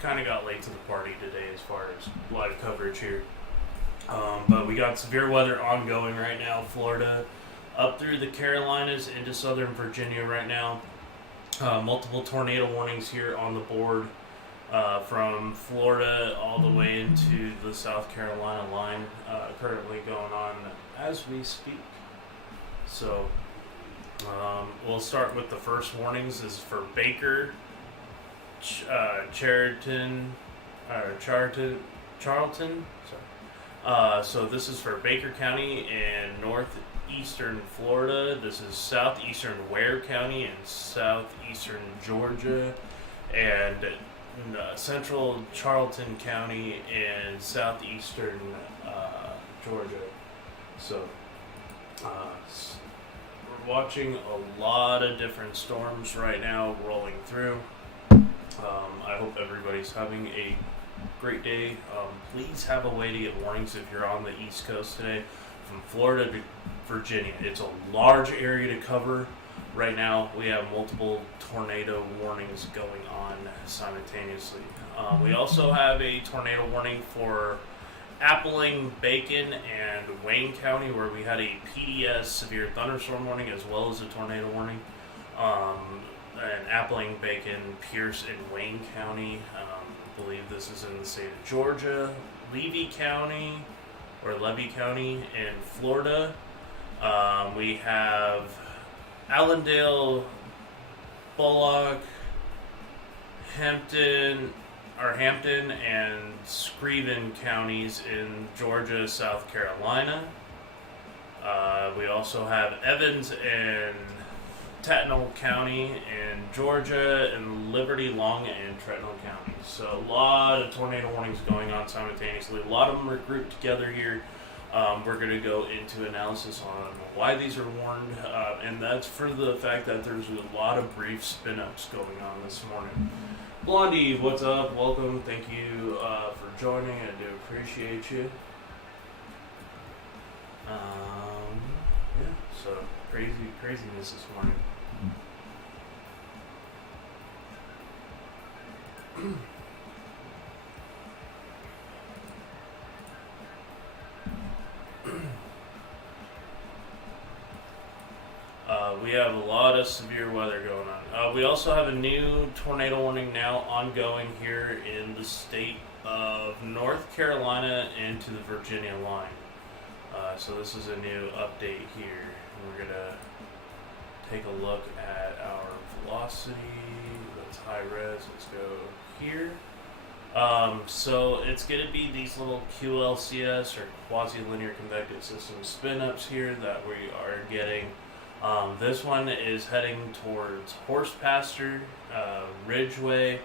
kind of got late to the party today as far as live coverage here. But we got severe weather ongoing right now. Florida up through the Carolinas into southern Virginia right now. Multiple tornado warnings here on the board from Florida all the way into the South Carolina line currently going on as we speak. So we'll start with the first warnings. This is for Baker, Charlton. So this is for Baker County in northeastern Florida. This is southeastern Ware County and southeastern Georgia, and central Charlton County and southeastern Georgia. So we're watching a lot of different storms right now rolling through. I hope everybody's having a great day. Please have a way to get warnings if you're on the East Coast today, from Florida to Virginia. It's a large area to cover. Right now, we have multiple tornado warnings going on simultaneously. We also have a tornado warning for Appling, Bacon, and Wayne County, where we had a PDS severe thunderstorm warning as well as a tornado warning. And Appling, Bacon, Pierce, and Wayne County. I believe this is in the state of Georgia. Levy County in Florida. We have Allendale, Bullock, Hampton, and Screven counties in Georgia, South Carolina. We also have Evans and Tattnall County in Georgia, and Liberty, Long, and Trenton counties. So a lot of tornado warnings going on simultaneously. A lot of them are grouped together here. We're going to go into analysis on why these are warned, and that's for the fact that there's a lot of brief spin-ups going on this morning. Blondie, what's up? Welcome. Thank you for joining. I do appreciate you. So craziness this morning. We have a lot of severe weather going on. We also have a new tornado warning now ongoing here in the state of North Carolina into the Virginia line. So this is a new update here. We're going to take a look at our velocity. That's high res. Let's go here. So it's going to be these little QLCS or quasi-linear convective system spin-ups here that we are getting. This one is heading towards Horse Pasture, Ridgeway,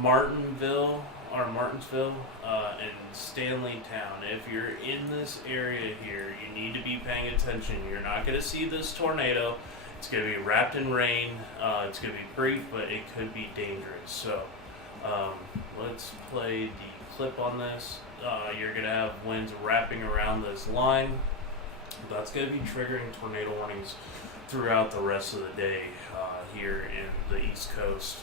Martinsville, and Stanleytown. If you're in this area here, you need to be paying attention. You're not going to see this tornado. It's going to be wrapped in rain. It's going to be brief, but it could be dangerous. So let's play the clip on this. You're going to have winds wrapping around this line. That's going to be triggering tornado warnings throughout the rest of the day here in the East Coast,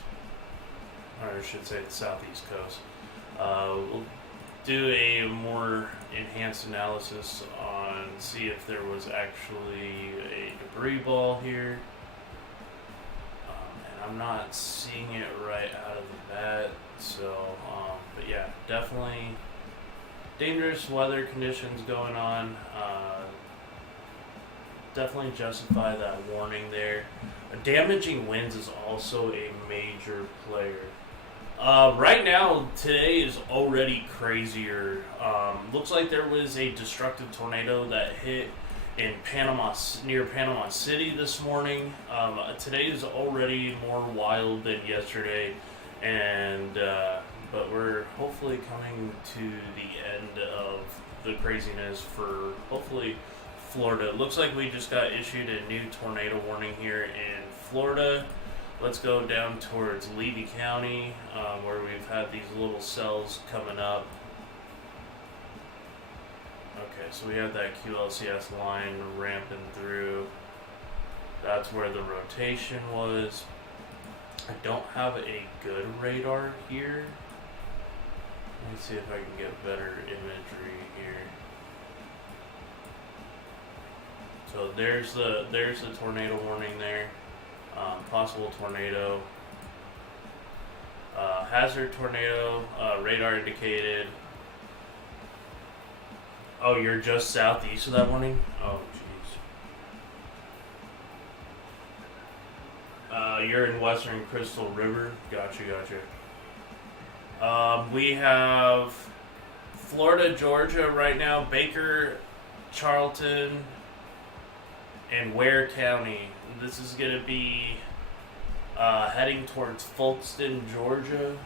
or I should say the Southeast Coast. We'll do a more enhanced analysis on see if there was actually a debris ball here. And I'm not seeing it right out of the bat, so but yeah, definitely dangerous weather conditions going on. Definitely justify that warning there. Damaging winds is also a major player. Right now, today is already crazier. Looks like there was a destructive tornado that hit in near Panama City this morning. Today is already more wild than yesterday, and but we're hopefully coming to the end of the craziness for hopefully Florida. It looks like we just got issued a new tornado warning here in Florida. Let's go down towards Levy County, where we've had these little cells coming up. Okay, so we have that QLCS line ramping through. That's where the rotation was. I don't have a good radar here. Let me see if I can get better imagery here. So there's the tornado warning there. Possible tornado. Hazard tornado. Radar indicated. Oh, you're just southeast of that warning? Oh, jeez. You're in western Crystal River. Gotcha. We have Florida, Georgia right now, Baker, Charlton, and Ware County. This is going to be heading towards Folkston, Georgia.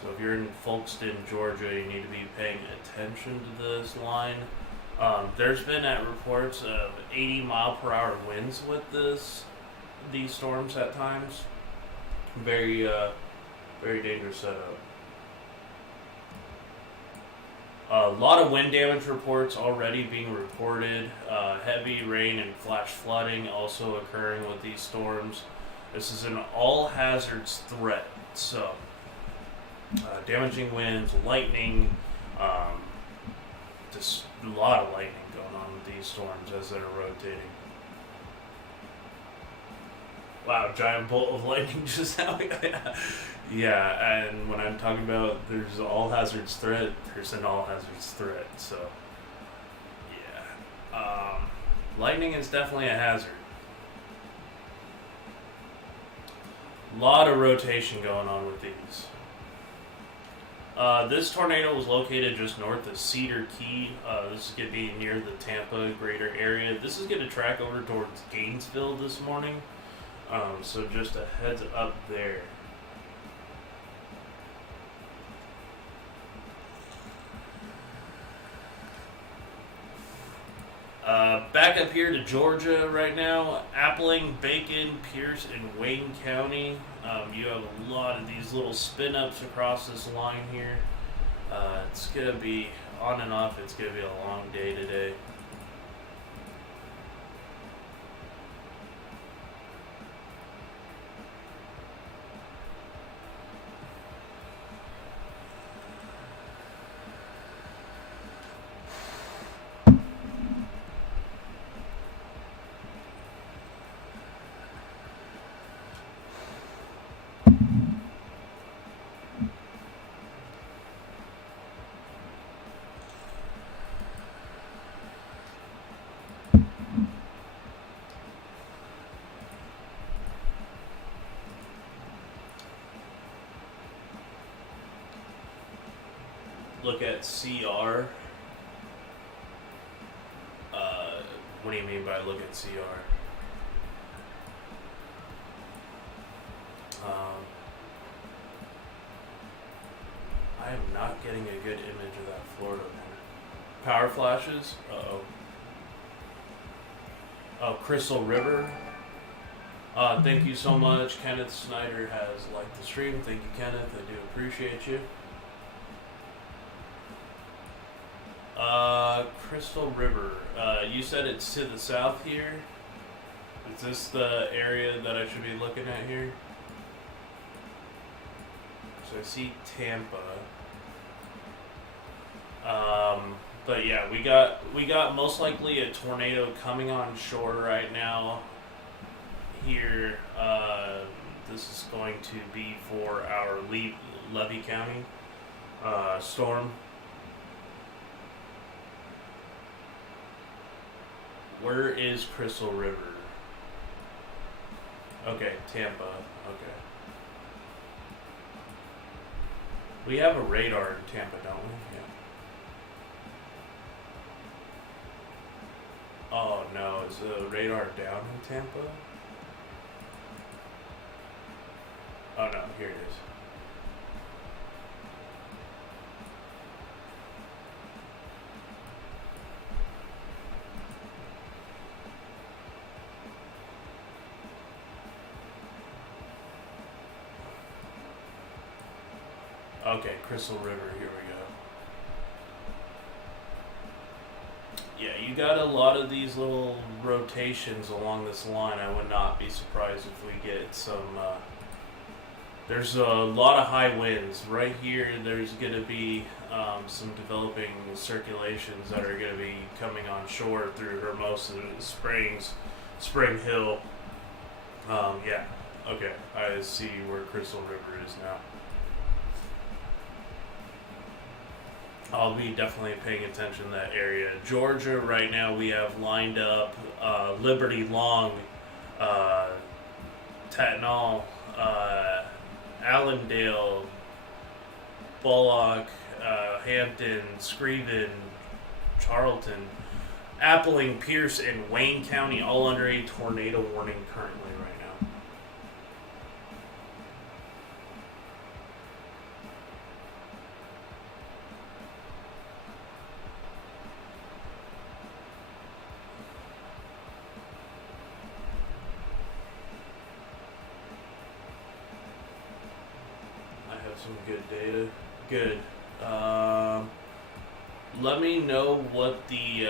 So if you're in Folkston, Georgia, you need to be paying attention to this line. There's been reports of 80 mile per hour winds with these storms at times. Very dangerous setup. A lot of wind damage reports already being reported. Heavy rain and flash flooding also occurring with these storms. This is an all hazards threat. So, damaging winds, lightning, just a lot of lightning going on with these storms as they're rotating. Wow, giant bolt of lightning just now. Yeah, and when I'm talking about there's all hazards threat, there's an all hazards threat. So, yeah, lightning is definitely a hazard. A lot of rotation going on with these. This tornado was located just north of Cedar Key. This is going to be near the Tampa greater area. This is going to track over towards Gainesville this morning. So just a heads up there. Back up here to Georgia right now. Appling, Bacon, Pierce, and Wayne County. You have a lot of these little spin-ups across this line here. It's going to be on and off. It's going to be a long day today. Look at CR. What do you mean by look at CR? I am not getting a good image of that Florida one. Power flashes? Uh-oh. Oh, Crystal River. Thank you so much. Kenneth Snyder has liked the stream. Thank you, Kenneth. I do appreciate you. Crystal River. You said it's to the south here? Is this the area that I should be looking at here? So I see Tampa. But yeah, we got most likely a tornado coming on shore right now. Here, this is going to be for our Levy County storm. Where is Crystal River? Okay, Tampa. Okay. We have a radar in Tampa, don't we? Yeah. Oh no, is the radar down in Tampa? Oh no, here it is. Okay, Crystal River, here we go. Yeah, you got a lot of these little rotations along this line. I would not be surprised if we get some There's a lot of high winds. Right here, there's going to be some developing circulations that are going to be coming on shore through Hermosa Springs, Spring Hill. Yeah, okay, I see where Crystal River is now. I'll be definitely paying attention to that area. Georgia, right now, we have lined up Liberty Long, Tatnall, Allendale, Bullock, Hampton, Screven, Charlton, Appling, Pierce, and Wayne County all under a tornado warning currently right now. I have some good data. Good. Let me know what the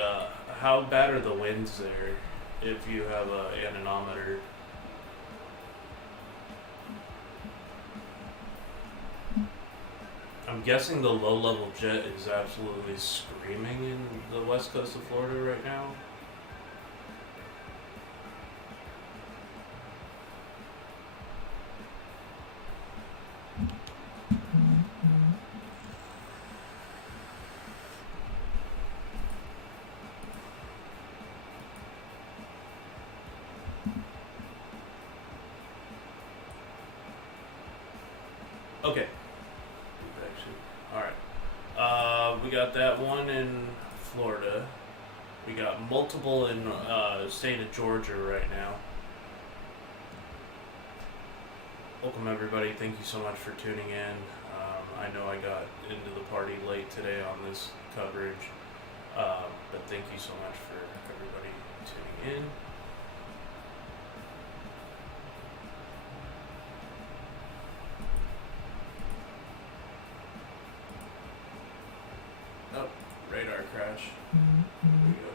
how bad are the winds there if you have an anemometer. I'm guessing the low level jet is absolutely screaming in the west coast of Florida right now. Okay. Alright. We got that one in Florida. We got multiple in state of Georgia right now. Welcome everybody. Thank you so much for tuning in. I know I got into the party late today on this coverage. But thank you so much for everybody tuning in. Oh, radar crash. Here we go.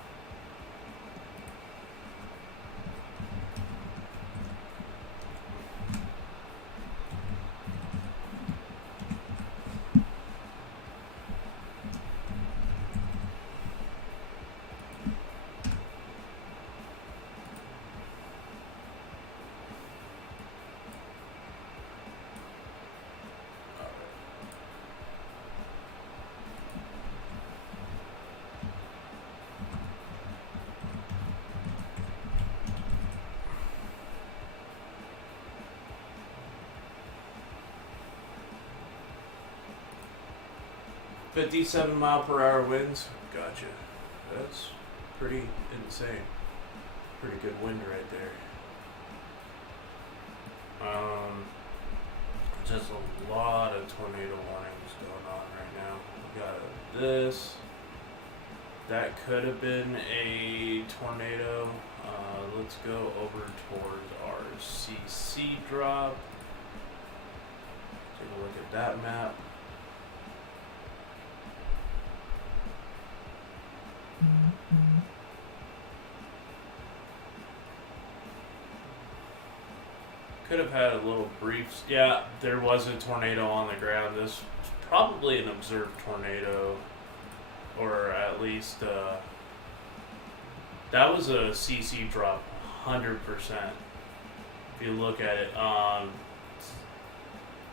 Alright. 57-mile-per-hour winds. Gotcha. That's pretty insane. Pretty good wind right there. Just a lot of tornado warnings going on right now. We got this. That could have been a tornado. Let's go over towards our CC drop. Take a look at that map. Could have had a little brief. Yeah, there was a tornado on the ground. This was probably an observed tornado, or at least that was a CC drop, 100%. If you look at it,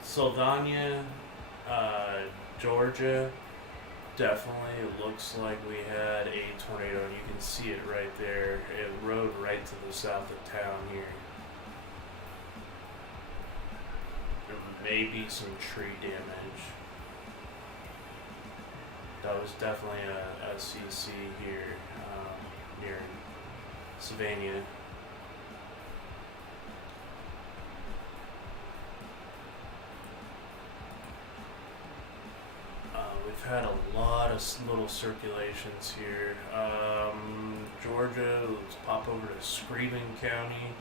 Sylvania, Georgia, definitely looks like we had a tornado, and you can see it right there. It rode right to the south of town here. There may be some tree damage. That was definitely a CC here near Savannah. We've had a lot of little circulations here. Georgia, let's pop over to Screven County.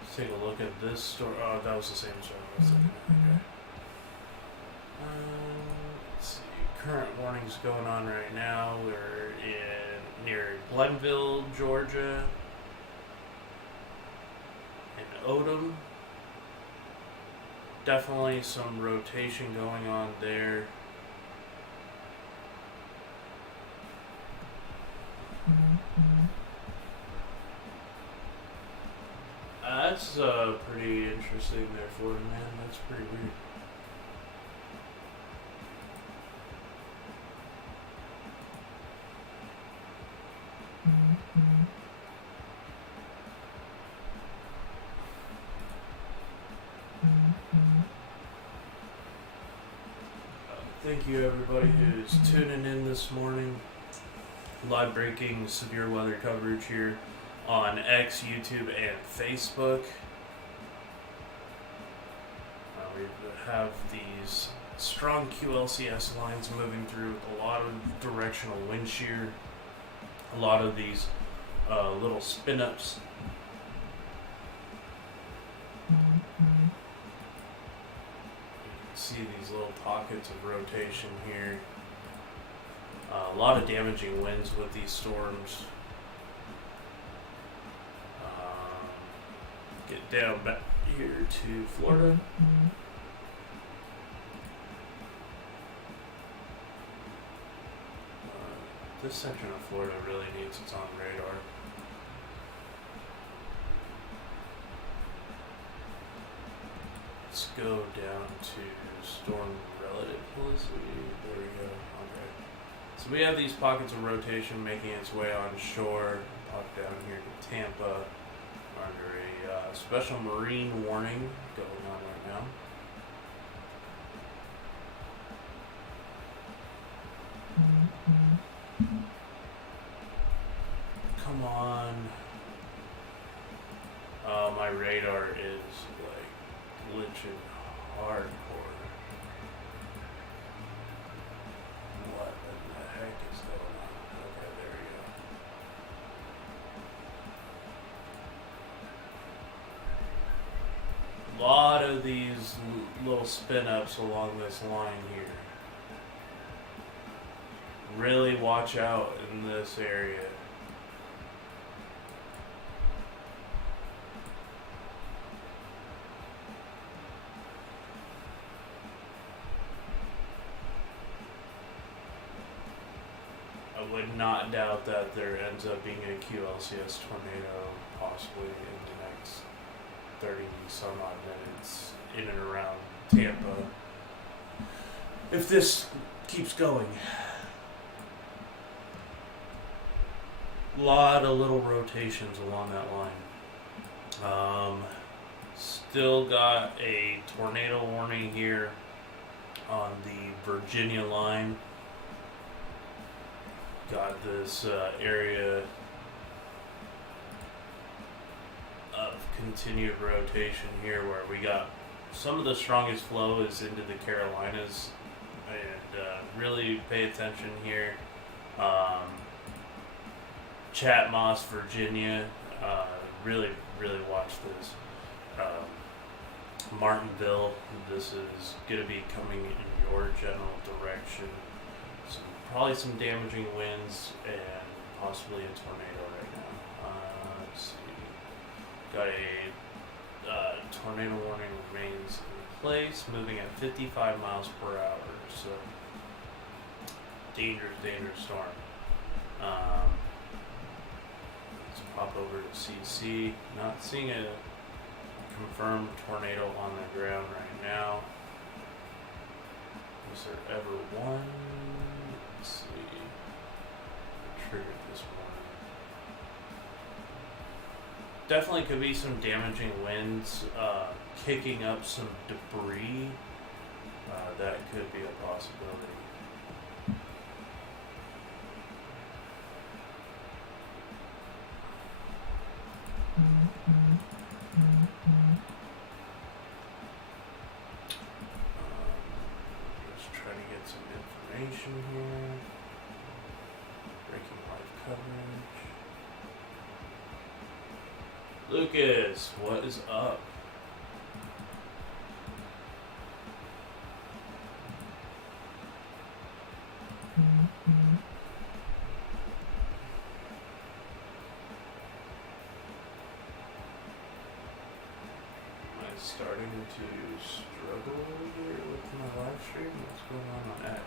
Let's take a look at this store. Oh, that was the same store I was looking at. Okay. Let's see. Current warnings going on right now. We're near Glenville, Georgia, and Odom. Definitely some rotation going on there. That's pretty interesting there, Florida man. That's pretty weird. Thank you everybody who's tuning in this morning. Live breaking severe weather coverage here on X, YouTube, and Facebook. We have these strong QLCS lines moving through with a lot of directional wind shear, a lot of these little spin-ups. You can see these little pockets of rotation here. A lot of damaging winds with these storms. Get down back here to Florida. This section of Florida really needs its own radar. Let's go down to storm relative velocity. There we go. Okay. So we have these pockets of rotation making its way on shore, up down here to Tampa, under a special marine warning going on right now. Come on. My radar is like glitching hardcore. What in the heck is going on? Okay, there we go. A lot of these little spin-ups along this line here. Really watch out in this area. I would not doubt that there ends up being a QLCS tornado possibly in the next 30 some odd minutes in and around Tampa. If this keeps going. A lot of little rotations along that line. Still got a tornado warning here on the Virginia line. Got this area of continued rotation here where we got some of the strongest flow is into the Carolinas, and really pay attention here. Chatmoss, Virginia, really watch this. Martinville, this is going to be coming in your general direction. Probably some damaging winds and possibly a tornado right now. Let's see. Got a tornado warning remains in place, moving at 55 miles per hour. So dangerous storm. Let's pop over to CC. Not seeing a confirmed tornado on the ground right now. Was there ever one? Let's see. Triggered this morning. Definitely could be some damaging winds, kicking up some debris. That could be a possibility. Just trying to get some information here. Breaking live coverage. Lucas, what is up? My starting to struggle here with my live stream. What's going on X?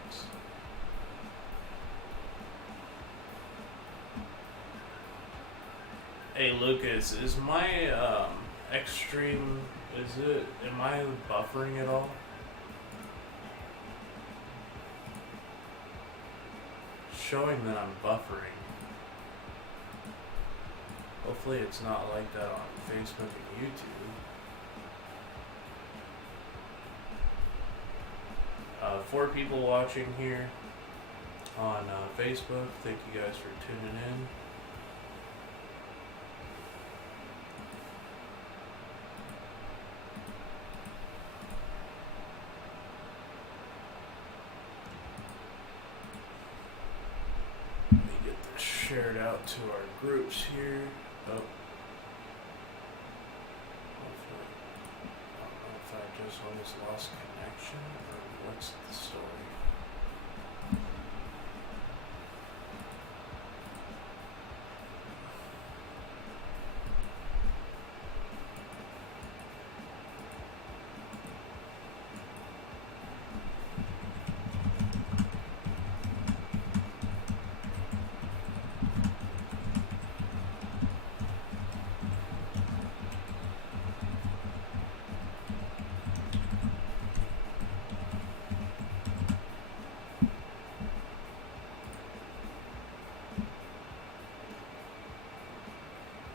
Hey Lucas, is my X stream, am I buffering at all? Showing that I'm buffering. Hopefully it's not like that on Facebook and YouTube. 4 people watching here on Facebook. Thank you guys for tuning in. Let me get this shared out to our groups here. Oh. Hopefully. I don't know if I just almost lost connection or what's the story.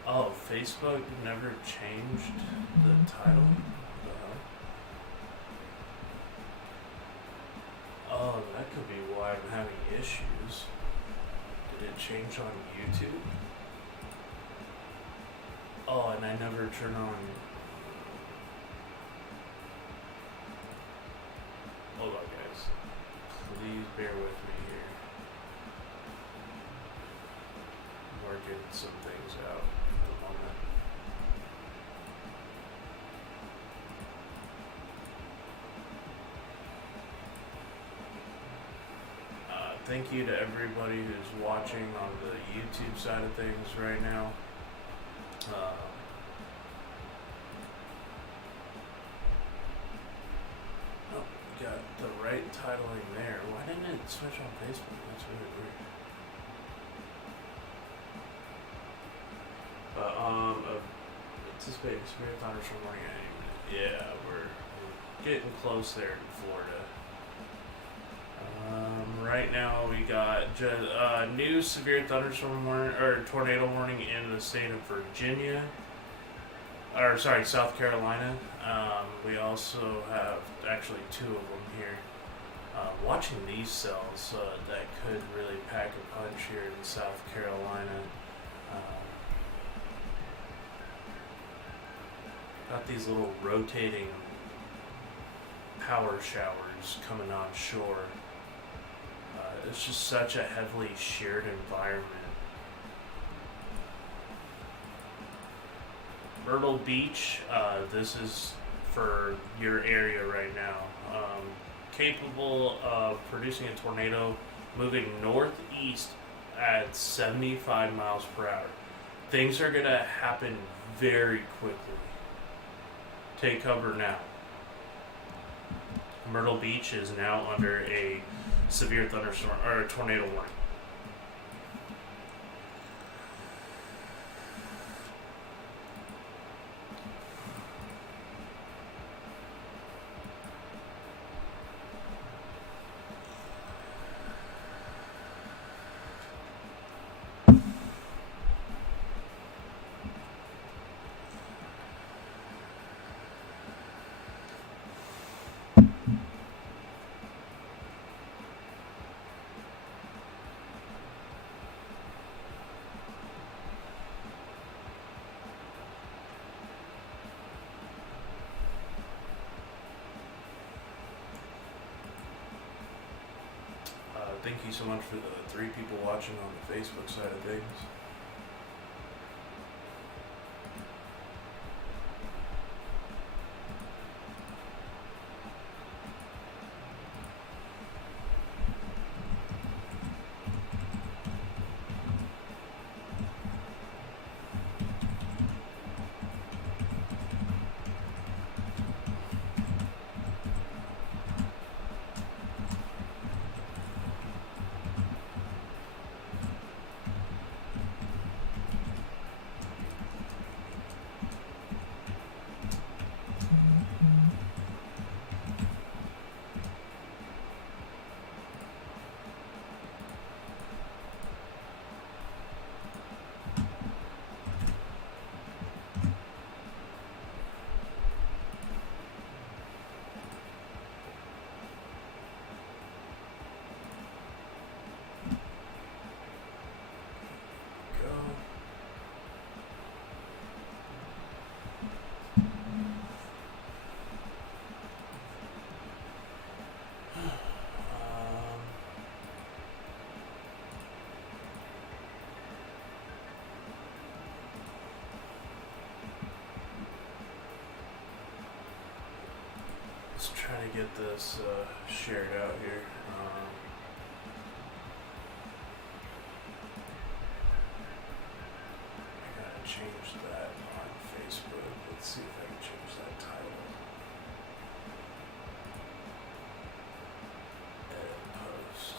Oh, Facebook never changed the title? Oh, that could be why I'm having issues. Did it change on YouTube? Oh, and I never turn on... Hold on, guys. Please bear with me here. Working some things out at the moment. Thank you to everybody who's watching on the YouTube side of things right now. Oh, we got the right titling there. Why didn't it switch on Facebook? That's really weird. Anticipating severe thunderstorm warning at any minute. Yeah, we're getting close there in Florida. Right now we got new severe thunderstorm warning or tornado warning in the state of Virginia. Or sorry, South Carolina. We also have actually 2 of them here. Watching these cells that could really pack a punch here in South Carolina. Got these little rotating power showers coming on shore. It's just such a heavily sheared environment. Myrtle Beach, this is for your area right now. Capable of producing a tornado moving northeast at 75 miles per hour. Things are going to happen very quickly. Take cover now. Myrtle Beach is now under a severe thunderstorm or a tornado warning. Thank you so much for the 3 people watching on the Facebook side of things. get this shared out here. I gotta change that on Facebook. Let's see if I can change that title. Edit post.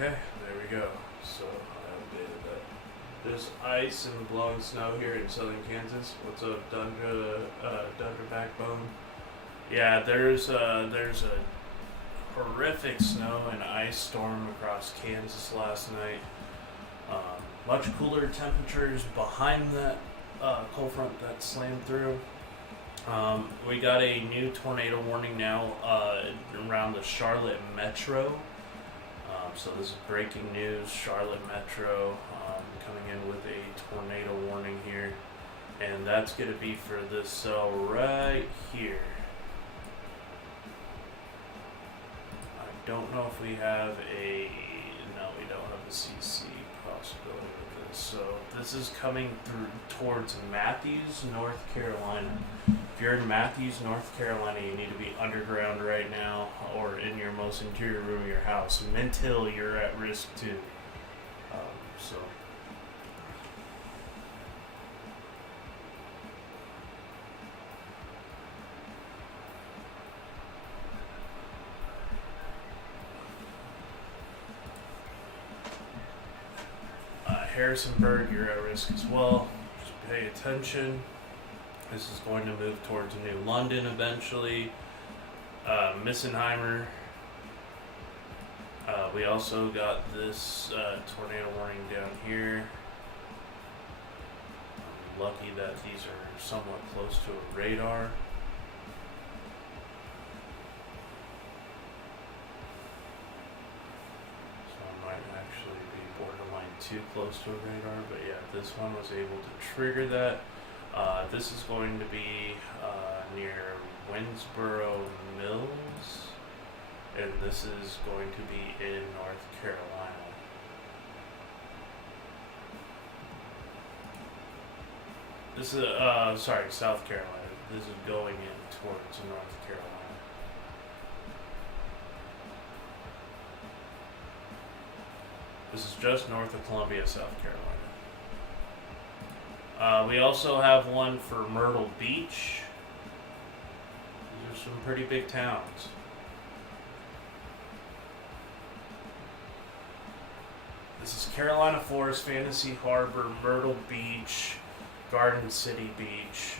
Okay, there we go. So I updated that. There's ice and blowing snow here in southern Kansas. What's up, Dundra Backbone? Yeah, there's a horrific snow and ice storm across Kansas last night. Much cooler temperatures behind that cold front that slammed through. We got a new tornado warning now around the Charlotte metro. So this is breaking news. Charlotte metro coming in with a tornado warning here, and that's going to be for this cell right here. I don't know if we have no, we don't have a CC possibility with this. So this is coming through towards Matthews, North Carolina. If you're in Matthews, North Carolina, you need to be underground right now or in your most interior room of your house until you're at risk too. Harrisonburg, you're at risk as well. Just pay attention. This is going to move towards New London eventually. Missenheimer. We also got this tornado warning down here. I'm lucky that these are somewhat close to a radar. So I might actually be borderline too close to a radar, but yeah, this one was able to trigger that. This is going to be near Winsboro Mills, and this is going to be in North Carolina. This is, South Carolina. This is going in towards North Carolina. This is just north of Columbia, South Carolina. We also have one for Myrtle Beach. These are some pretty big towns. This is Carolina Forest, Fantasy Harbor, Myrtle Beach, Garden City Beach.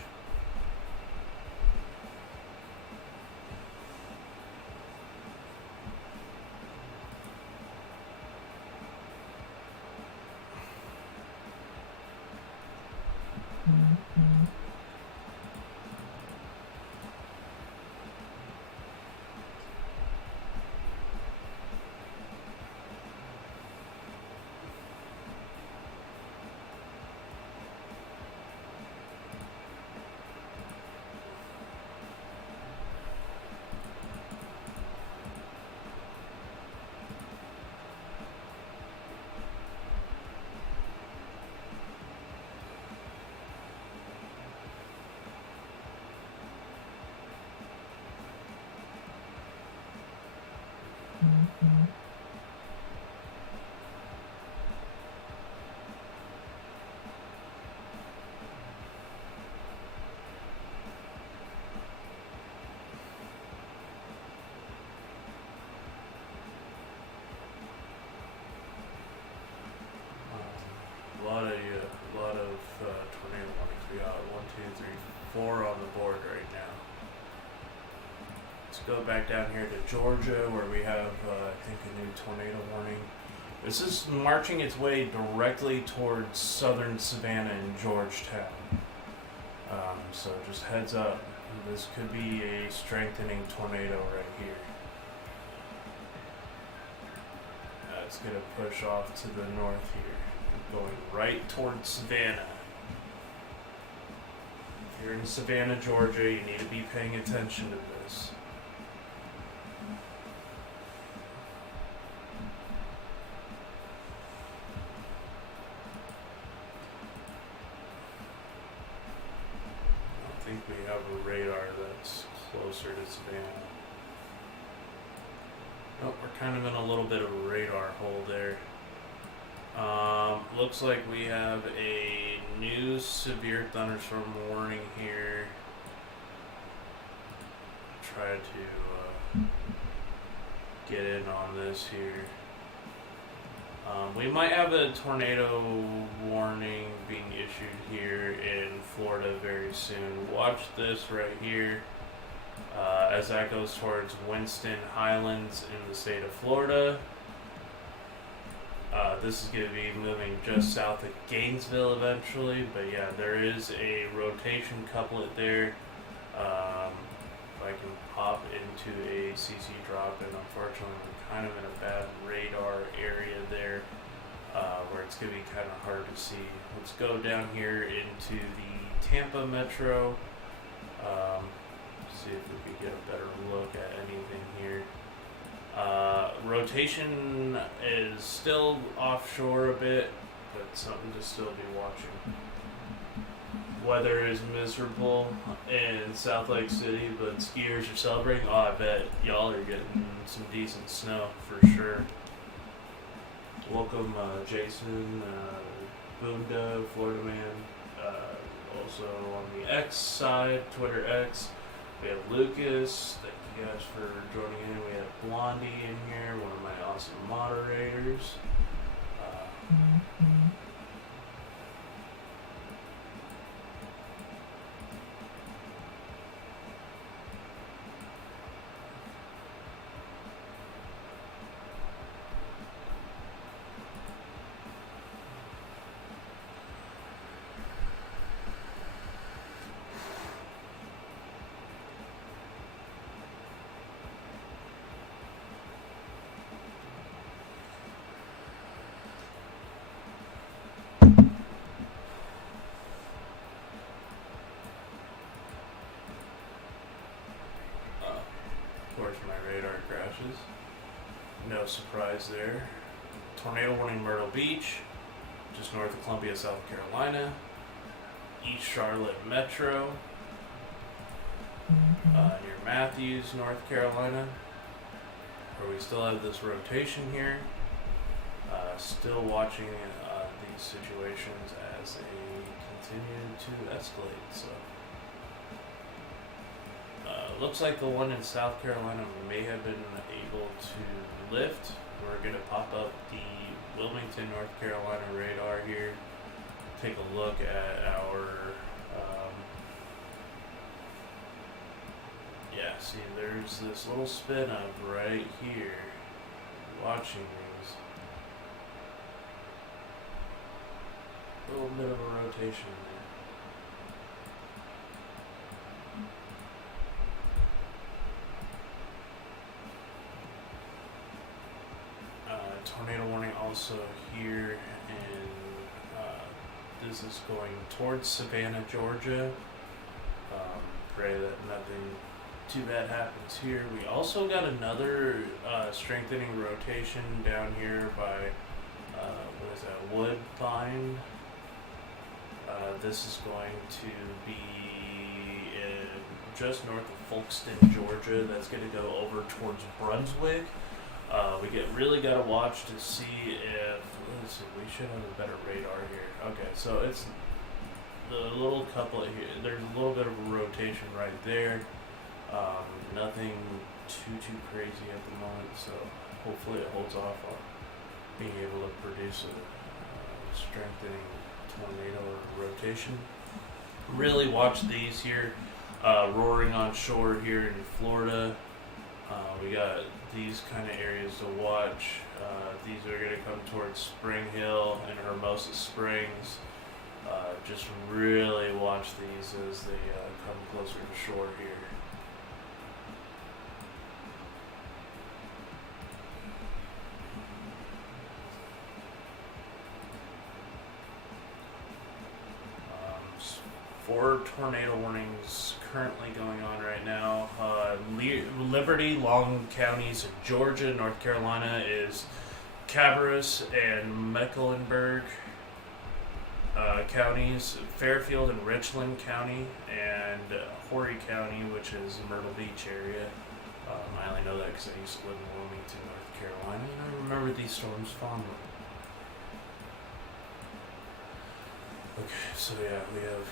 4 on the board right now. Let's go back down here to Georgia, where we have, I think, a new tornado warning. This is marching its way directly towards southern Savannah and Georgetown. So just heads up, this could be a strengthening tornado right here. It's going to push off to the north here, going right towards Savannah. If you're in Savannah, Georgia, you need to be paying attention to this. I think we have a radar that's closer to Savannah. Oh, we're kind of in a little bit of a radar hole there. Looks like we have a new severe thunderstorm warning here. Try to get in on this here. We might have a tornado warning being issued here in Florida very soon. Watch this right here. As that goes towards Winston Highlands in the state of Florida. This is going to be moving just south of Gainesville eventually, but yeah, there is a rotation couplet there. If I can pop into a CC drop, and unfortunately we're kind of in a bad radar area there, where it's going to be kind of hard to see. Let's go down here into the Tampa metro. See if we could get a better look at anything here. Rotation is still offshore a bit, but something to still be watching. Weather is miserable in South Lake City, but skiers are celebrating. Oh, I bet y'all are getting some decent snow for sure. Welcome, Jason, Boonda, Florida Man. Also on the X side, Twitter X. We have Lucas, thank you guys for joining in. We have Blondie in here, one of my awesome moderators. My radar crashes. No surprise there. Tornado warning Myrtle Beach, just north of Columbia, South Carolina. East Charlotte Metro, near Matthews, North Carolina, where we still have this rotation here. Still watching these situations as they continue to escalate. So. Looks like the one in South Carolina may have been able to lift. We're going to pop up the Wilmington, North Carolina radar here. Take a look at our, see there's this little spin up right here. Watching these. A little bit of a rotation there. Tornado warning also here, and this is going towards Savannah, Georgia. Pray that nothing too bad happens here. We also got another strengthening rotation down here by, what is that, Woodbine. This is going to be just north of Folkston, Georgia. That's going to go over towards Brunswick. We really got to watch to see if, let's see, we should have a better radar here. Okay, so it's the little couplet here. There's a little bit of a rotation right there. Nothing too crazy at the moment, so hopefully it holds off on being able to produce a strengthening tornado or rotation. Really watch these here. Roaring on shore here in Florida. We got these kind of areas to watch. These are going to come towards Spring Hill and Hermosa Springs. Just really watch these as they come closer to shore here. Four tornado warnings currently going on right now. Liberty, Long counties, Georgia, North Carolina is Cabarrus and Mecklenburg counties, Fairfield and Richland County, and Horry County, which is the Myrtle Beach area. I only know that because I used to live in Wilmington, North Carolina, and I remember these storms fondly. Okay, so yeah, we have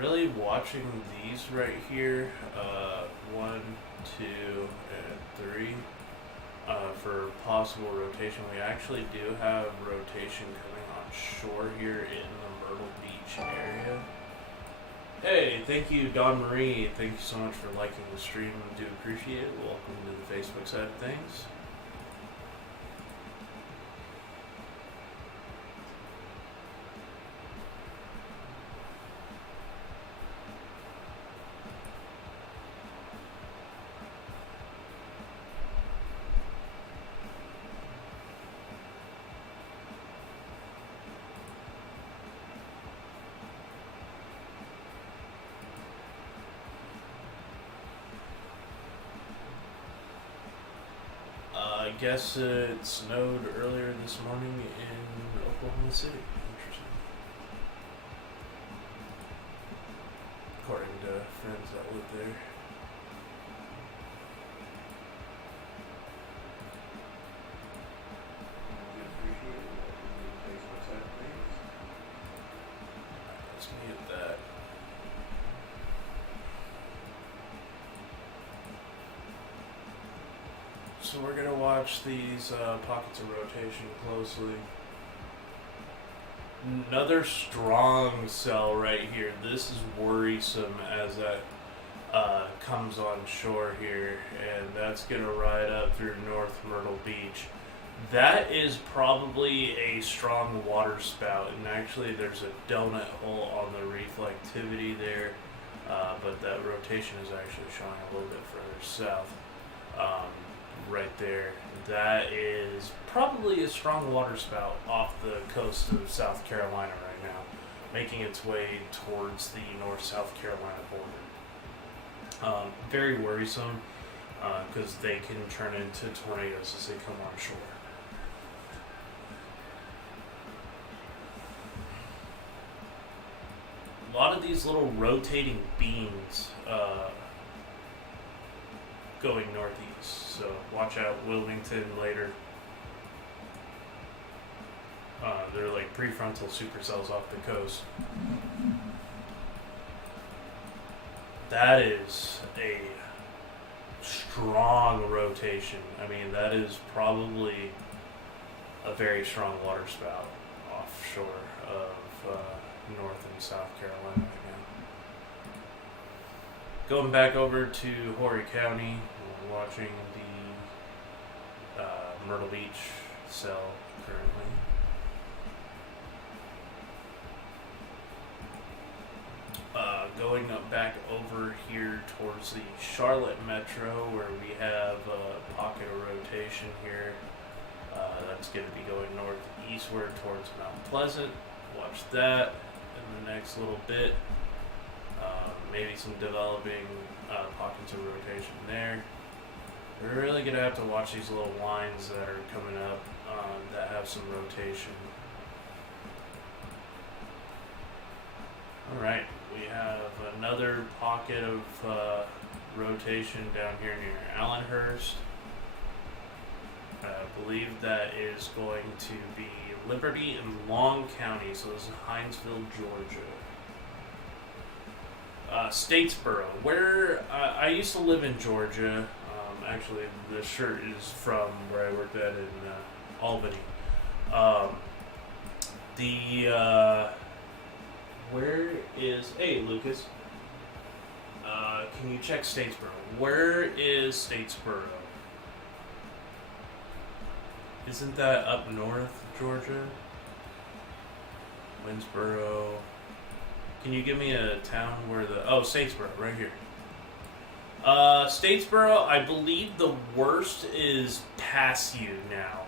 really watching these right here, 1, 2, and 3, for possible rotation. We actually do have rotation coming on shore here in the Myrtle Beach area. Hey, thank you, Dawn Marie. Thank you so much for liking the stream. I do appreciate it. Welcome to the Facebook side of things. I guess it snowed earlier this morning in Oklahoma City. Interesting. According to friends that live there. Let's mute that. So we're going to watch these pockets of rotation closely. Another strong cell right here. This is worrisome as that comes on shore here, and that's going to ride up through North Myrtle Beach. That is probably a strong water spout, and actually there's a donut hole on the reflectivity there, but that rotation is actually showing a little bit further south. Right there. That is probably a strong water spout off the coast of South Carolina right now, making its way towards the North-South Carolina border. Very worrisome because they can turn into tornadoes as they come on shore. A lot of these little rotating beams going northeast. So watch out, Wilmington later. They're like prefrontal supercells off the coast. That is a strong rotation. I mean, that is probably a very strong water spout offshore of North and South Carolina right now. Going back over to Horry County, we're watching the Myrtle Beach sell currently. Going up back over here towards the Charlotte Metro, where we have a pocket of rotation here. That's going to be going northeastward towards Mount Pleasant. Watch that in the next little bit. Maybe some developing pockets of rotation there. We're really going to have to watch these little lines that are coming up that have some rotation. Alright, we have another pocket of rotation down here near Allenhurst. I believe that is going to be Liberty and Long County, so this is Hinesville, Georgia. Statesboro, where I used to live in Georgia. Actually, the shirt is from where I worked at in Albany. Where is... Hey, Lucas. Can you check Statesboro? Where is Statesboro? Isn't that up north, Georgia? Winsboro. Can you give me a town where the... Oh, Statesboro, right here. Statesboro, I believe the worst is past you now.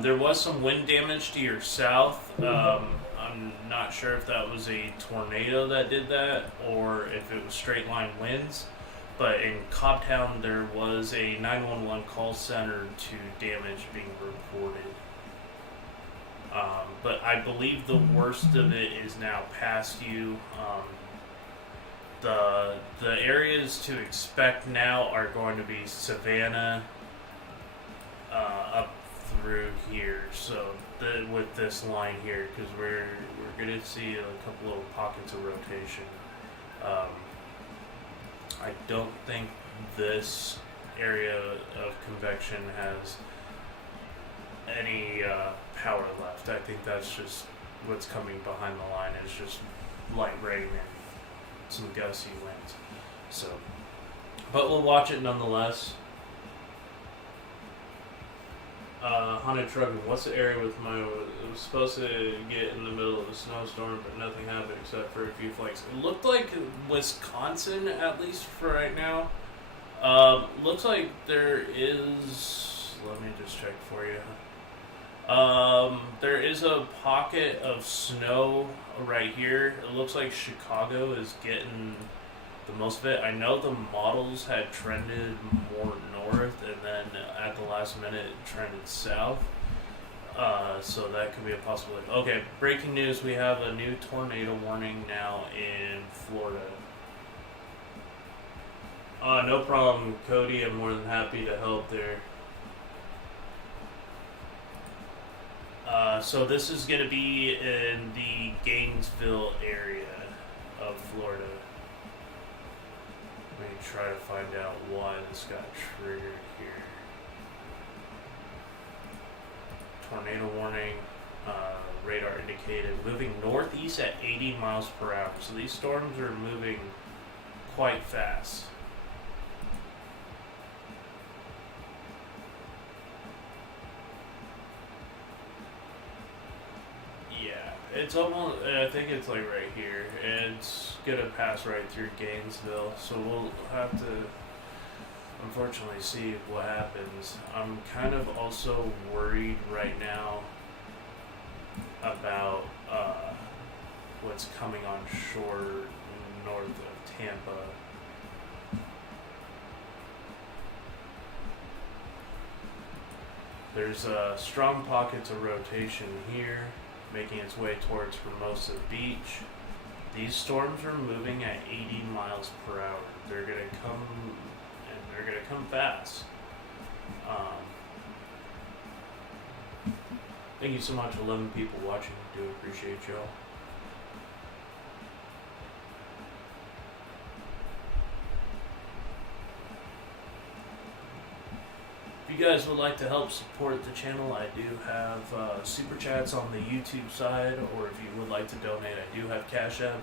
There was some wind damage to your south. I'm not sure if that was a tornado that did that or if it was straight line winds. But in Cobbtown, there was a 911 call center to damage being reported. But I believe the worst of it is now past you. The areas to expect now are going to be Savannah up through here. So with this line here, because we're going to see a couple of pockets of rotation. I don't think this area of convection has any power left. I think that's just what's coming behind the line. It's just light rain and some gusty winds. So, but we'll watch it nonetheless. Haunted Trucking, what's the area with my... It was supposed to get in the middle of a snowstorm, but nothing happened except for a few flakes. It looked like Wisconsin, at least for right now. Looks like there is... Let me just check for you. There is a pocket of snow right here. It looks like Chicago is getting the most of it. I know the models had trended more north and then at the last minute trended south. So that could be a possibility. Okay, breaking news. We have a new tornado warning now in Florida. No problem, Cody. I'm more than happy to help there. So this is going to be in the Gainesville area of Florida. Let me try to find out why this got triggered here. Tornado warning, radar indicated, moving northeast at 80 miles per hour. So these storms are moving quite fast. It's almost, I think it's like right here. It's gonna pass right through Gainesville, so we'll have to unfortunately see what happens. I'm kind of also worried right now about what's coming on shore north of Tampa. There's strong pockets of rotation here, making its way towards Hermosa Beach. These storms are moving at 80 miles per hour. They're gonna come, and they're gonna come fast. Thank you so much, 11 people watching. Do appreciate y'all. If you guys would like to help support the channel, I do have super chats on the YouTube side, or if you would like to donate, I do have Cash App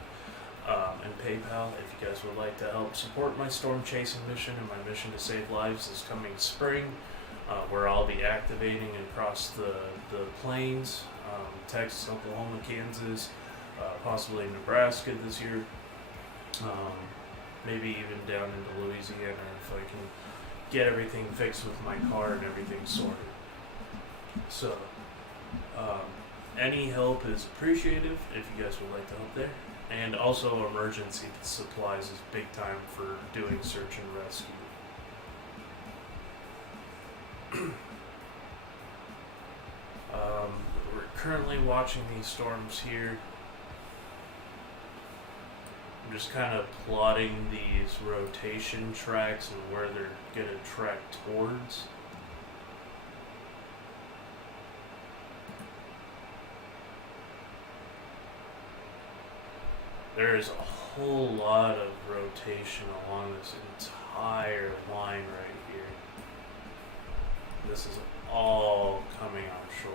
and PayPal. If you guys would like to help support my storm chasing mission and my mission to save lives this coming spring, where I'll be activating across the plains, Texas, Oklahoma, Kansas, possibly Nebraska this year, maybe even down into Louisiana if I can get everything fixed with my car and everything sorted. So, any help is appreciated if you guys would like to help there. And also, emergency supplies is big time for doing search and rescue. We're currently watching these storms here. I'm just kind of plotting these rotation tracks and where they're going to track towards. There is a whole lot of rotation along this entire line right here. This is all coming offshore.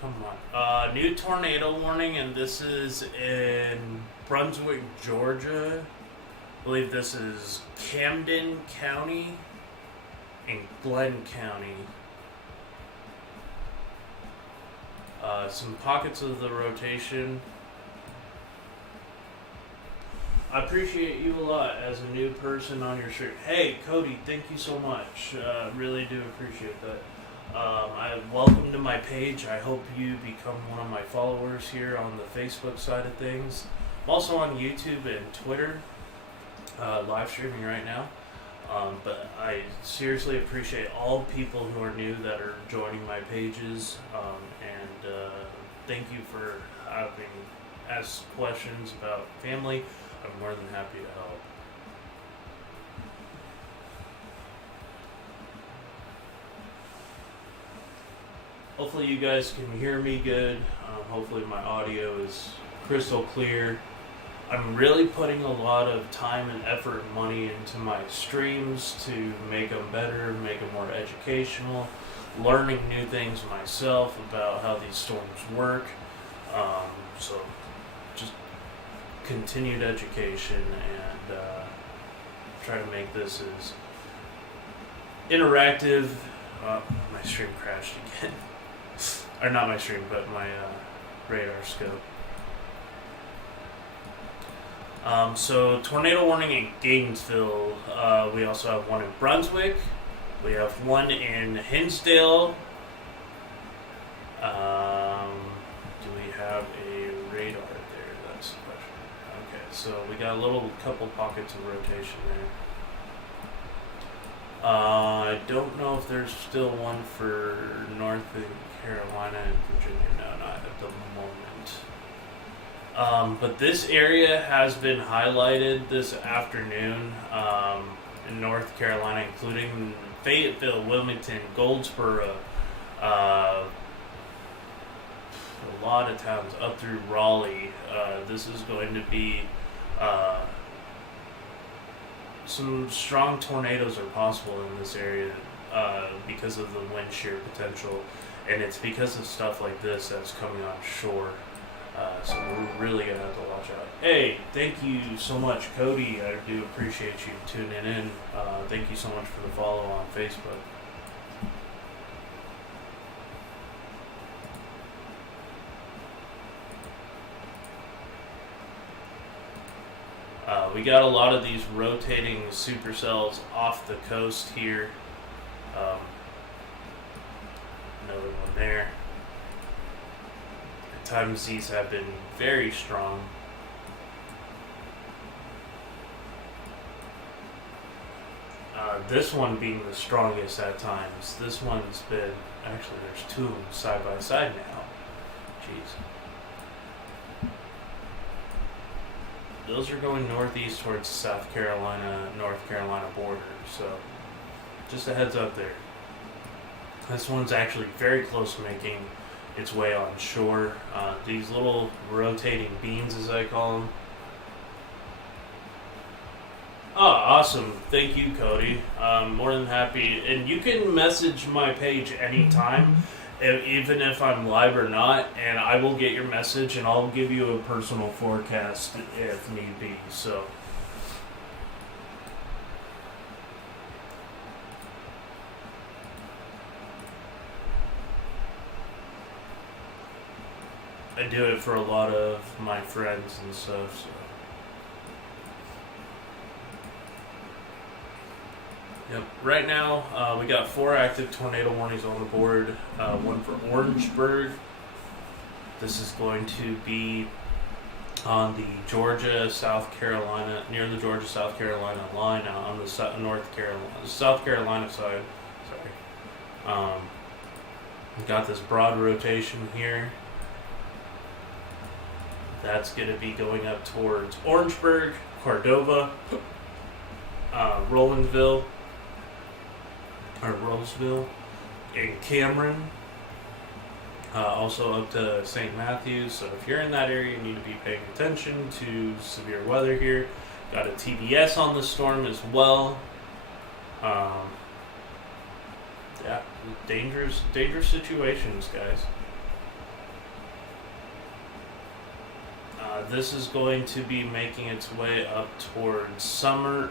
Come on. New tornado warning, and this is in Brunswick, Georgia. I believe this is Camden County and Glenn County. Some pockets of the rotation. I appreciate you a lot as a new person on your shirt. Hey, Cody, thank you so much. Really do appreciate that. Welcome to my page. I hope you become one of my followers here on the Facebook side of things. I'm also on YouTube and Twitter, live streaming right now. But I seriously appreciate all people who are new that are joining my pages, and thank you for having asked questions about family. I'm more than happy to help. Hopefully you guys can hear me good. Hopefully my audio is crystal clear. I'm really putting a lot of time and effort and money into my streams to make them better, make them more educational, learning new things myself about how these storms work. So just continued education and try to make this as interactive. My stream crashed again. Or not my stream, but my radar scope. So tornado warning in Gainesville. We also have one in Brunswick. We have one in Hinsdale. Do we have a radar there? That's the question. Okay, so we got a little couple pockets of rotation there. I don't know if there's still one for North Carolina and Virginia. No, not at the moment. But this area has been highlighted this afternoon in North Carolina, including Fayetteville, Wilmington, Goldsboro, a lot of towns up through Raleigh. This is going to be some strong tornadoes are possible in this area because of the wind shear potential, and it's because of stuff like this that's coming on shore. So we're really gonna have to watch out. Hey, thank you so much, Cody. I do appreciate you tuning in. Thank you so much for the follow on Facebook. We got a lot of these rotating supercells off the coast here. Another one there. At times these have been very strong. This one being the strongest at times. This one's been, actually there's two of them side by side now. Jeez. Those are going northeast towards South Carolina, North Carolina border, so just a heads up there. This one's actually very close to making its way on shore. These little rotating beams, as I call them. Oh, Awesome. Thank you, Cody. More than happy. And you can message my page anytime, even if I'm live or not, and I will get your message and I'll give you a personal forecast if need be. So. I do it for a lot of my friends and stuff, so. Yep. Right now, we got 4 active tornado warnings on the board. One for Orangeburg. This is going to be on the Georgia-South Carolina, near the Georgia-South Carolina line, on the South Carolina side. Sorry. We got this broad rotation here. That's going to be going up towards Orangeburg, Cordova, Roseville, and Cameron. Also up to St. Matthews. So if you're in that area, you need to be paying attention to severe weather here. Got a TBS on the storm as well. Yeah, dangerous situations, guys. This is going to be making its way up towards Sumter,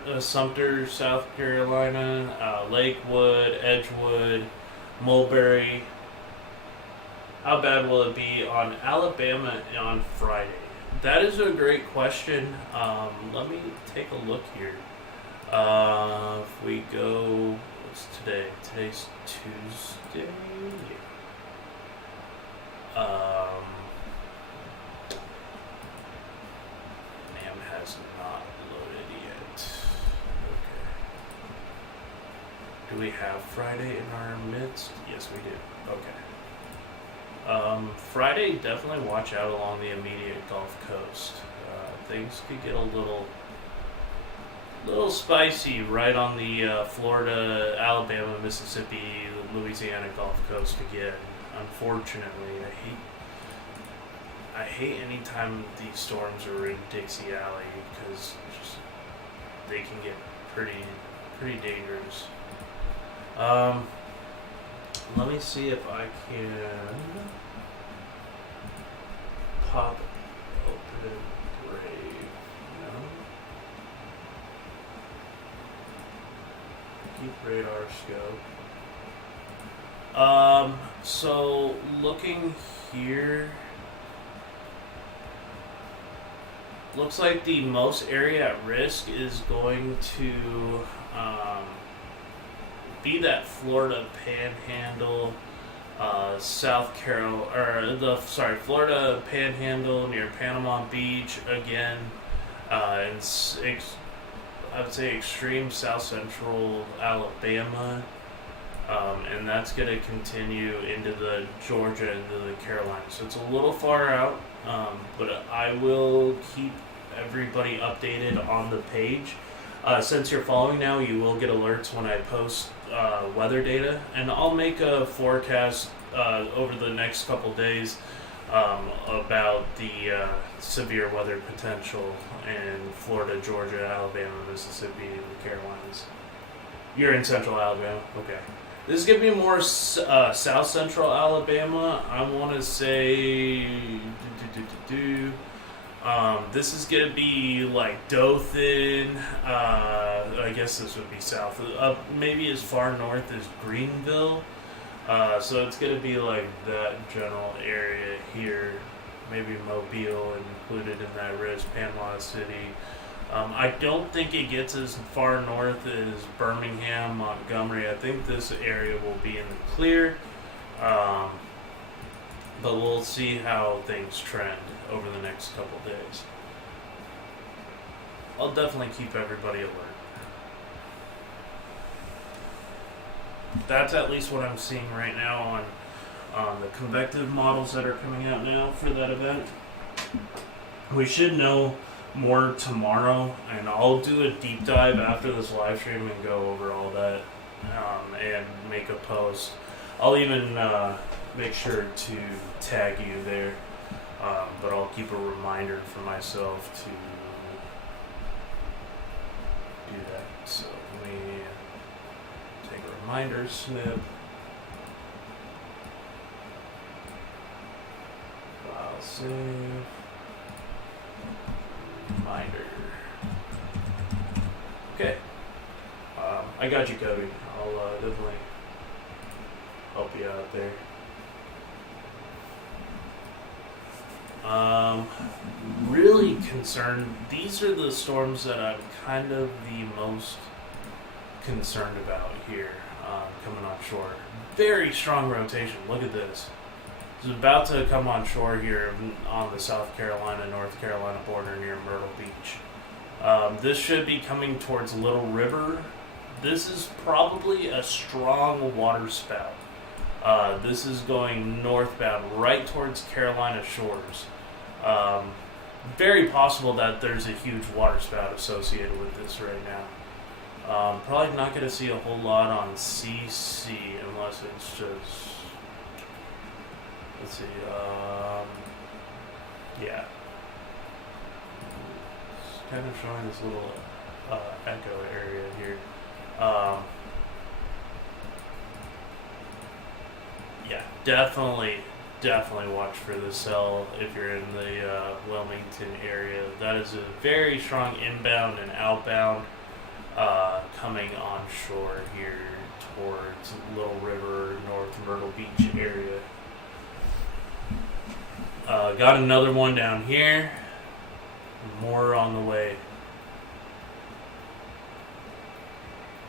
South Carolina, Lakewood, Edgewood, Mulberry. How bad will it be on Alabama on Friday? That is a great question. Let me take a look here. If we go, what's today? Today's Tuesday. Has not loaded yet. Okay. Do we have Friday in our midst? Yes, we do. Okay. Friday, definitely watch out along the immediate Gulf Coast. Things could get a little spicy right on the Florida, Alabama, Mississippi, Louisiana Gulf Coast again. Unfortunately, I hate any time these storms are in Dixie Alley because they can get pretty dangerous. Let me see if I can pop open Brave. No. Keep radar scope. So looking here. Looks like the most area at risk is going to be that Florida Panhandle, Florida Panhandle near Panama Beach again, and I would say extreme South Central Alabama, and that's going to continue into the Georgia and the Carolinas. So it's a little far out, but I will keep everybody updated on the page. Since you're following now, you will get alerts when I post weather data, and I'll make a forecast over the next couple days about the severe weather potential in Florida, Georgia, Alabama, Mississippi, and the Carolinas. You're in central Alabama? Okay. This is going to be more south central Alabama. I want to say... this is going to be like Dothan. I guess this would be south. Maybe as far north as Greenville. So it's going to be like that general area here. Maybe Mobile included in that risk. Panama City. I don't think it gets as far north as Birmingham, Montgomery. I think this area will be in the clear. But we'll see how things trend over the next couple days. I'll definitely keep everybody alert. That's at least what I'm seeing right now on the convective models that are coming out now for that event. We should know more tomorrow, and I'll do a deep dive after this live stream and go over all that and make a post. I'll even make sure to tag you there, but I'll keep a reminder for myself to do that. So let me take a reminder snip. File save. Reminder. Okay. I got you, Cody. I'll definitely help you out there. Really concerned. These are the storms that I'm kind of the most concerned about here, coming on shore. Very strong rotation. Look at this. It's about to come on shore here on the South Carolina, North Carolina border near Myrtle Beach. This should be coming towards Little River. This is probably a strong water spout. This is going northbound right towards Carolina shores. Very possible that there's a huge water spout associated with this right now. Probably not going to see a whole lot on CC unless it's just... Let's see. Yeah. It's kind of showing this little echo area here. Yeah, definitely watch for the cell if you're in the Wilmington area. That is a very strong inbound and outbound coming on shore here towards Little River, North Myrtle Beach area. Got another one down here. More on the way.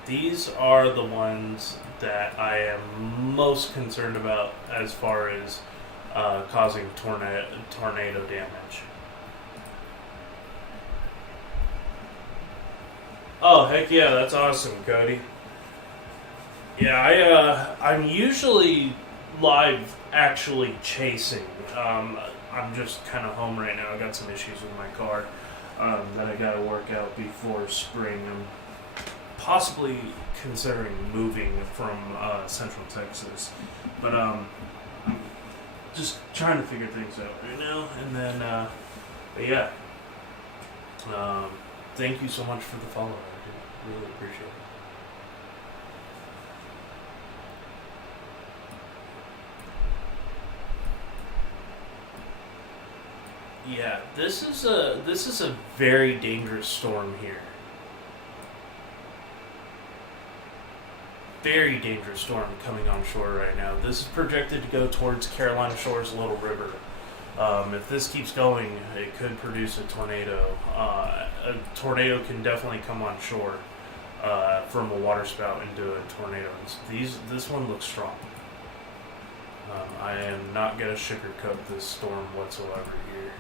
These are the ones that I am most concerned about as far as causing tornado damage. Oh, heck yeah, that's awesome, Cody. Yeah, I'm usually live actually chasing. I'm just kind of home right now. I got some issues with my car that I got to work out before spring. I'm possibly considering moving from Central Texas, but I'm just trying to figure things out right now. And then, but yeah, thank you so much for the follow. I really appreciate it. Yeah, this is a very dangerous storm here. Very dangerous storm coming on shore right now. This is projected to go towards Carolina Shores, Little River. If this keeps going, it could produce a tornado. A tornado can definitely come on shore from a water spout into a tornado. This one looks strong. I am not going to sugarcoat this storm whatsoever here.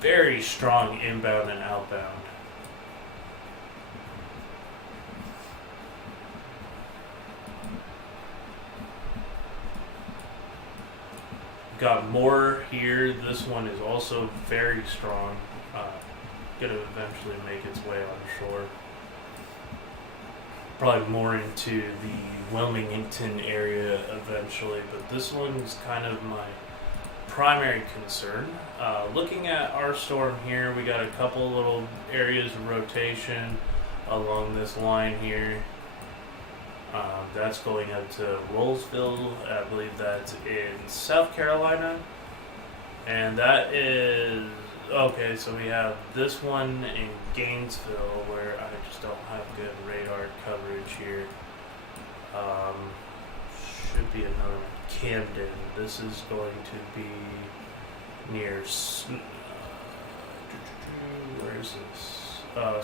Very strong inbound and outbound. Got more here. This one is also very strong. Gonna eventually make its way on shore. Probably more into the Wilmington area eventually, but this one's kind of my primary concern. Looking at our storm here, we got a couple little areas of rotation along this line here. That's going up to Rollsville. I believe that's in South Carolina. And that is... Okay, so we have this one in Gainesville where I just don't have good radar coverage here. Should be another one. Camden. This is going to be near... where is this?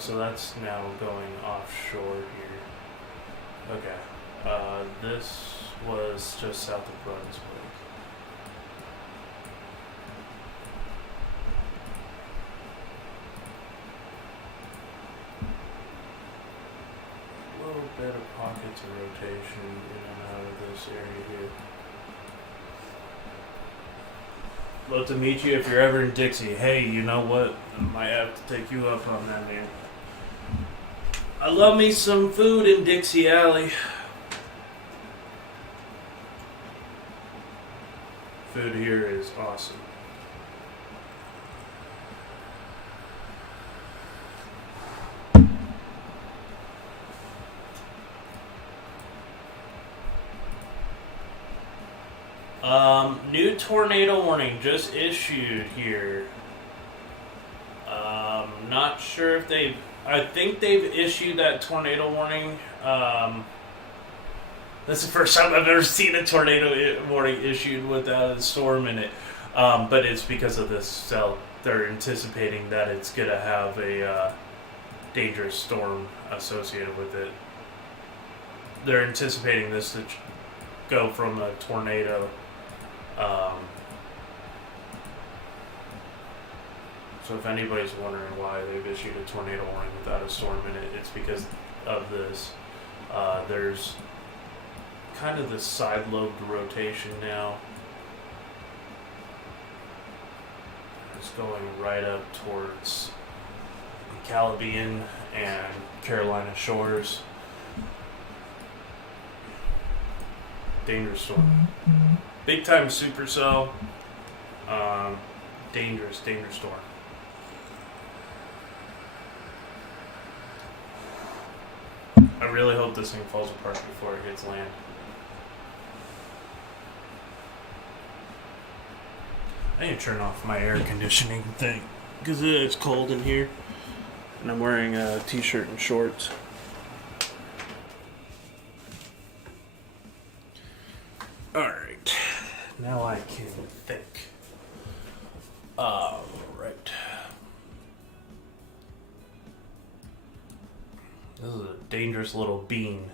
So that's now going offshore here. Okay. This was just south of Brunswick. A little bit of pockets of rotation in and out of this area here. Love to meet you if you're ever in Dixie. Hey, you know what? I might have to take you up on that, man. I love me some food in Dixie Alley. food here is awesome. New tornado warning just issued here. Not sure if they've... I think they've issued that tornado warning. That's the first time I've ever seen a tornado warning issued without a storm in it. But it's because of this cell. They're anticipating that it's going to have a dangerous storm associated with it. They're anticipating this to go from a tornado. So if anybody's wondering why they've issued a tornado warning without a storm in it, it's because of this. There's kind of this side lobed rotation now. It's going right up towards the Caribbean and Carolina shores. Dangerous storm. Big time supercell. Dangerous storm. I really hope this thing falls apart before it hits land. I need to turn off my air conditioning thing because it's cold in here, and I'm wearing a t-shirt and shorts. Alright, now I can think. Right. This is a dangerous little bean.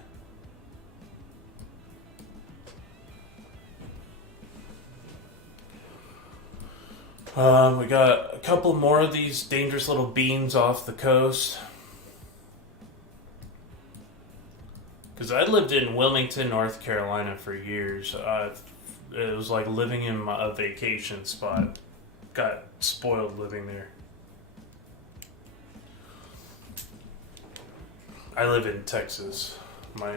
We got a couple more of these dangerous little beans off the coast. Because I lived in Wilmington, North Carolina for years. It was like living in a vacation spot. Got spoiled living there. I live in Texas, my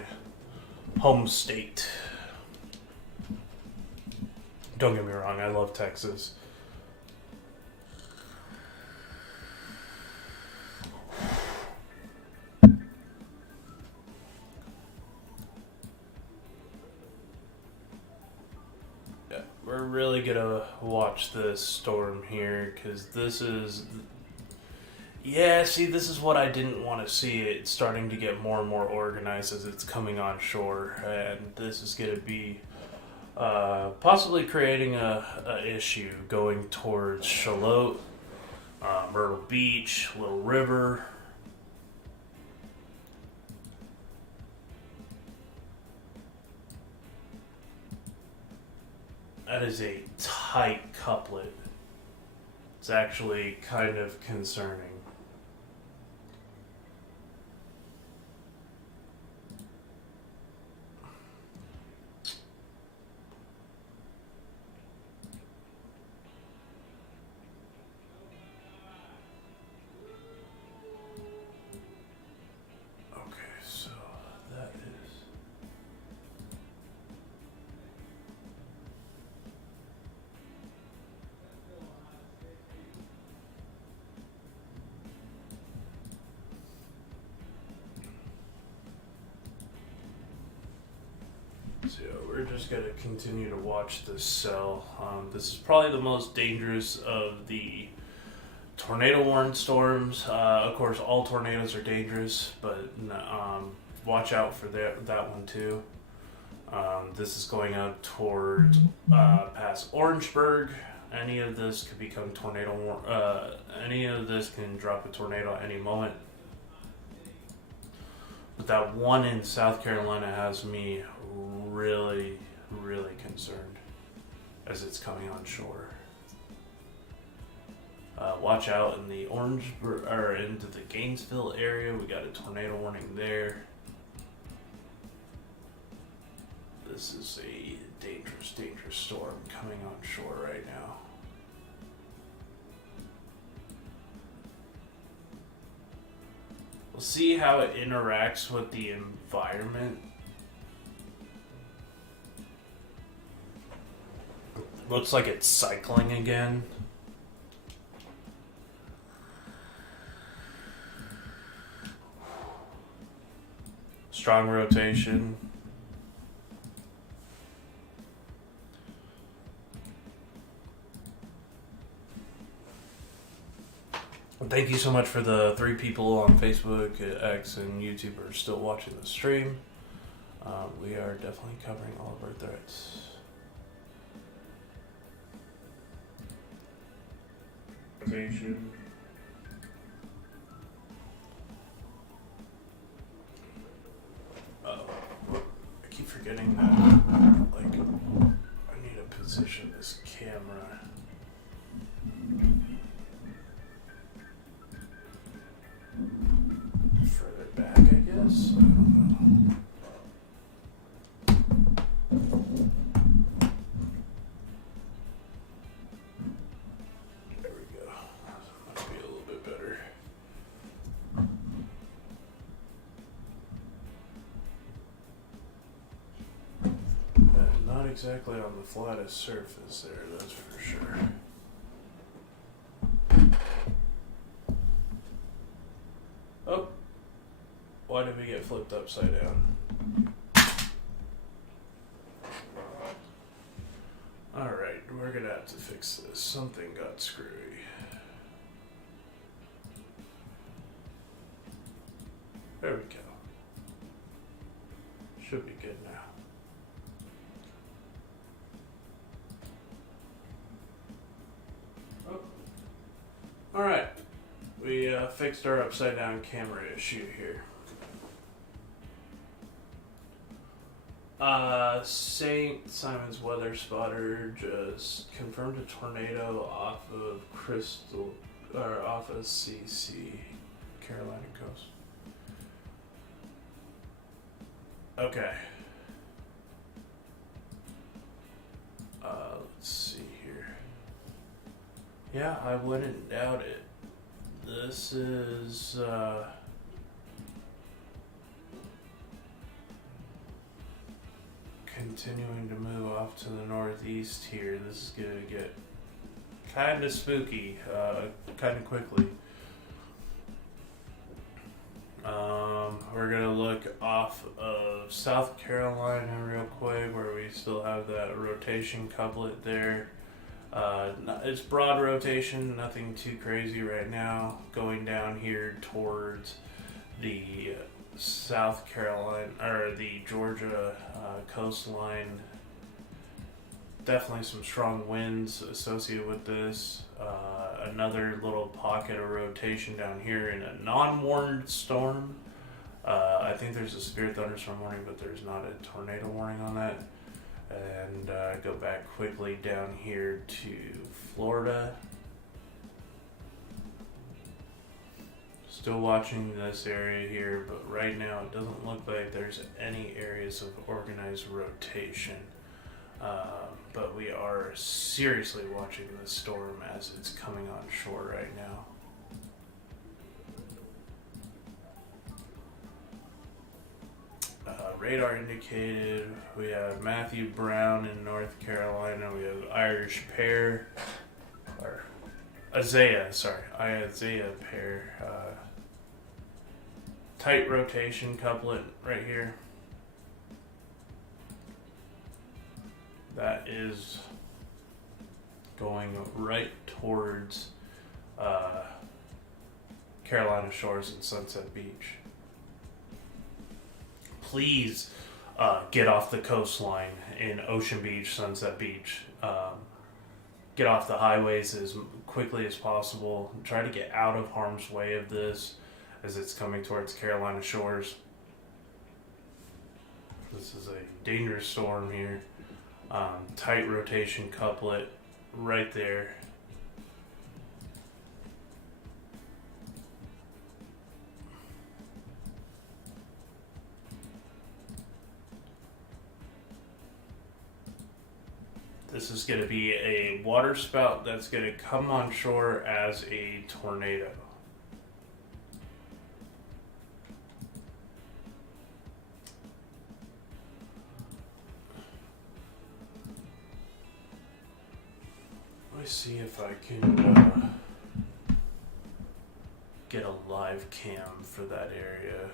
home state. Don't get me wrong, I love Texas. Yeah, we're really gonna watch this storm here, because this is... Yeah, see, this is what I didn't want to see. It's starting to get more and more organized as it's coming on shore, and this is going to be possibly creating a issue going towards Charlotte, Myrtle Beach, Little River. That is a tight couplet. It's actually kind of concerning. So we're just going to continue to watch this cell. This is probably the most dangerous of the tornado warning storms. Of course, all tornadoes are dangerous, but watch out for that one too. This is going up towards past Orangeburg. Any of this could become tornado. Any of this can drop a tornado at any moment. But that one in South Carolina has me really, really concerned as it's coming on shore. Watch out in the Orangeburg or into the Gainesville area. We got a tornado warning there. This is a dangerous, dangerous storm coming on shore right now. We'll see how it interacts with the environment. Looks like it's cycling again. Strong rotation. Thank you so much for the 3 people on Facebook, X, and YouTube are still watching the stream. We are definitely covering all of our threats. Rotation. I keep forgetting that, like, I need to position this camera. Further back, I guess? I don't know. There we go. That might be a little bit better. Not exactly on the flattest surface there, that's for sure. Oh, why did we get flipped upside down? Alright, we're gonna have to fix this. Something got screwy. There we go. Should be good now. Alright, we fixed our upside down camera issue here. St. Simon's Weather Spotter just confirmed a tornado off of off of CC, Carolina coast. Okay. Let's see here. Yeah, I wouldn't doubt it. This is, continuing to move off to the northeast here. This is going to get kind of spooky, kind of quickly. We're going to look off of South Carolina real quick, where we still have that rotation couplet there. It's broad rotation, nothing too crazy right now. Going down here towards the South Carolina, or the Georgia coastline. Definitely some strong winds associated with this. Another little pocket of rotation down here in a non-warned storm. I think there's a severe thunderstorm warning, but there's not a tornado warning on that. And go back quickly down here to Florida. Still watching this area here, but right now it doesn't look like there's any areas of organized rotation. But we are seriously watching the storm as it's coming on shore right now. Radar indicated we have Matthew Brown in North Carolina. We have Irish Pear, or Isaiah Pear. Tight rotation couplet right here. That is going right towards Carolina Shores and Sunset Beach. Please get off the coastline in Ocean Beach, Sunset Beach. Get off the highways as quickly as possible. Try to get out of harm's way of this as it's coming towards Carolina Shores. This is a dangerous storm here. Tight rotation couplet right there. This is going to be a water spout that's going to come on shore as a tornado. me see if I can get a live cam for that area.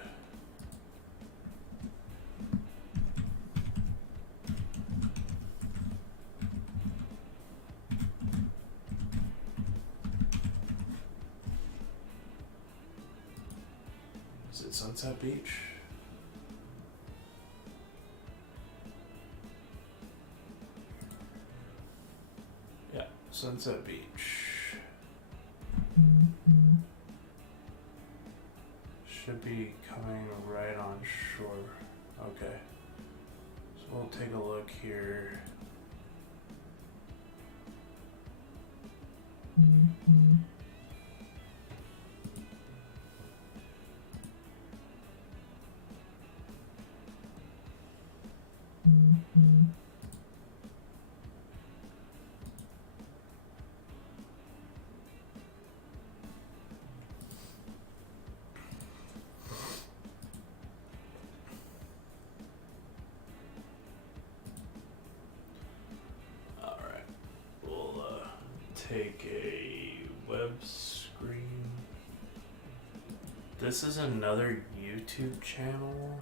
Is it Sunset Beach? Yeah, Sunset Beach. Should be coming right on shore. Okay. So we'll take a look here. Alright. We'll take a web screen. This is another YouTube channel.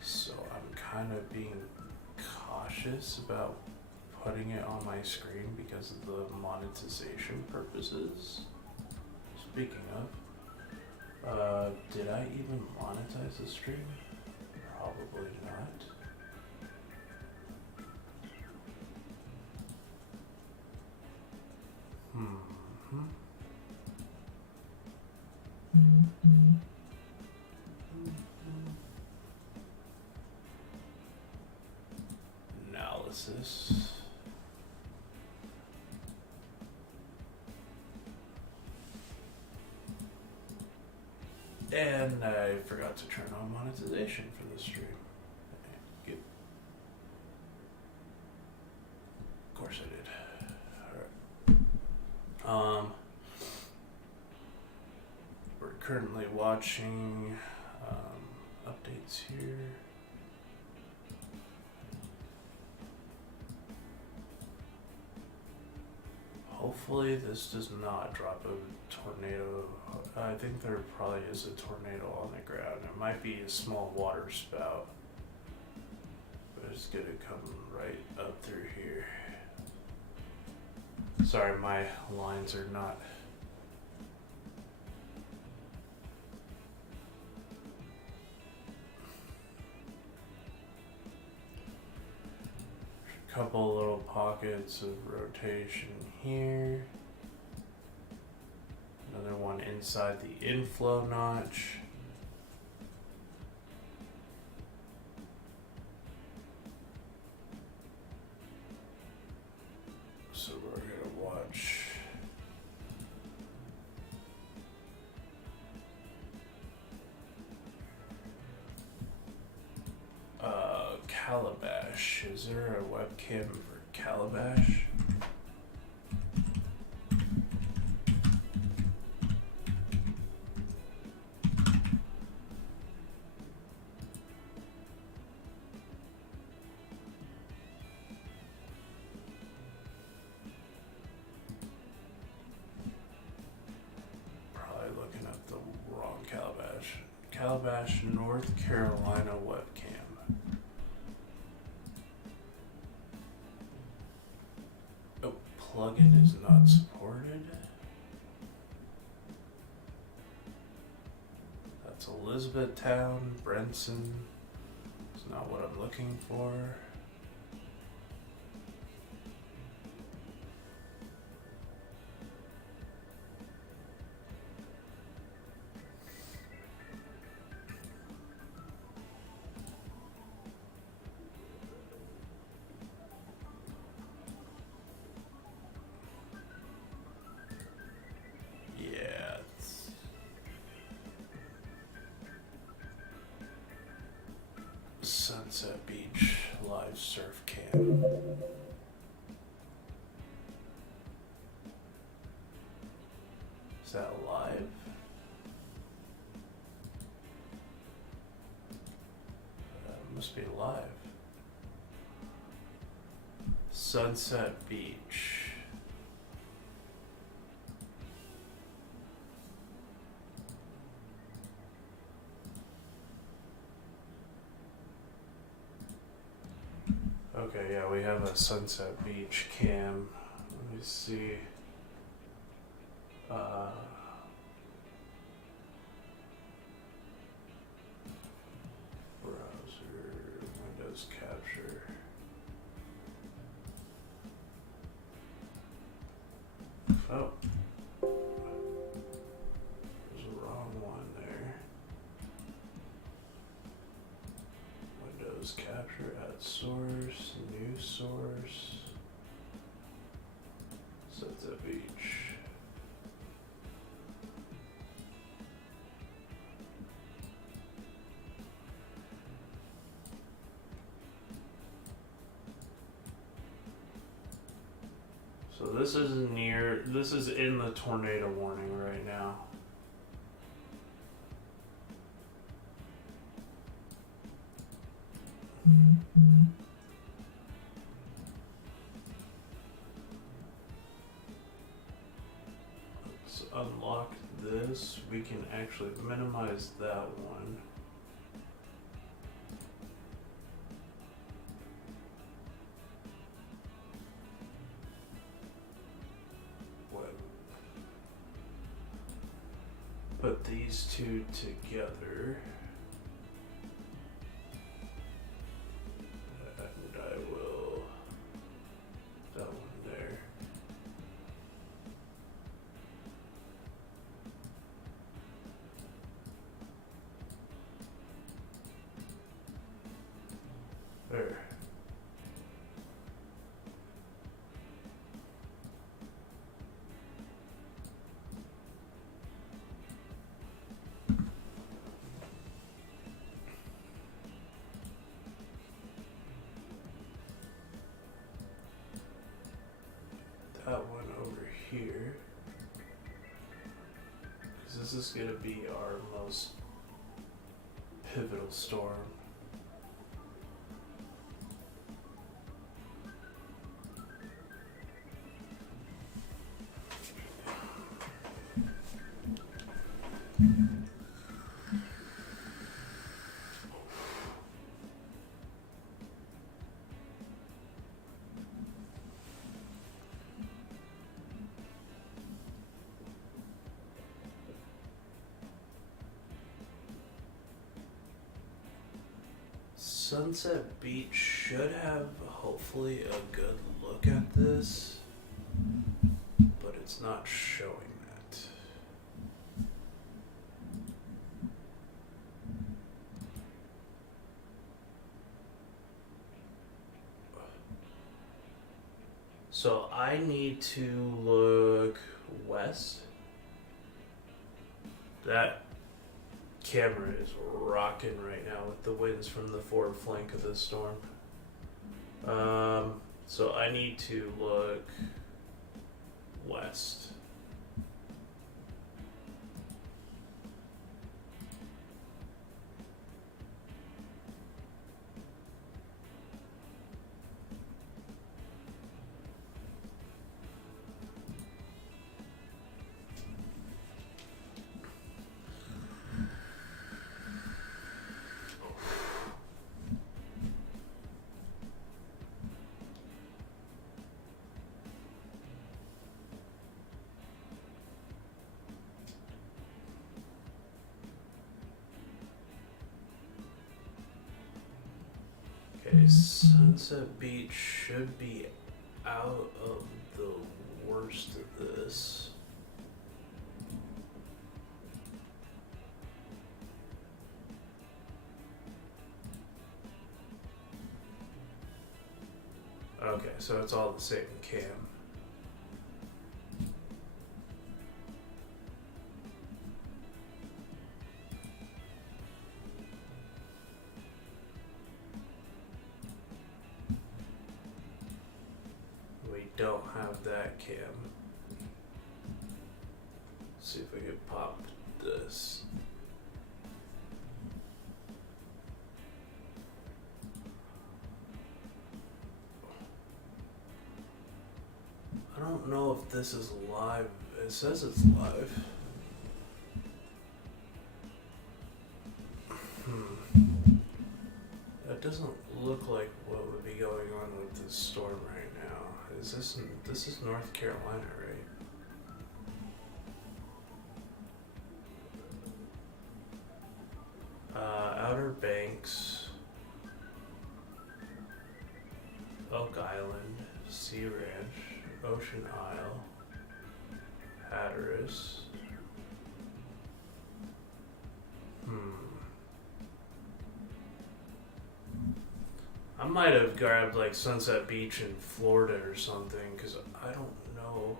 So I'm kind of being cautious about putting it on my screen because of the monetization purposes. Speaking of, did I even monetize the stream? Probably not. Analysis. And I forgot to turn on monetization for the stream. Good. Of course I did. Alright. We're currently watching updates here. Hopefully this does not drop a tornado. I think there probably is a tornado on the ground. It might be a small water spout, but it's gonna come right up through here. Sorry, my lines are not. Couple little pockets of rotation here. Another one inside the inflow notch. So we're gonna watch Calabash. Is there a webcam for Calabash? Probably looking up the wrong Calabash. Calabash, North Carolina webcam. Plugin is not supported. That's Elizabethtown, Brenson. It's not what I'm looking for. Sunset Beach live surf cam. Is that live? Must be live. Sunset Beach. Okay, yeah, we have a Sunset Beach cam. Let me see. Browser, Windows Capture. Oh. There's a wrong one there. Windows Capture, add source, new source. Sunset Beach. So this is in the tornado warning right now. Let's unlock this. We can actually minimize that one. Put these two together, and I will, that one there. There. That one over here, because this is going to be our most pivotal storm. Sunset Beach should have hopefully a good look at this, but it's not showing that. So I need to look west. That camera is rocking right now with the winds from the forward flank of the storm. So I need to look west. Okay, Sunset Beach should be out of the worst of this. Okay, so it's all the same cam. We don't have that cam. Let's see if we can pop this. this is live. It says it's live. That doesn't look like what would be going on with this storm right now. This is North Carolina, right? Outer Banks, Oak Island, Sea Ranch, Ocean Isle, Hatteras. I might have grabbed like Sunset Beach in Florida or something, because I don't know.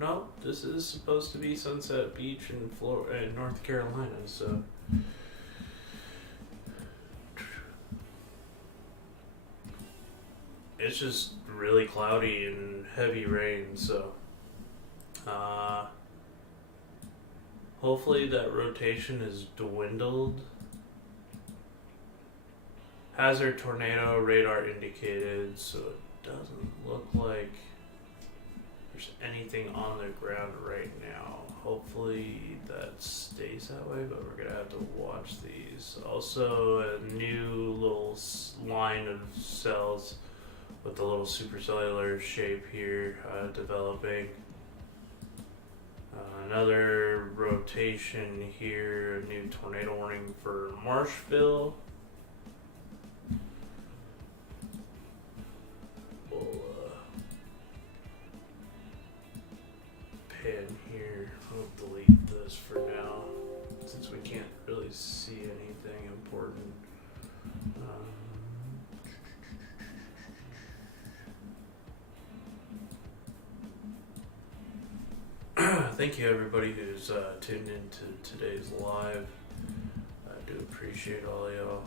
No, this is supposed to be Sunset Beach in North Carolina, so. It's just really cloudy and heavy rain, so. Hopefully that rotation is dwindled. Hazard tornado radar indicated, so it doesn't look like there's anything on the ground right now. Hopefully that stays that way, but we're gonna have to watch these. Also, a new little line of cells with the little supercellular shape here developing. Another rotation here, a new tornado warning for Marshville. We'll pan here. I'll delete this for now since we can't really see anything important. Thank you everybody who's tuned into today's live. I do appreciate all y'all.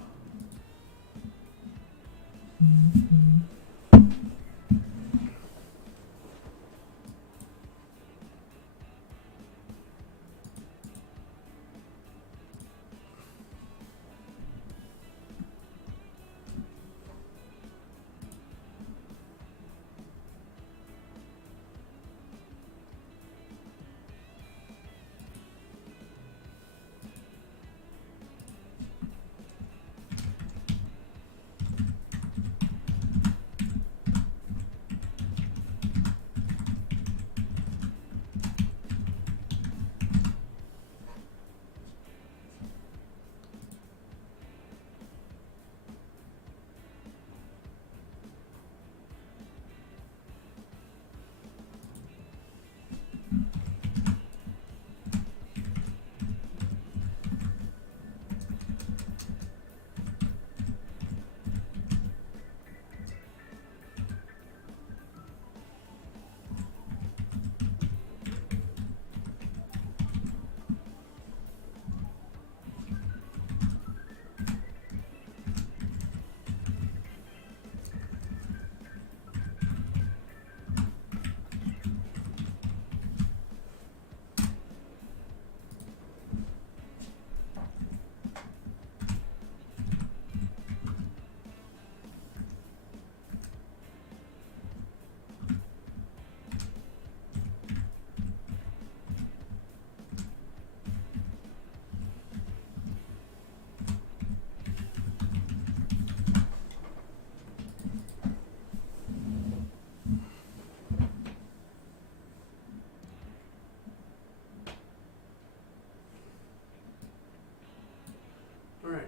Alright.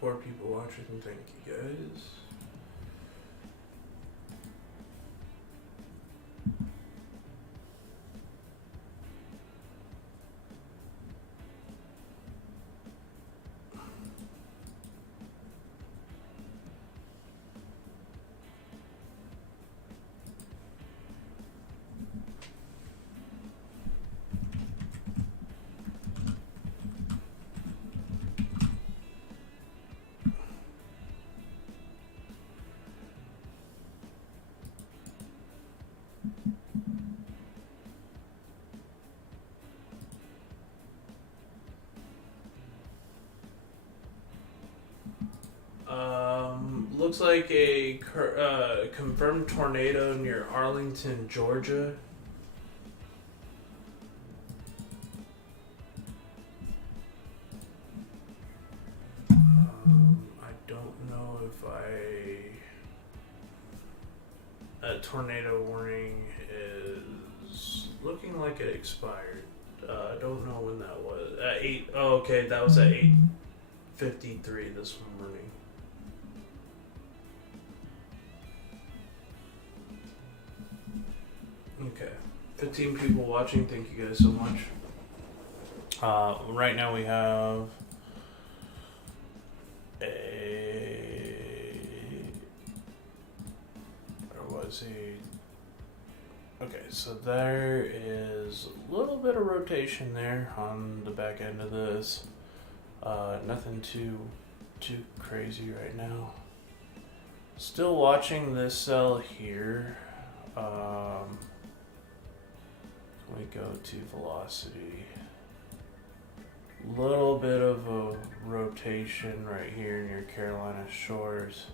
4 people watching, thank you guys. looks like a confirmed tornado near Arlington, Georgia. I don't know if a tornado warning is looking like it expired. I don't know when that was. At 8. Oh, okay, that was at 8:53 this morning. Okay. 15 people watching. Thank you guys so much. Right now we have where was he? Okay, so there is a little bit of rotation there on the back end of this. Nothing too crazy right now. Still watching this cell here. We go to velocity. Little bit of a rotation right here near Carolina Shores.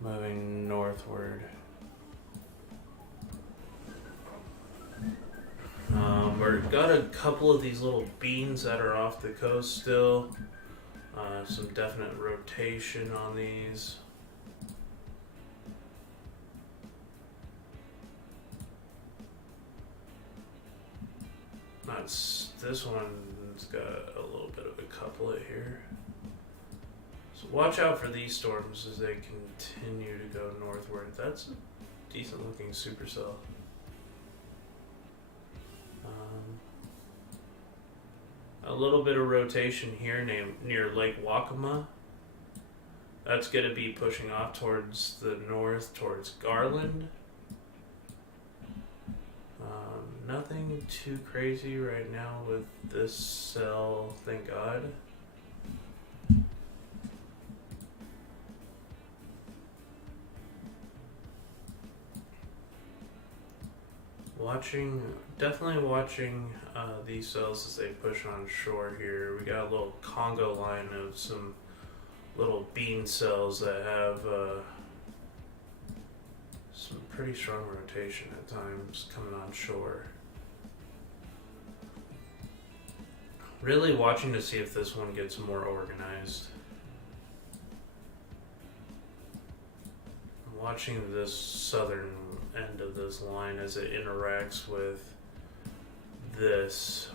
Moving northward. We've got a couple of these little beans that are off the coast still. Some definite rotation on these. This one's got a little bit of a couplet here. So watch out for these storms as they continue to go northward. That's a decent looking supercell. A little bit of rotation here near Lake Wakima. That's going to be pushing off towards the north, towards Garland. Nothing too crazy right now with this cell, thank God. Definitely watching these cells as they push on shore here. We got a little Congo line of some little bean cells that have some pretty strong rotation at times coming on shore. Really watching to see if this one gets more organized. I'm watching this southern end of this line as it interacts with this,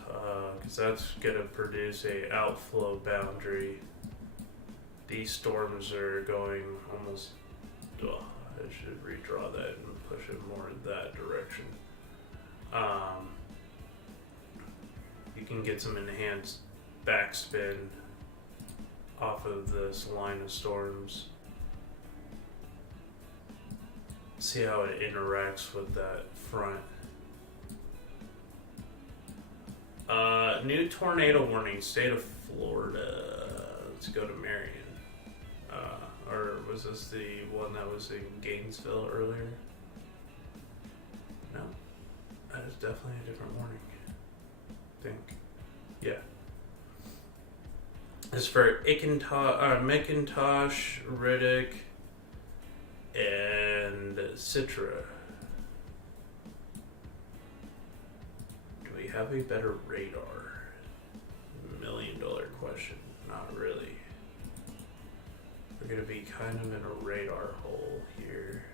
because that's going to produce a outflow boundary. These storms are going almost, I should redraw that and push it more in that direction. You can get some enhanced backspin off of this line of storms. See how it interacts with that front. New tornado warning, state of Florida. Let's go to Marion. Or was this the one that was in Gainesville earlier? No. That is definitely a different warning. I think. Yeah. It's for McIntosh, Riddick, and Citra. Do we have a better radar? $1 million question. Not really. We're going to be kind of in a radar hole here.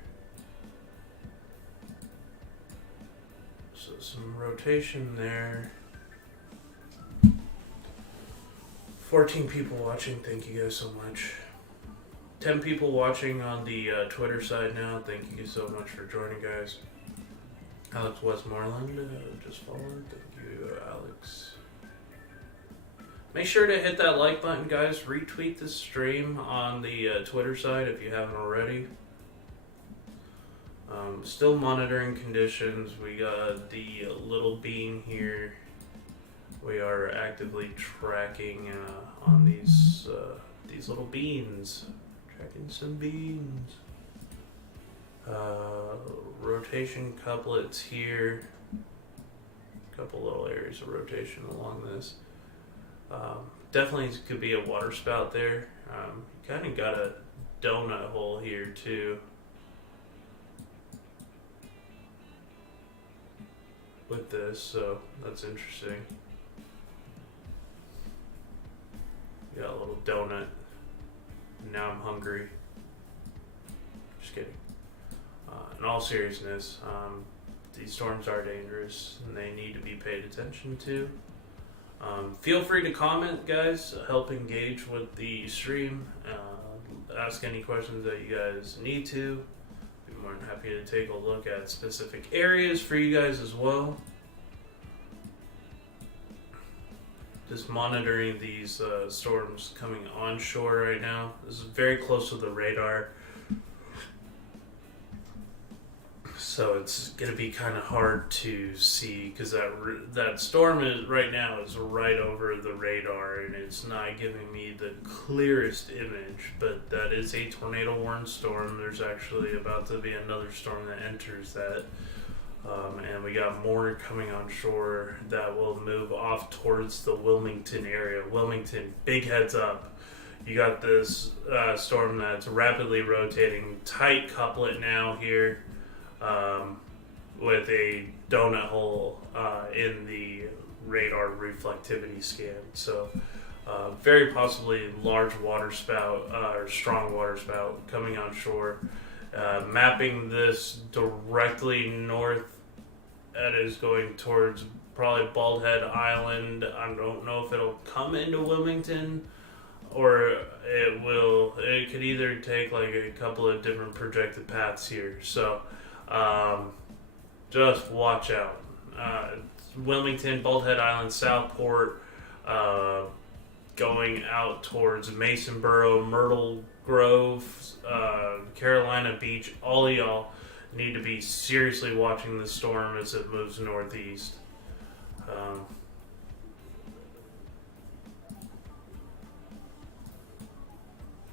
So some rotation there. 14 people watching, thank you guys so much. 10 people watching on the Twitter side now, thank you so much for joining, guys. Alex Westmoreland, just followed, thank you, Alex. Make sure to hit that like button, guys. Retweet this stream on the Twitter side if you haven't already. Still monitoring conditions. We got the little bean here. We are actively tracking on these little beans. Tracking some beans. Rotation couplets here. Couple little areas of rotation along this. Definitely could be a water spout there. You kind of gotta donut hole here too. With this, so that's interesting. Got a little donut. Now I'm hungry. Just kidding. In all seriousness, these storms are dangerous and they need to be paid attention to. Feel free to comment, guys. Help engage with the stream. Ask any questions that you guys need to. Be more than happy to take a look at specific areas for you guys as well. Just monitoring these storms coming onshore right now. This is very close to the radar. So it's going to be kind of hard to see because that storm is right now is right over the radar and it's not giving me the clearest image. But that is a tornado warned storm. There's actually about to be another storm that enters that. And we got more coming on shore that will move off towards the Wilmington area. Wilmington, big heads up. You got this storm that's rapidly rotating, tight couplet now here. With a donut hole in the radar reflectivity scan. So very possibly large water spout or strong water spout coming on shore. Mapping this directly north, that is going towards probably Bald Head Island. I don't know if it'll come into Wilmington or it could either take like a couple of different projected paths here. So just watch out. Wilmington, Bald Head Island, Southport, going out towards Masonboro, Myrtle Grove, Carolina Beach. All of y'all need to be seriously watching the storm as it moves northeast.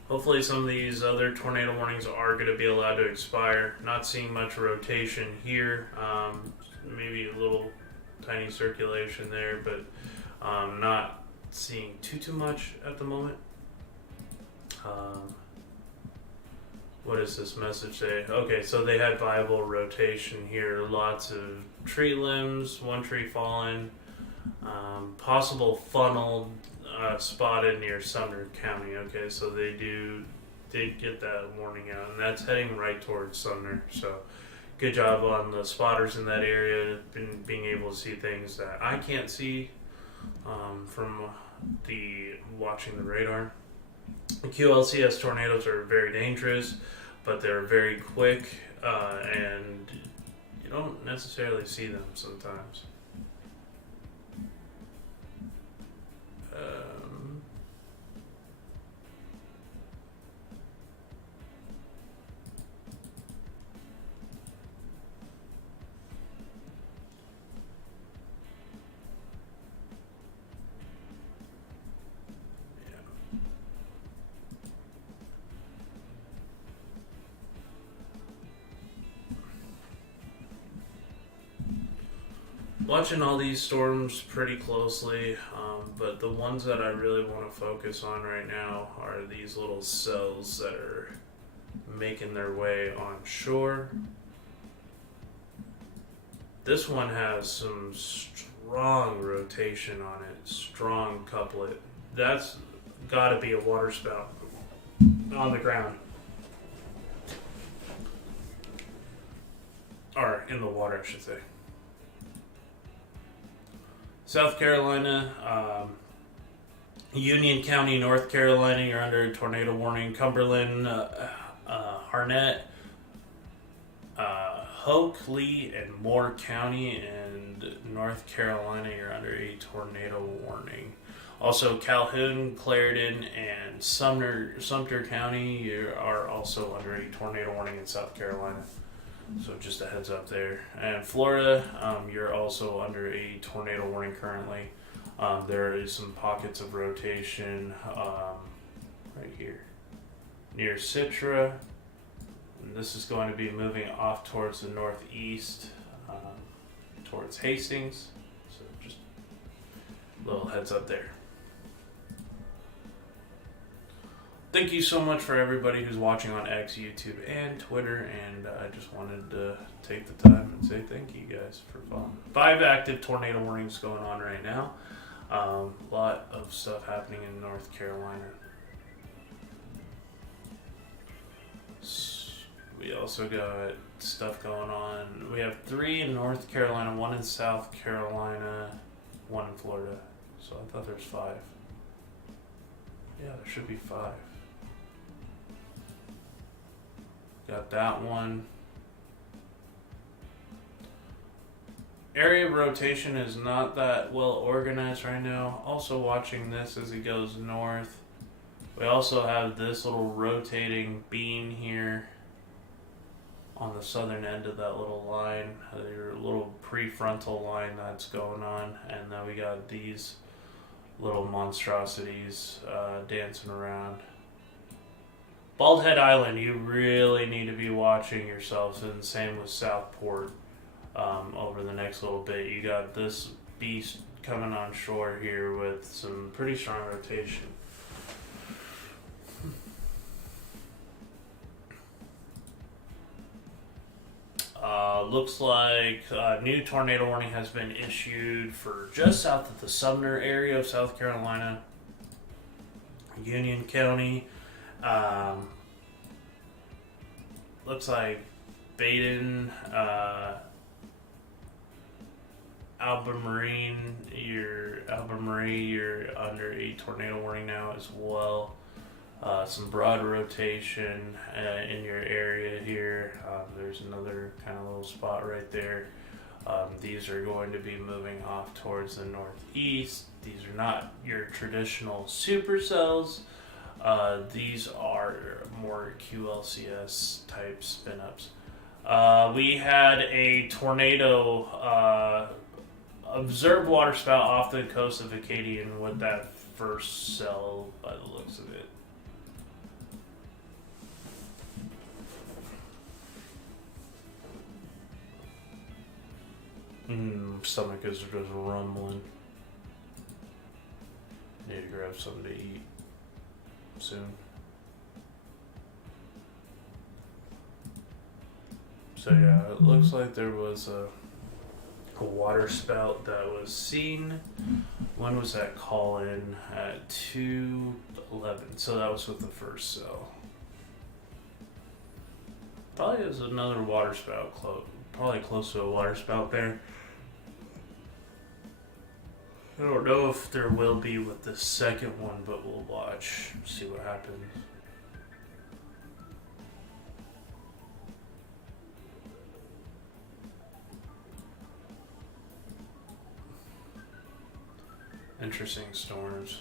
Hopefully some of these other tornado warnings are going to be allowed to expire. Not seeing much rotation here. Maybe a little tiny circulation there, but not seeing too much at the moment. What does this message say? Okay, so they had viable rotation here. Lots of tree limbs, one tree fallen, possible funnel spotted near Sumner County. Okay, so they did get that warning out, and that's heading right towards Sumner. So good job on the spotters in that area, being able to see things that I can't see from watching the radar. The QLCS tornadoes are very dangerous, but they're very quick, and you don't necessarily see them sometimes. Watching all these storms pretty closely, but the ones that I really want to focus on right now are these little cells that are making their way on shore. This one has some strong rotation on it, strong couplet. That's got to be a water spout on the ground. Or in the water, I should say. South Carolina, Union County, North Carolina, you're under a tornado warning. Cumberland, Harnett, Hoke, Lee, and Moore County, and North Carolina, you're under a tornado warning. Also, Calhoun, Clarendon, and Sumter County, you are also under a tornado warning in South Carolina. So just a heads up there. And Florida, you're also under a tornado warning currently. There is some pockets of rotation right here near Citra. And this is going to be moving off towards the northeast, towards Hastings. So just a little heads up there. thank you so much for everybody who's watching on X, YouTube, and Twitter. And I just wanted to take the time and say thank you guys for following. 5 active tornado warnings going on right now. A lot of stuff happening in North Carolina. We also got stuff going on. We have 3 in North Carolina, 1 in South Carolina, 1 in Florida. So I thought there's 5. Yeah, there should be 5. Got that one. Area rotation is not that well organized right now. Also watching this as it goes north. We also have this little rotating beam here on the southern end of that little line, your little prefrontal line that's going on, and then we got these little monstrosities dancing around. Bald Head Island, you really need to be watching yourselves, and same with Southport. Over the next little bit, you got this beast coming on shore here with some pretty strong rotation. Looks like a new tornado warning has been issued for just south of the Sumner area of South Carolina, Union County. Looks like Baden, Albemarle, you're under a tornado warning now as well. Some broad rotation in your area here. There's another kind of little spot right there. These are going to be moving off towards the northeast. These are not your traditional supercells. These are more QLCS type spin-ups. We had a tornado observed waterspout off the coast of Acadian with that first cell by the looks of it. Stomach is just rumbling. Need to grab something to eat soon. So yeah, it looks like there was a water spout that was seen. When was that call in? At 2:11. So that was with the first cell. Probably is another water spout probably close to a water spout there. I don't know if there will be with the second one, but we'll watch, see what happens. Interesting storms.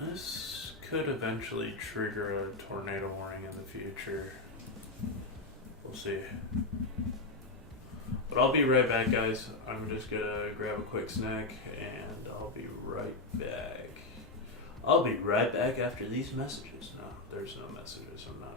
This could eventually trigger a tornado warning in the future. We'll see. But I'll be right back, guys. I'm just gonna grab a quick snack and I'll be right back. I'll be right back after these messages. No, there's no messages. I'm not.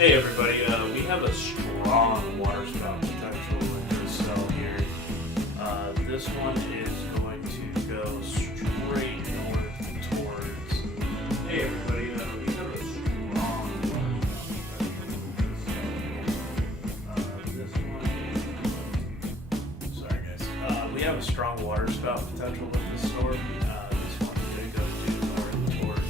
Hey everybody, we have a strong water spout potential with this cell here. This one is going to go straight north towards. Hey everybody, we have a strong water spout potential with this cell here. This one is. Sorry guys. We have a strong water spout potential with this storm. This one is going to go due north towards.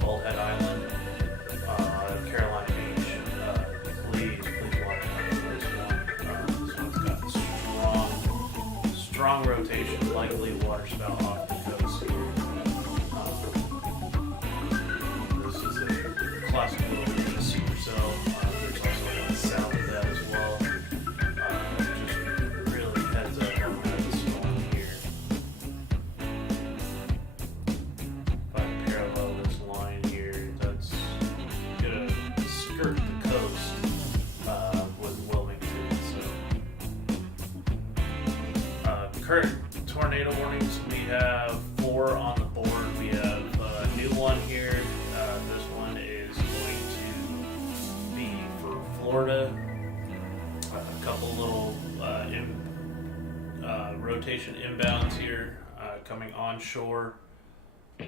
Bullhead Island, Carolina Beach. Please watch out for this one. This one's got strong rotation, likely water spout off the coast here. This is a classic little supercell. There's also one south of that as well. Just really heads up on that storm here. If I parallel this line here, that's gonna skirt the coast with Wilmington. So, current tornado warnings, we have 4 on the board. We have a new one here. This one is going to be for Florida. A couple little rotation inbounds here coming onshore. You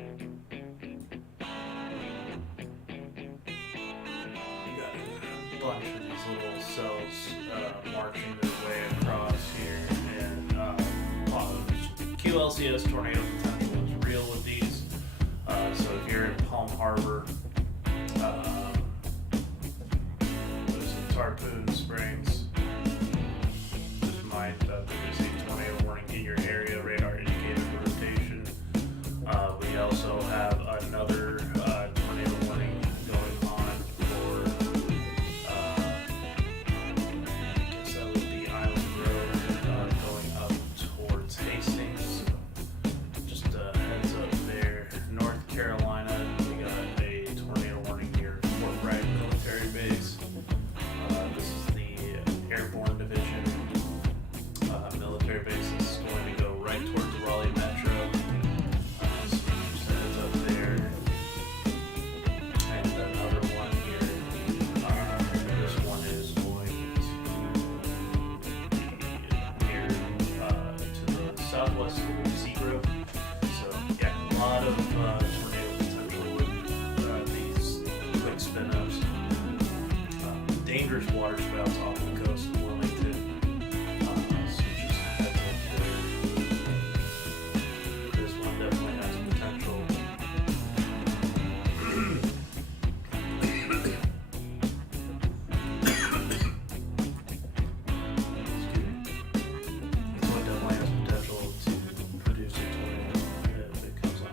got a bunch of these little cells marching their way across here, and QLCS tornado potential is real with these. So if you're in Palm Harbor, there's some Tarpon Springs, just mind that there is a tornado warning in your area, radar indicated rotation. We also have another tornado warning going on for, I guess that would be Island Road, going up towards Hastings. So just a heads up there. North Carolina, we got a tornado warning near Fort Bragg military base. This is the Airborne Division military base. This is going to go right towards the Raleigh Metro. Southwest Zebra. So yeah, a lot of tornado potential with these quick spin-ups. Dangerous water spouts off the coast of Wilmington. So just heads up there. This one definitely has potential.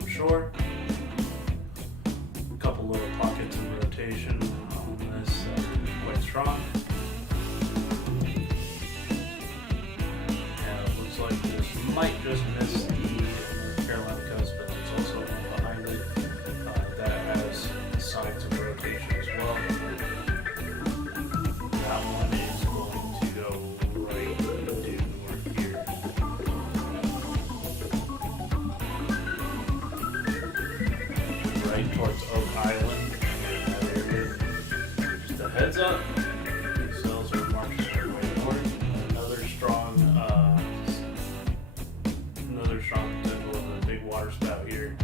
Shore. A couple little pockets of rotation on this quite strong. And it looks like this might just miss the Carolina coast, but there's also one behind it that has signs of rotation as well. That one is going to go right due north here. Right towards Oak Island in that area. Just a heads up, these cells are marching their way north. Another strong potential of a big water spout here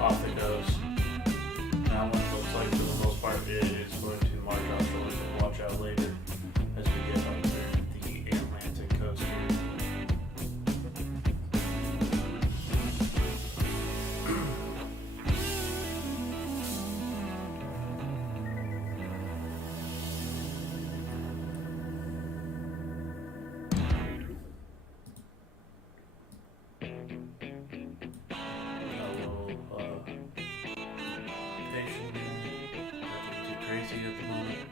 off the coast. That one looks like for the most part it is going to march offshore, so watch out later as we get up there the Atlantic coast here. Crazy at the moment.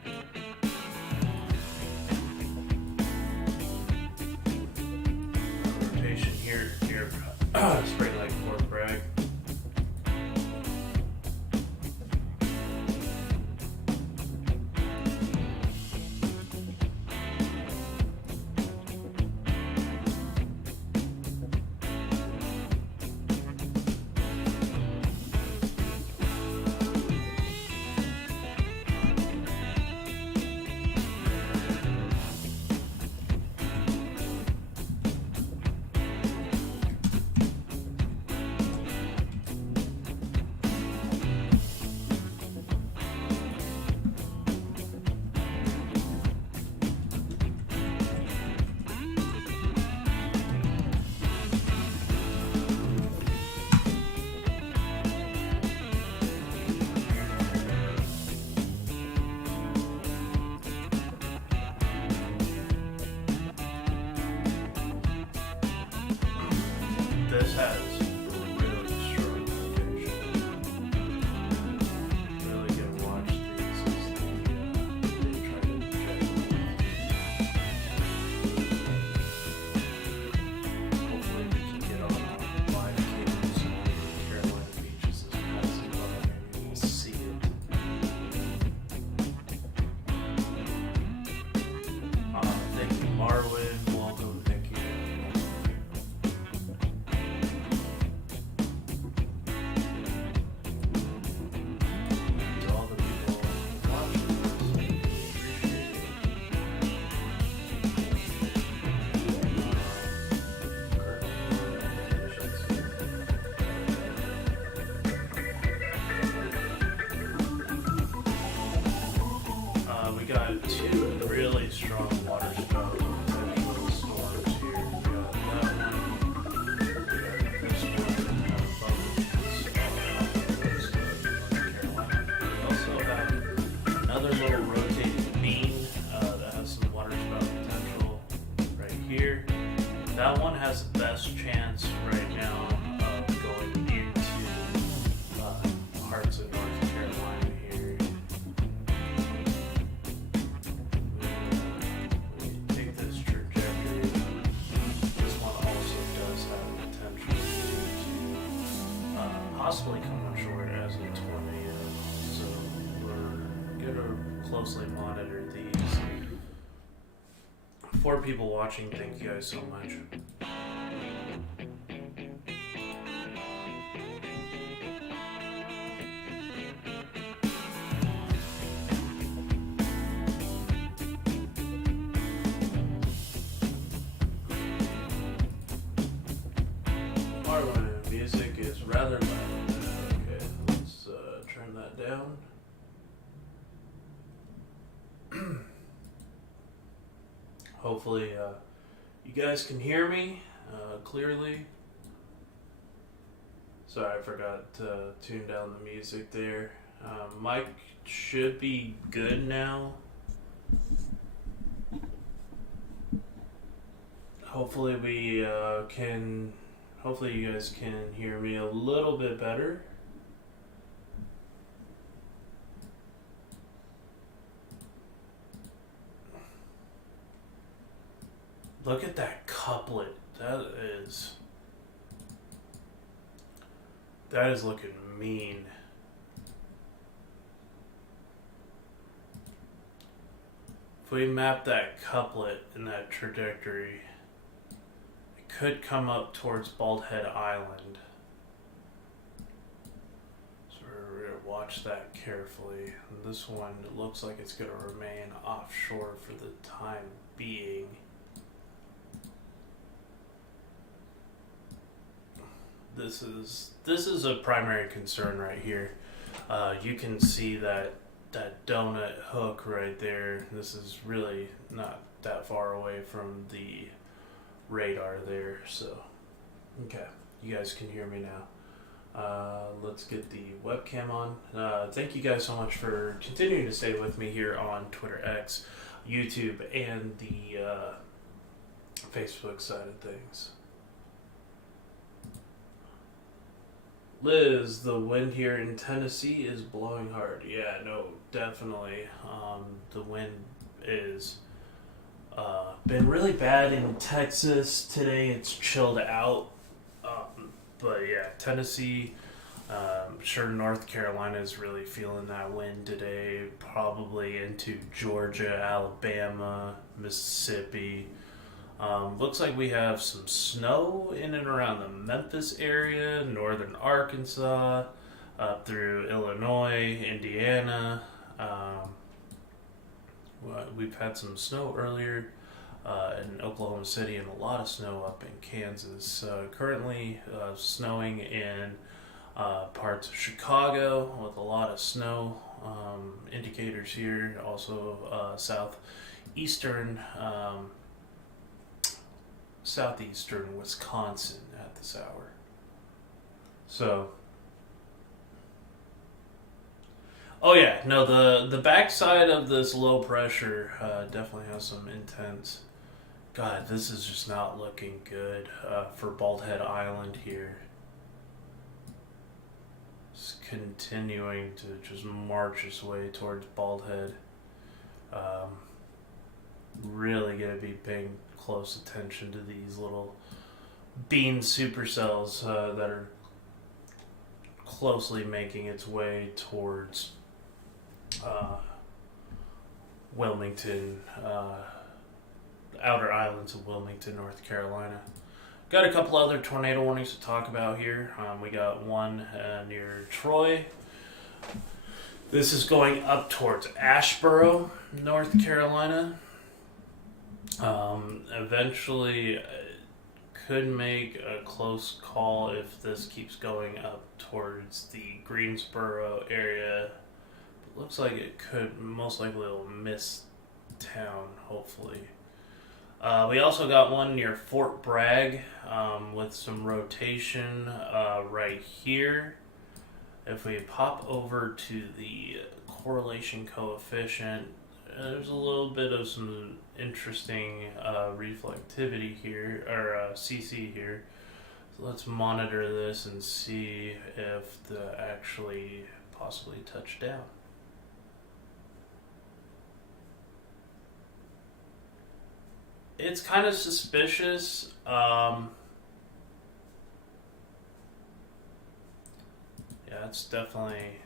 Rotation here, Spring Lake, Fort Bragg. this has really strong location. Really gonna watch these as they try to inject. Hopefully we can get on live cameras in Carolina beaches as passing by. Maybe we'll see it. Thank you, Marwin. Welcome. Thank you. To all the people watching this, we appreciate it. We got two really strong water spout potential storms here. We got that one. We got this one above the coast of North Carolina. We also have another little rotating beam that has some water spout potential right here. That one has the best chance right now of going into parts of North Carolina here. We take this trajectory. This one also does have potential to possibly come on shore as a tornado. So we're going to closely monitor these. For people watching, thank you guys so much. Marlon music is rather loud. Okay, let's turn that down. Hopefully, you guys can hear me clearly. Sorry, I forgot to tune down the music there. Mic should be good now. Hopefully we can. Hopefully you guys can hear me a little bit better. Look at that couplet. That is looking mean. If we map that couplet in that trajectory, it could come up towards Bald Head Island. So we're going to watch that carefully. And this one looks like it's going to remain offshore for the time being. This is a primary concern right here. You can see that donut hook right there. This is really not that far away from the radar there. So, okay, you guys can hear me now. Let's get the webcam on. Thank you guys so much for continuing to stay with me here on Twitter X, YouTube, and the Facebook side of things. Liz, the wind here in Tennessee is blowing hard. Yeah, no, definitely. The wind is been really bad in Texas today. It's chilled out. But yeah, Tennessee, sure North Carolina is really feeling that wind today. Probably into Georgia, Alabama, Mississippi. Looks like we have some snow in and around the Memphis area, northern Arkansas, up through Illinois, Indiana. We've had some snow earlier in Oklahoma City and a lot of snow up in Kansas. Currently snowing in parts of Chicago with a lot of snow indicators here. Also southeastern Wisconsin at this hour. So, oh yeah, no, the backside of this low pressure definitely has some intense God, this is just not looking good for Bald Head Island here. It's continuing to just march its way towards Bald Head. Really going to be paying close attention to these little bean supercells that are closely making its way towards Wilmington, outer islands of Wilmington, North Carolina. Got a couple other tornado warnings to talk about here. We got one near Troy. This is going up towards Asheboro, North Carolina. Eventually, could make a close call if this keeps going up towards the Greensboro area. It looks like it could, most likely it'll miss town, hopefully. We also got one near Fort Bragg with some rotation right here. If we pop over to the correlation coefficient, there's a little bit of some interesting reflectivity here, or CC here. So let's monitor this and see if the actually possibly touched down. It's kind of suspicious. Yeah, it's definitely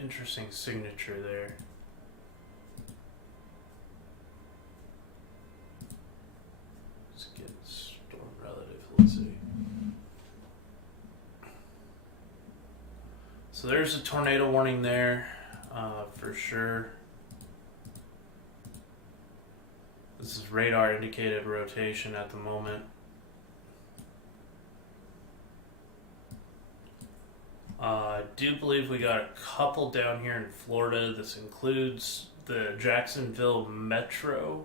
interesting signature there. Let's get storm relative. Let's see. So there's a tornado warning there, for sure. This is radar indicated rotation at the moment. I do believe we got a couple down here in Florida. This includes the Jacksonville Metro.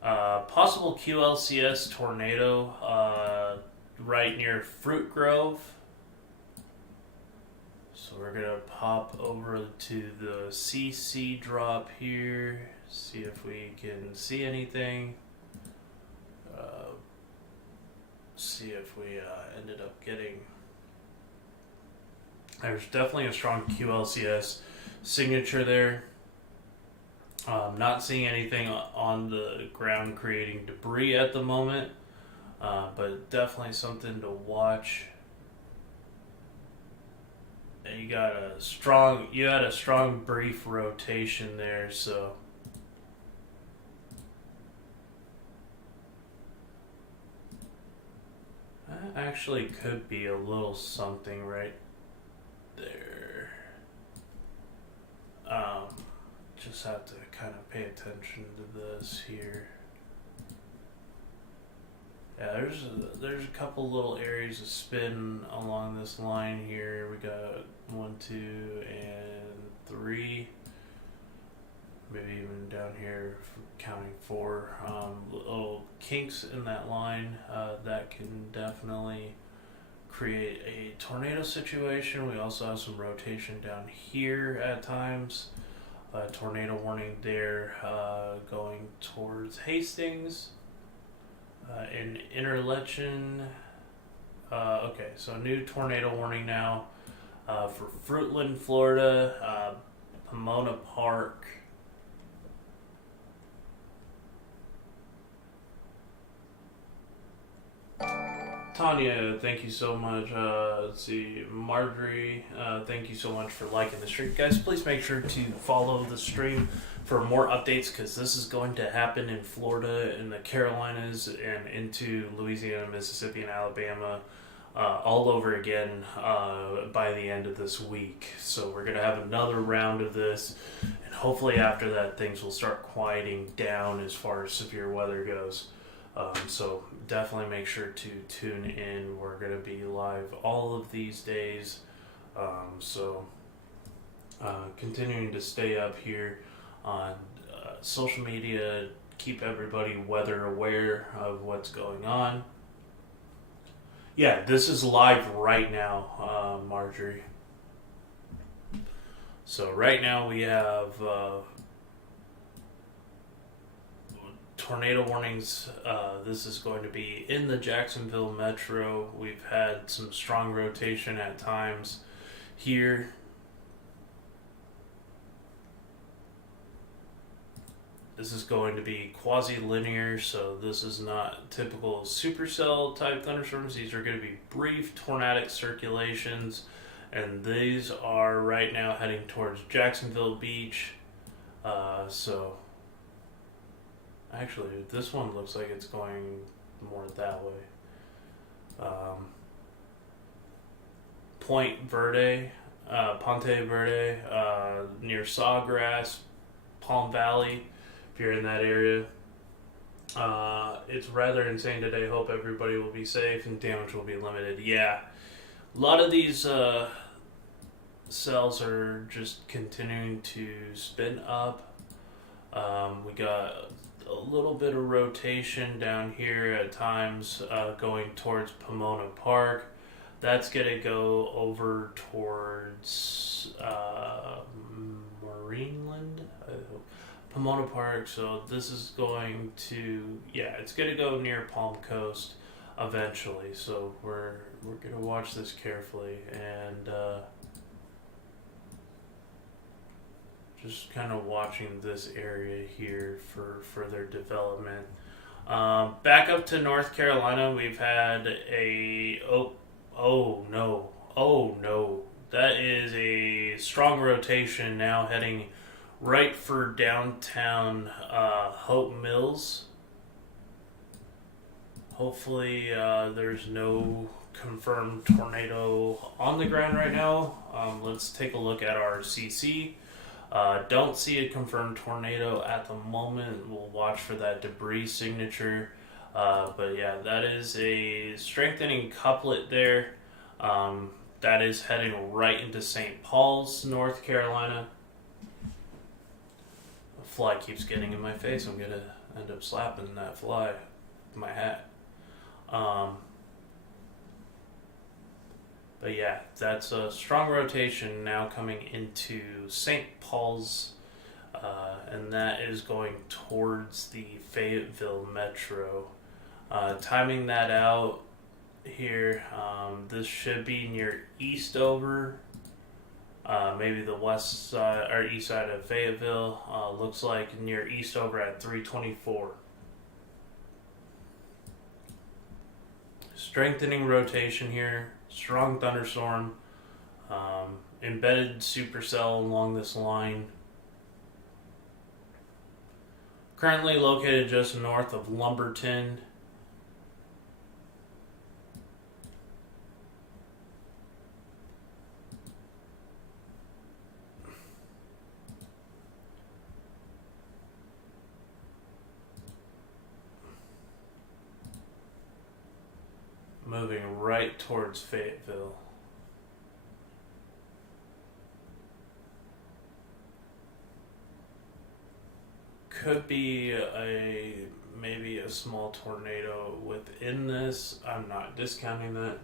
Possible QLCS tornado right near Fruit Grove. So we're going to pop over to the CC drop here. See if we can see anything. See if we ended up getting... There's definitely a strong QLCS signature there. Not seeing anything on the ground creating debris at the moment, but definitely something to watch. And you had a strong brief rotation there, so that actually could be a little something right there. Just have to kind of pay attention to this here. Yeah, there's a couple little areas of spin along this line here. We got 1, 2, and 3. Maybe even down here, counting 4. Little kinks in that line that can definitely create a tornado situation. We also have some rotation down here at times. Tornado warning there going towards Hastings in Interlachen. Okay, so new tornado warning now for Fruitland, Florida, Pomona Park. Tanya, thank you so much. Let's see, Marjorie, thank you so much for liking the stream. Guys, please make sure to follow the stream for more updates, because this is going to happen in Florida, in the Carolinas, and into Louisiana, Mississippi, and Alabama all over again by the end of this week. So we're going to have another round of this, and hopefully after that things will start quieting down as far as severe weather goes. So definitely make sure to tune in. We're going to be live all of these days. Continuing to stay up here on social media, keep everybody weather aware of what's going on. Yeah, this is live right now, Marjorie. So right now we have tornado warnings. This is going to be in the Jacksonville metro. We've had some strong rotation at times here. This is going to be quasi-linear, so this is not typical supercell type thunderstorms. These are going to be brief tornadic circulations, and these are right now heading towards Jacksonville Beach. So actually, this one looks like it's going more that way. Ponte Verde, near Sawgrass, Palm Valley. If you're in that area, it's rather insane today. Hope everybody will be safe and damage will be limited. Yeah, a lot of these cells are just continuing to spin up. We got a little bit of rotation down here at times going towards Pomona Park. That's going to go over towards Marineland, I hope. Pomona Park, so this is going to, it's going to go near Palm Coast eventually, so we're going to watch this carefully and just kind of watching this area here for further development. Back up to North Carolina, we've had oh no, that is a strong rotation now heading right for downtown Hope Mills. Hopefully there's no confirmed tornado on the ground right now. Let's take a look at our CC. Don't see a confirmed tornado at the moment. We'll watch for that debris signature. But yeah, that is a strengthening couplet there. That is heading right into St. Paul's, North Carolina. Fly keeps getting in my face. I'm gonna end up slapping that fly with my hat. But yeah, that's a strong rotation now coming into St. Paul's, and that is going towards the Fayetteville metro. Timing that out here, this should be near Eastover. Maybe the west side or east side of Fayetteville. Looks like near Eastover at 324. Strengthening rotation here. Strong thunderstorm. Embedded supercell along this line. Currently located just north of Lumberton. Moving right towards Fayetteville. Could be maybe a small tornado within this. I'm not discounting that.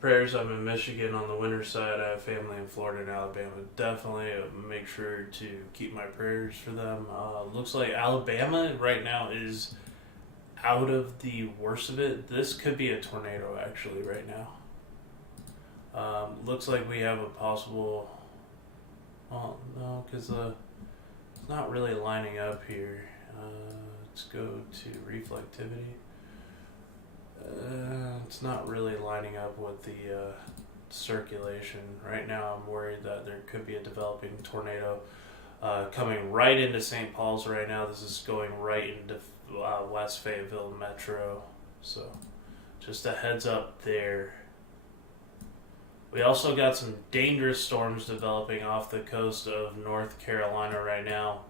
Prayers. I'm in Michigan on the winter side. I have family in Florida and Alabama. Definitely make sure to keep my prayers for them. Looks like Alabama right now is out of the worst of it. This could be a tornado actually right now. Looks like we have a possible... Oh, no, because it's not really lining up here. Let's go to reflectivity. It's not really lining up with the circulation. Right now I'm worried that there could be a developing tornado coming right into St. Paul's right now. This is going right into West Fayetteville Metro. So just a heads up there. We also got some dangerous storms developing off the coast of North Carolina right now.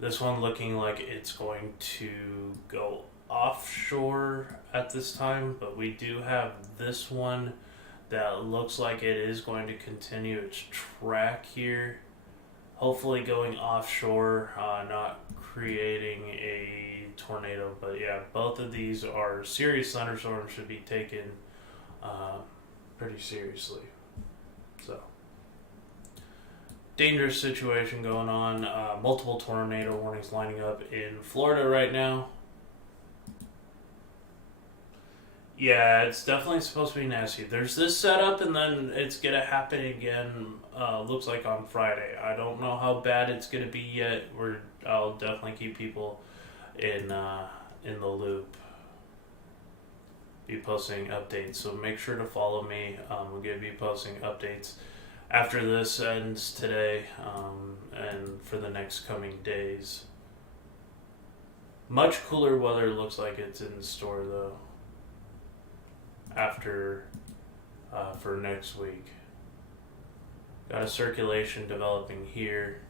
This one looking like it's going to go offshore at this time, but we do have this one that looks like it is going to continue its track here. Hopefully going offshore, not creating a tornado. But yeah, both of these are serious thunderstorms, should be taken pretty seriously. So dangerous situation going on. Multiple tornado warnings lining up in Florida right now. Yeah, it's definitely supposed to be nasty. There's this setup, and then it's gonna happen again. Looks like on Friday. I don't know how bad it's gonna be yet. I'll definitely keep people in the loop. Be posting updates, so make sure to follow me. We're gonna be posting updates after this ends today, and for the next coming days. Much cooler weather looks like it's in store though. After for next week. Got a circulation developing here.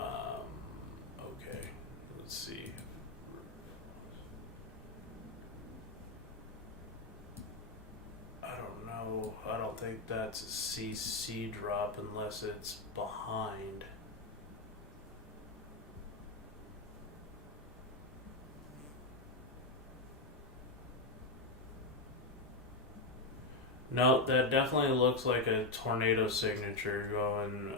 Okay, let's see. I don't know. I don't think that's a CC drop unless it's behind. No, that definitely looks like a tornado signature going.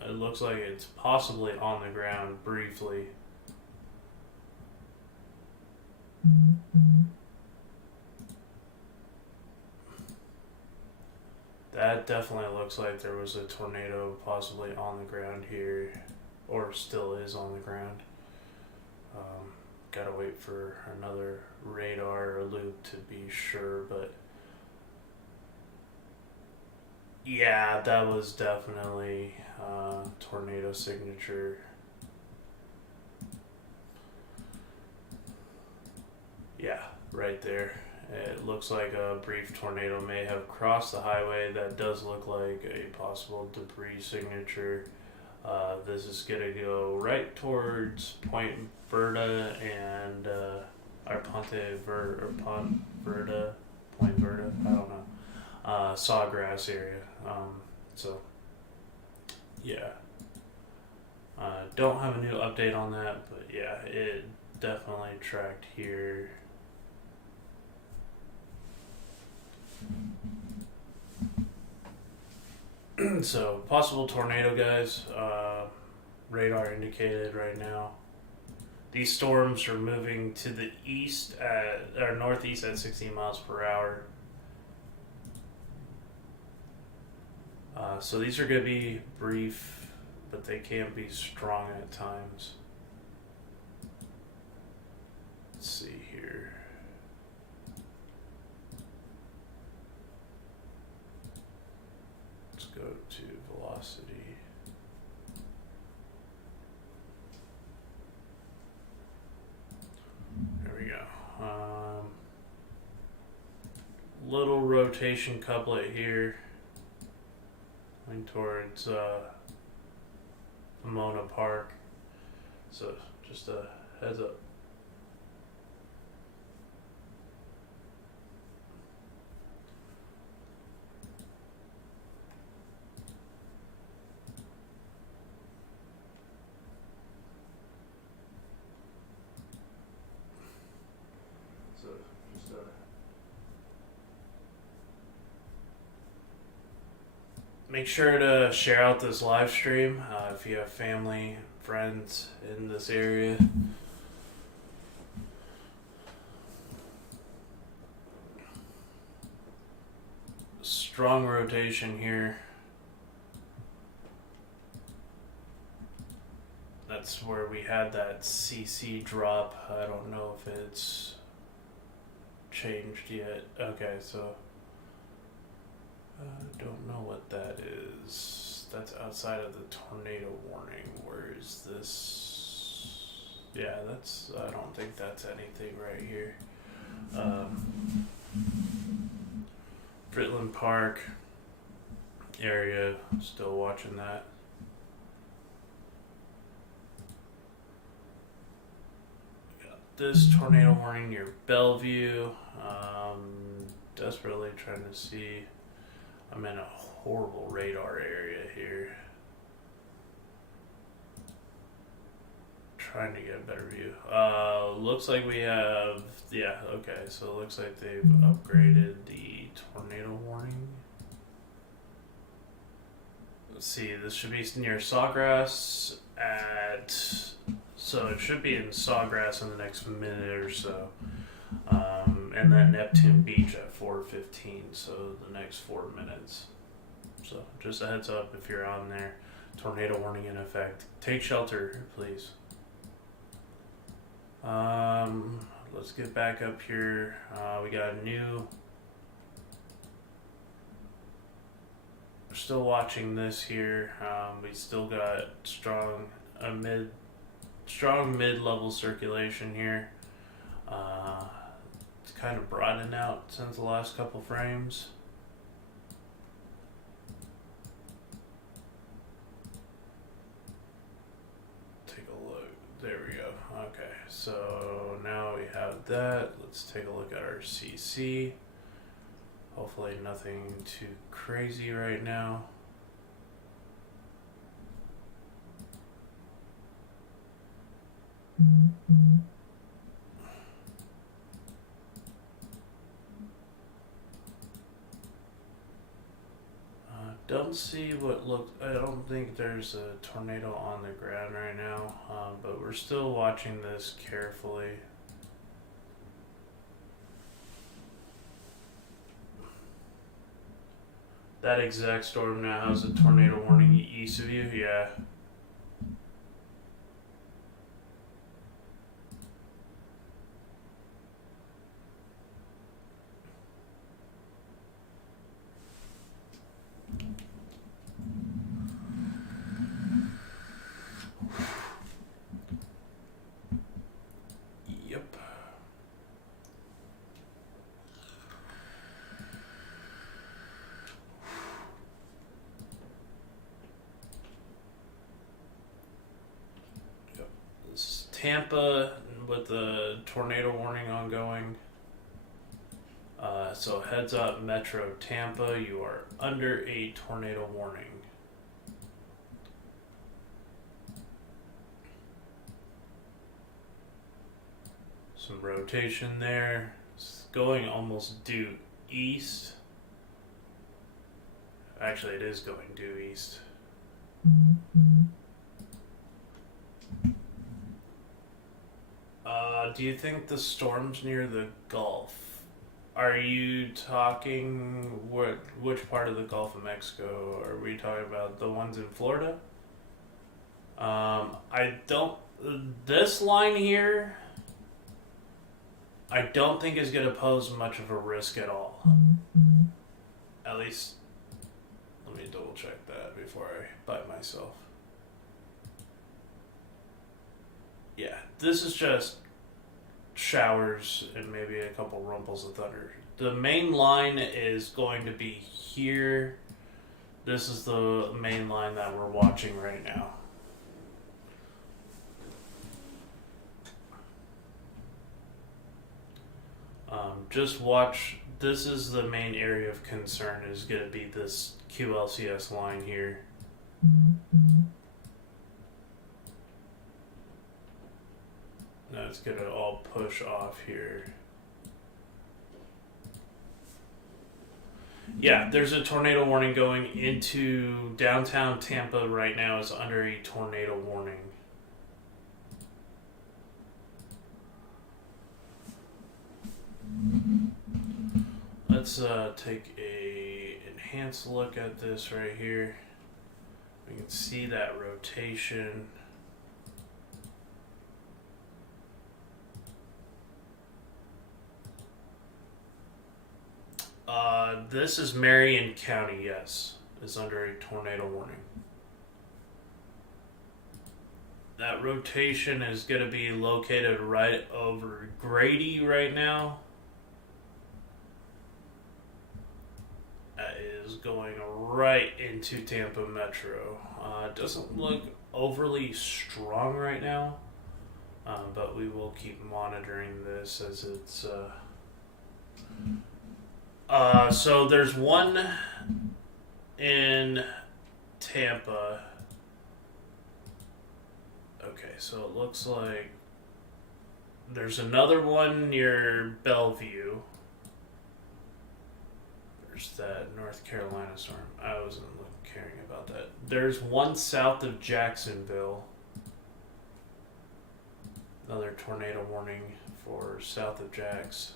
It looks like it's possibly on the ground briefly. That definitely looks like there was a tornado possibly on the ground here, or still is on the ground. Gotta wait for another radar loop to be sure, but yeah, that was definitely tornado signature. Yeah, right there. It looks like a brief tornado may have crossed the highway. That does look like a possible debris signature. This is going to go right towards Point Verda and Ponte Verda, Point Verda, I don't know. Sawgrass area. So, yeah. Don't have a new update on that, but yeah, it definitely tracked here. So, possible tornado, guys. Radar indicated right now. These storms are moving to the east or northeast at 16 miles per hour. So these are going to be brief, but they can be strong at times. Let's see here. Let's go to velocity. There we go. Little rotation couplet here. Going towards Pomona Park. So just a heads up. So just make sure to share out this live stream if you have family, friends in this area. Strong rotation here. That's where we had that CC drop. I don't know if it's changed yet. Okay, so don't know what that is. That's outside of the tornado warning. Where is this? Yeah, that's. I don't think that's anything right here. Fritland Park area. Still watching that. Got this tornado warning near Bellevue. Desperately trying to see. I'm in a horrible radar area here. Trying to get a better view. Looks like we have, yeah, okay, so it looks like they've upgraded the tornado warning. Let's see, this should be near Sawgrass so it should be in Sawgrass in the next minute or so. And then Neptune Beach at 4:15, so the next 4 minutes. So just a heads up if you're on there. Tornado warning in effect. Take shelter, please. Let's get back up here. We got a new... We're still watching this here. We still got strong mid-level circulation here. It's kind of broadened out since the last couple frames. Take a look. There we go. Okay, so now we have that. Let's take a look at our CC. Hopefully nothing too crazy right now. Don't see what looks... I don't think there's a tornado on the ground right now, but we're still watching this carefully. That exact storm now has a tornado warning east of you, yeah. Yep. This is Tampa with the tornado warning ongoing. So heads up, Metro Tampa, you are under a tornado warning. Some rotation there. It's going almost due east. Actually, it is going due east. Do you think the storm's near the Gulf? Are you talking which part of the Gulf of Mexico? Are we talking about the ones in Florida? I don't... This line here, I don't think is going to pose much of a risk at all. At least, let me double check that before I bite myself. Yeah, this is just showers and maybe a couple rumples of thunder. The main line is going to be here. This is the main line that we're watching right now. Just watch. This is the main area of concern, is going to be this QLCS line here. Now it's going to all push off here. Yeah, there's a tornado warning going into downtown Tampa right now. Is under a tornado warning. Let's take a enhanced look at this right here. We can see that rotation. This is Marion County, yes, is under a tornado warning. That rotation is going to be located right over Grady right now. That is going right into Tampa Metro. It doesn't look overly strong right now, but we will keep monitoring this as it's... So there's one in Tampa. Okay, so it looks like there's another one near Bellevue. There's that North Carolina storm. I wasn't caring about that. There's one south of Jacksonville. Another tornado warning for south of Jax.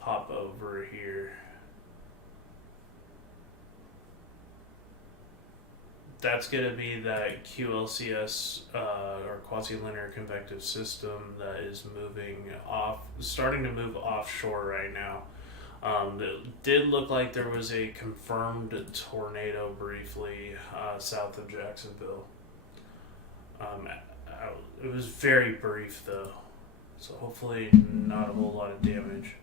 Pop over here. That's going to be that QLCS or quasi-linear convective system that is starting to move offshore right now. It did look like there was a confirmed tornado briefly south of Jacksonville. It was very brief though, so hopefully not a whole lot of damage.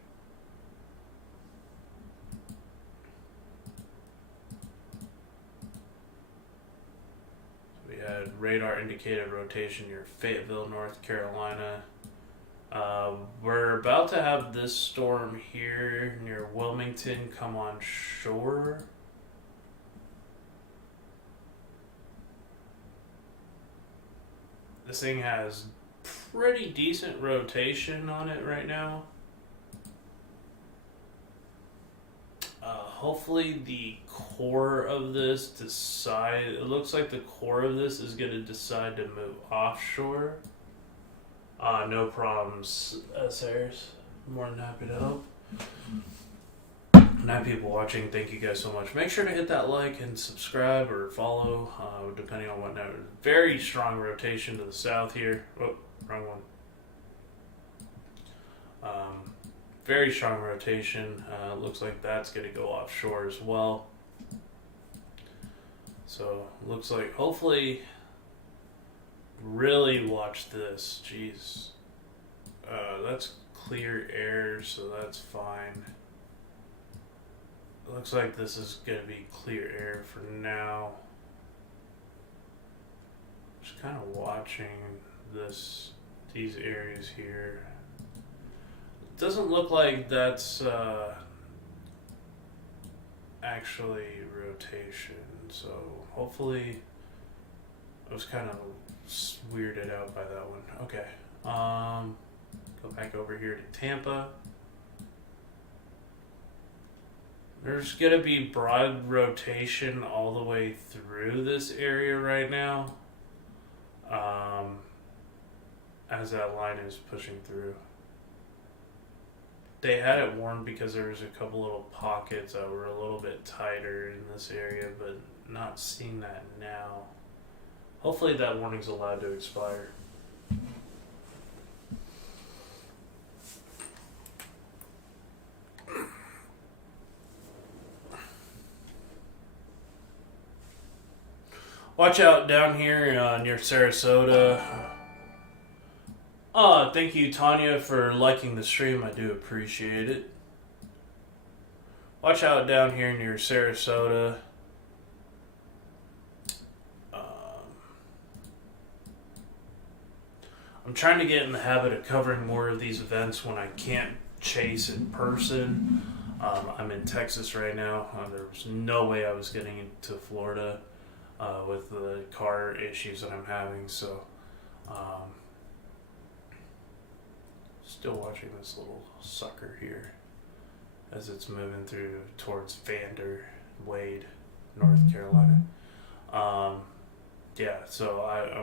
We had radar indicated rotation near Fayetteville, North Carolina. We're about to have this storm here near Wilmington come on shore. This thing has pretty decent rotation on it right now. Hopefully the core of this it looks like the core of this is going to decide to move offshore. No problems, Sayers. More than happy to help. 9 people watching, thank you guys so much. Make sure to hit that like and subscribe or follow, depending on what now. Very strong rotation to the south here. Oh, wrong one. Very strong rotation. Looks like that's going to go offshore as well. So, looks like hopefully, really watch this. Jeez. That's clear air, so that's fine. Looks like this is going to be clear air for now. Just kind of watching these areas here. It doesn't look like that's actually rotation, so hopefully I was kind of weirded out by that one. Okay, go back over here to Tampa. There's going to be broad rotation all the way through this area right now, as that line is pushing through. They had it warned because there was a couple little pockets that were a little bit tighter in this area, but not seeing that now. Hopefully that warning's allowed to expire. Watch out down here near Sarasota. Thank you, Tanya, for liking the stream. I do appreciate it. Watch out down here near Sarasota. I'm trying to get in the habit of covering more of these events when I can't chase in person. I'm in Texas right now. There was no way I was getting into Florida with the car issues that I'm having, so still watching this little sucker here as it's moving through towards Vander Wade, North Carolina. Yeah, so I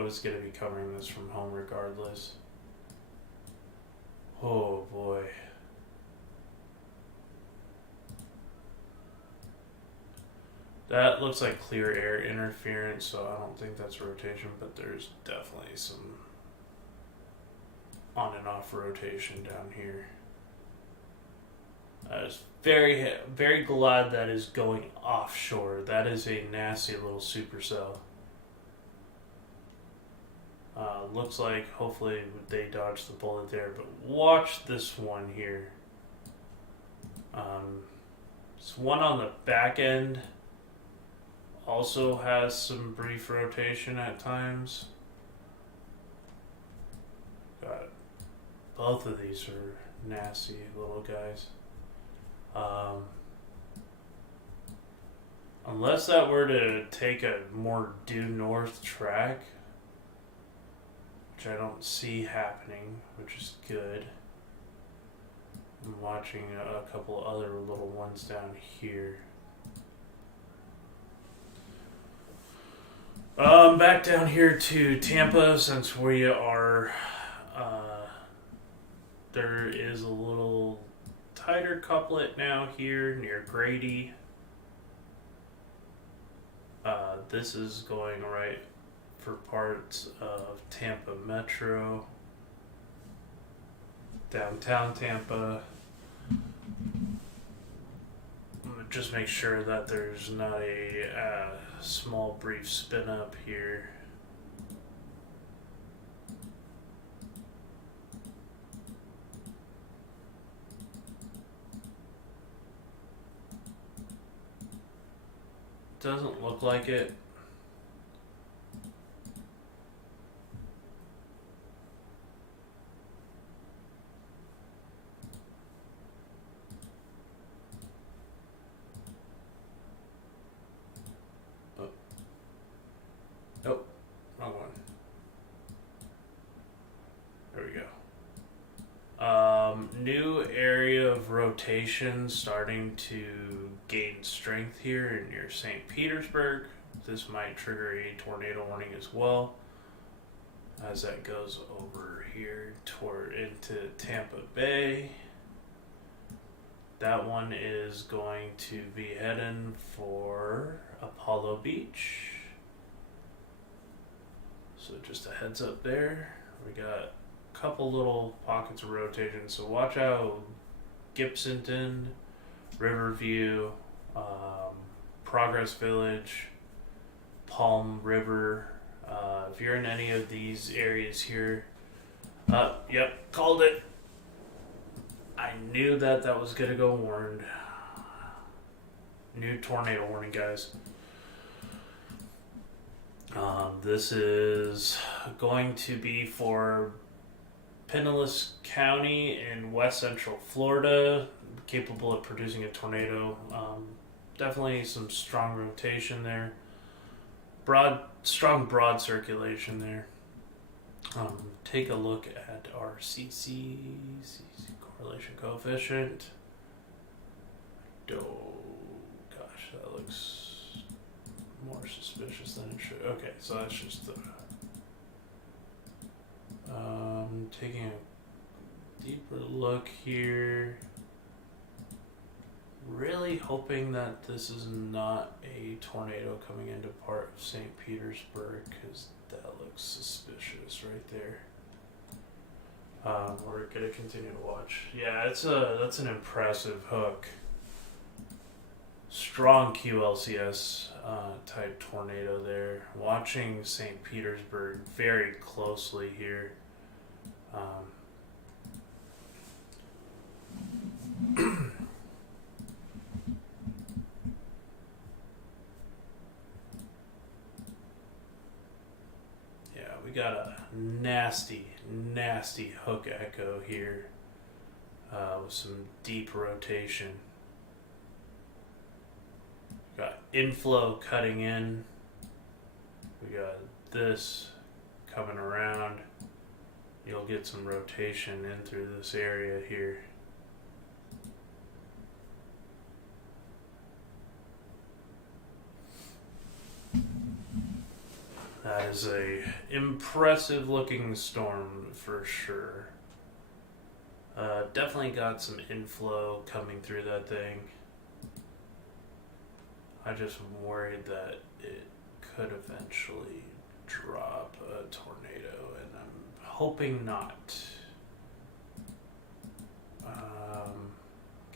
was gonna be covering this from home regardless. Oh boy. That looks like clear air interference, so I don't think that's rotation, but there's definitely some on and off rotation down here. I was very, very glad that is going offshore. That is a nasty little supercell. Looks like hopefully they dodged the bullet there, but watch this one here. This one on the back end also has some brief rotation at times. God, both of these are nasty little guys. Unless that were to take a more due north track, which I don't see happening, which is good. I'm watching a couple other little ones down here. Back down here to Tampa since we are. Uh, there is a little tighter couplet now here near Grady. This is going right for parts of Tampa Metro, downtown Tampa. Just make sure that there's not a small brief spin up here. Doesn't look like it. Oh. Nope. Wrong one. There we go. New area of rotation starting to gain strength here near St. Petersburg. This might trigger a tornado warning as well, as that goes over here toward into Tampa Bay. That one is going to be heading for Apollo Beach. So just a heads up there. We got a couple little pockets of rotation, so watch out. Gibsonton, Riverview, Progress Village, Palm River. If you're in any of these areas here, yep, called it. I knew that was gonna go warned. New tornado warning, guys. This is going to be for Pinellas County in west central Florida, capable of producing a tornado. Definitely some strong rotation there. Strong broad circulation there. Take a look at our CC correlation coefficient. Oh gosh, that looks more suspicious than it should. Okay, so that's just the. Taking a deeper look here. Really hoping that this is not a tornado coming into part of St. Petersburg, because that looks suspicious right there. We're gonna continue to watch. Yeah, that's an impressive hook. Strong QLCS type tornado there. Watching St. Petersburg very closely here. Yeah, we got a nasty hook echo here with some deep rotation. We got inflow cutting in. We got this coming around. You'll get some rotation in through this area here. That is a impressive looking storm for sure. Definitely got some inflow coming through that thing. I just am worried that it could eventually drop a tornado, and I'm hoping not.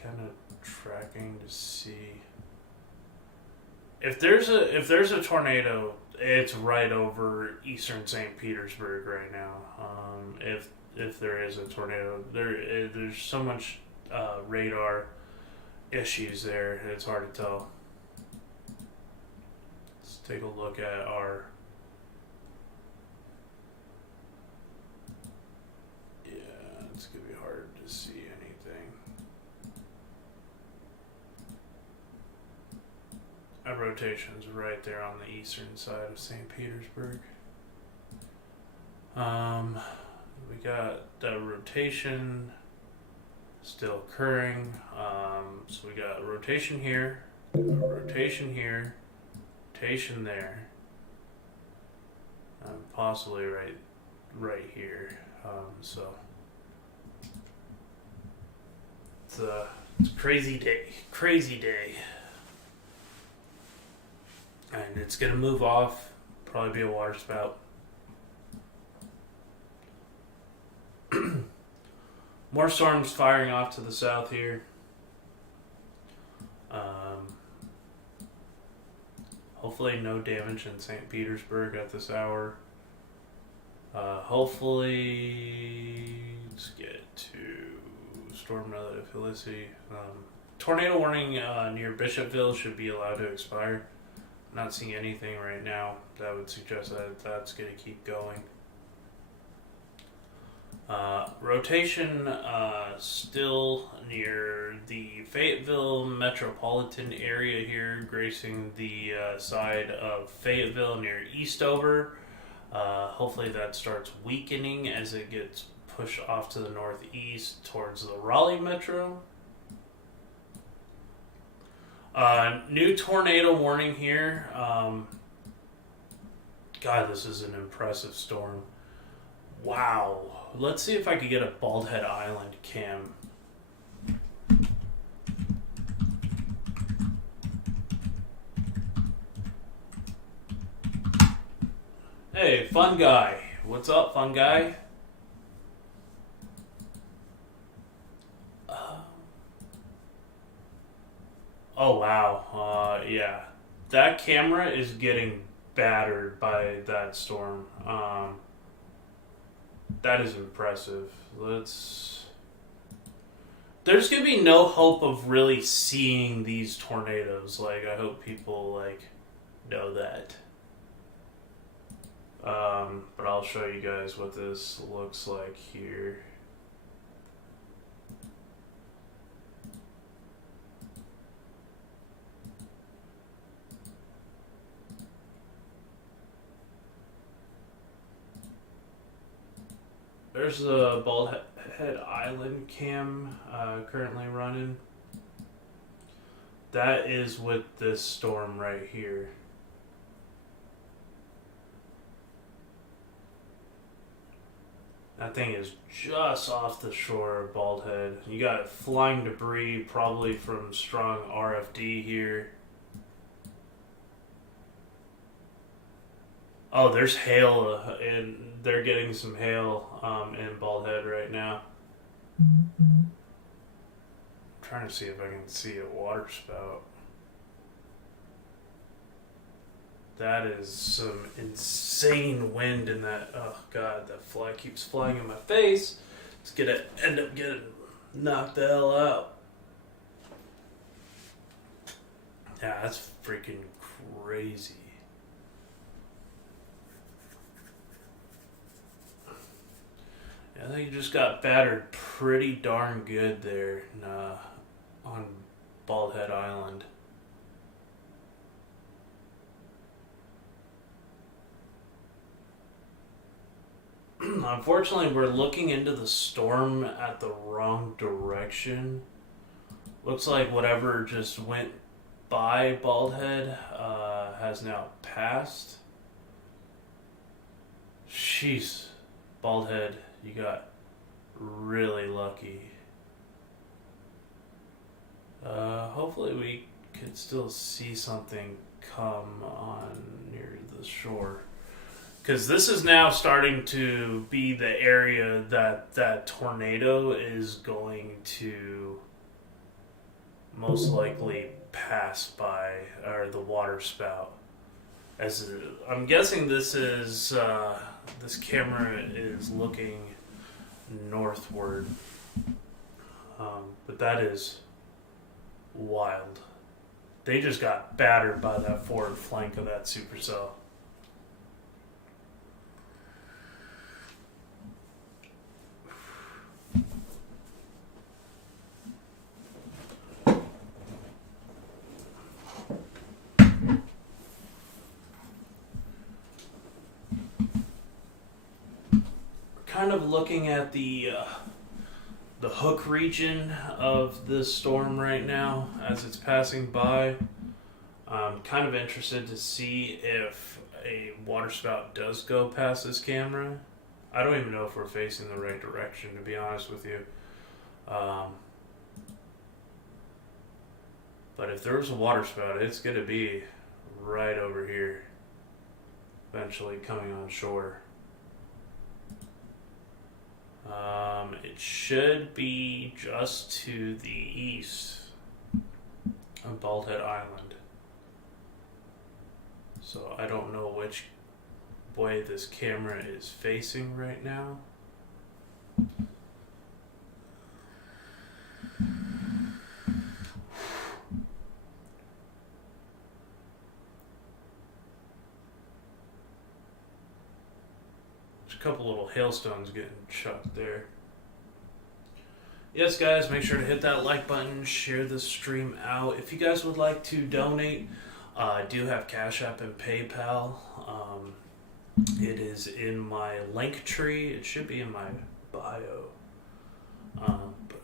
Kind of tracking to see if there's a tornado. It's right over eastern St. Petersburg right now. If there is a tornado, there's so much radar issues there. It's hard to tell. Let's take a look at our. Yeah, it's gonna be hard to see anything. Our rotation's right there on the eastern side of St. Petersburg. We got the rotation still occurring. So we got rotation here, rotation here, rotation there. possibly right here. So it's a crazy day, and it's gonna move off. Probably be a water spout. More storms firing off to the south here. Hopefully no damage in St. Petersburg at this hour. Hopefully, let's get to storm relative Felicity. Tornado warning near Bishopville should be allowed to expire. Not seeing anything right now that would suggest that that's going to keep going. Rotation still near the Fayetteville metropolitan area here, gracing the side of Fayetteville near Eastover. Hopefully that starts weakening as it gets pushed off to the northeast towards the Raleigh metro. New tornado warning here. God, this is an impressive storm. Wow. Let's see if I could get a Bald Head Island cam. Hey, fun guy. What's up, fun guy? Oh, wow. Yeah. That camera is getting battered by that storm. That is impressive. There's gonna be no hope of really seeing these tornadoes. Like, I hope people, know that. But I'll show you guys what this looks like here. There's the Bald Head Island cam currently running. That is with this storm right here. That thing is just off the shore of Bald Head. You got flying debris, probably from strong RFD here. Oh, there's hail, and they're getting some hail in Bald Head right now. I'm trying to see if I can see a water spout. That is some insane wind in that. Oh god, that fly keeps flying in my face. It's gonna end up getting knocked the hell out. Yeah, that's freaking crazy. I think you just got battered pretty darn good there on Bald Head Island. Unfortunately, we're looking into the storm at the wrong direction. Looks like whatever just went by Bald Head has now passed. Jeez, Bald Head, you got really lucky. Hopefully we could still see something come on near the shore. Because this is now starting to be the area that tornado is going to most likely pass by, or the water spout. I'm guessing this camera is looking northward, but that is wild. They just got battered by that forward flank of that supercell. Kind of looking at the hook region of this storm right now as it's passing by. I'm kind of interested to see if a waterspout does go past this camera. I don't even know if we're facing the right direction, to be honest with you. But if there was a waterspout, it's going to be right over here, eventually coming on shore. It should be just to the east of Bald Head Island. So I don't know which way this camera is facing right now. There's a couple little hailstones getting chucked there. Yes, guys, make sure to hit that like button, share the stream out. If you guys would like to donate, I do have Cash App and PayPal. It is in my link tree. It should be in my bio. But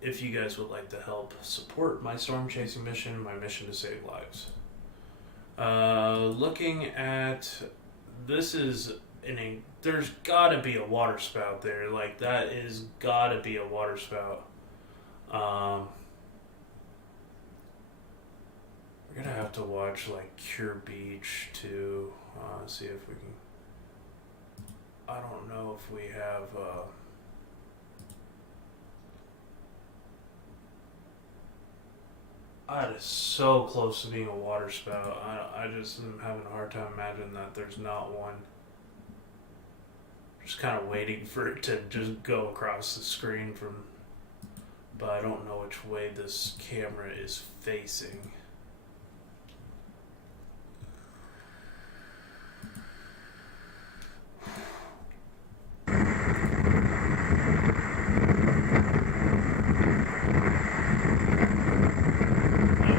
if you guys would like to help support my storm chasing mission, my mission to save lives. Looking at this is there's gotta be a water spout there. Like, that is gotta be a water spout. We're gonna have to watch like Cure Beach to see if we can. I don't know if we have. That is so close to being a water spout. I just am having a hard time imagining that there's not one. Just kind of waiting for it to just go across the screen from, but I don't know which way this camera is facing. The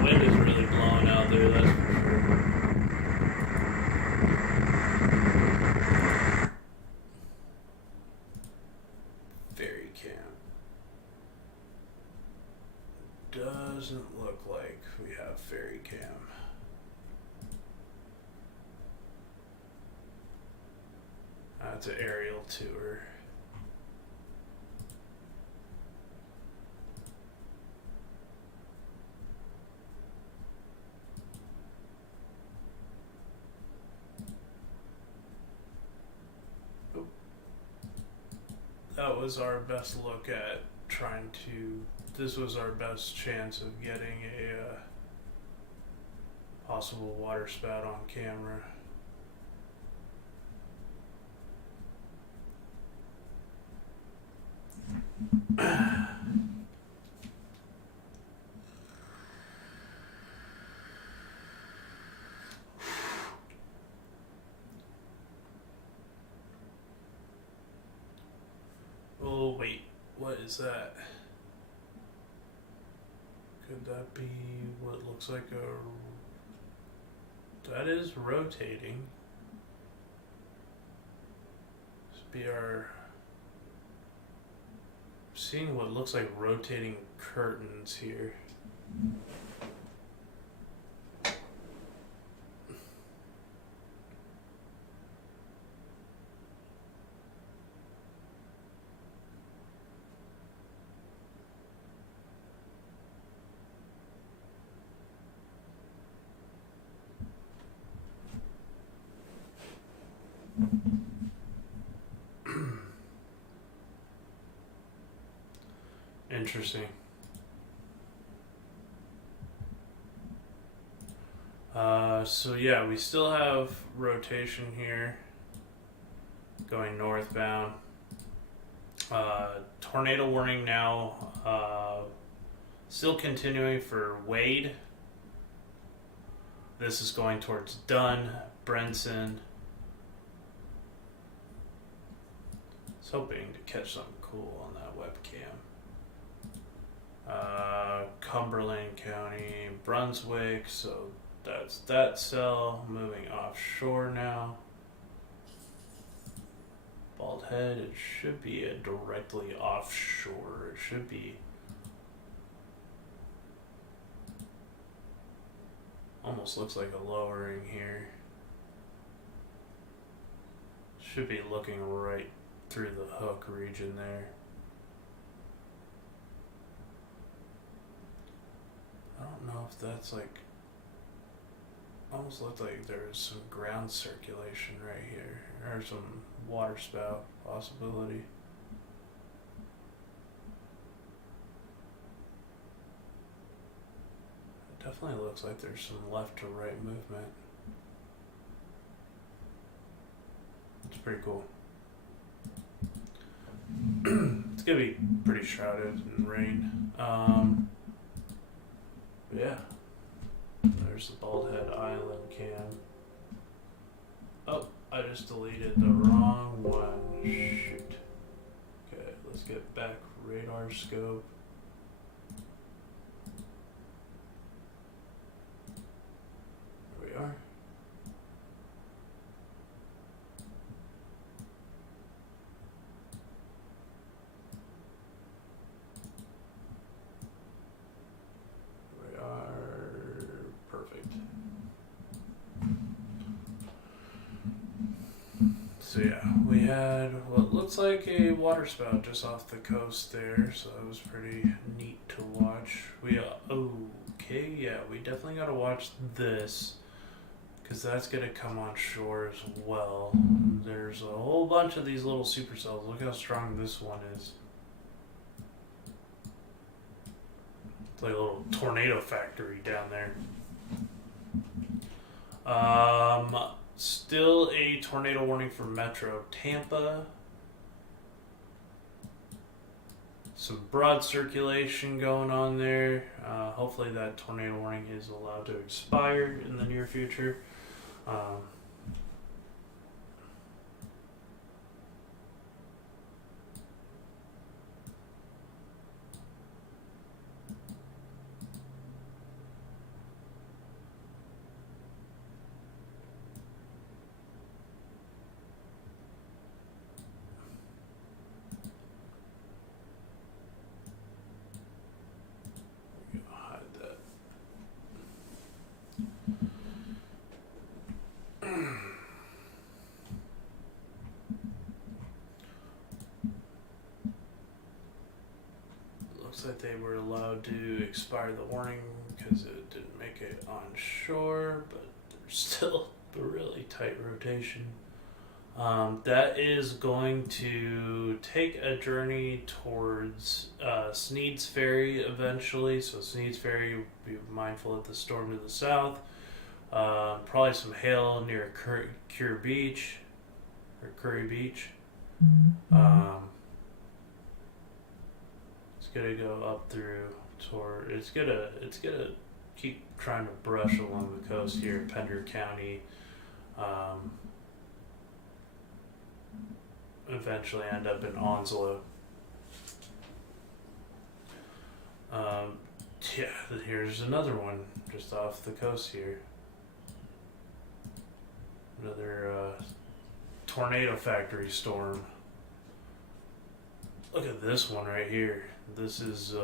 wind is really blowing out there, that's for sure. Ferry cam. Doesn't look like we have ferry cam. That's an aerial tour. That was our best look at trying to. This was our best chance of getting a possible water spout on camera. Oh wait, what is that? Could that be what looks like a... That is rotating. This be our... Seeing what looks like rotating curtains here. Interesting. So yeah, we still have rotation here going northbound. Tornado warning now, still continuing for Wade. This is going towards Dunn, Brenson. I was hoping to catch something cool on that webcam. Cumberland County, Brunswick, so that's that cell. Moving offshore now. Bald Head, it should be a directly offshore. It should be almost looks like a lowering here. Should be looking right through the hook region there. I don't know if that's like, almost looked like there was some ground circulation right here, or some water spout possibility. It definitely looks like there's some left to right movement. It's pretty cool. It's gonna be pretty shrouded in rain. Yeah. There's the Bald Head Island cam. Oh, I just deleted the wrong one. Shoot. Okay, let's get back radar scope. There we are. Perfect. So yeah, we had what looks like a water spout just off the coast there, so that was pretty neat to watch. We we definitely got to watch this because that's gonna come on shore as well. There's a whole bunch of these little supercells. Look how strong this one is. It's like a little tornado factory down there. Still a tornado warning for Metro Tampa. Some broad circulation going on there. Hopefully that tornado warning is allowed to expire in the near future. Looks like they were allowed to expire the warning because it didn't make it on shore, but there's still a really tight rotation. That is going to take a journey towards Sneed's Ferry eventually. So Sneed's Ferry, be mindful of the storm to the south. Probably some hail near Curry Beach. It's gonna go up through toward. It's gonna keep trying to brush along the coast here, Pender County. Eventually end up in Onslow. Here's another one just off the coast here. Another tornado factory storm. Look at this one right here. This is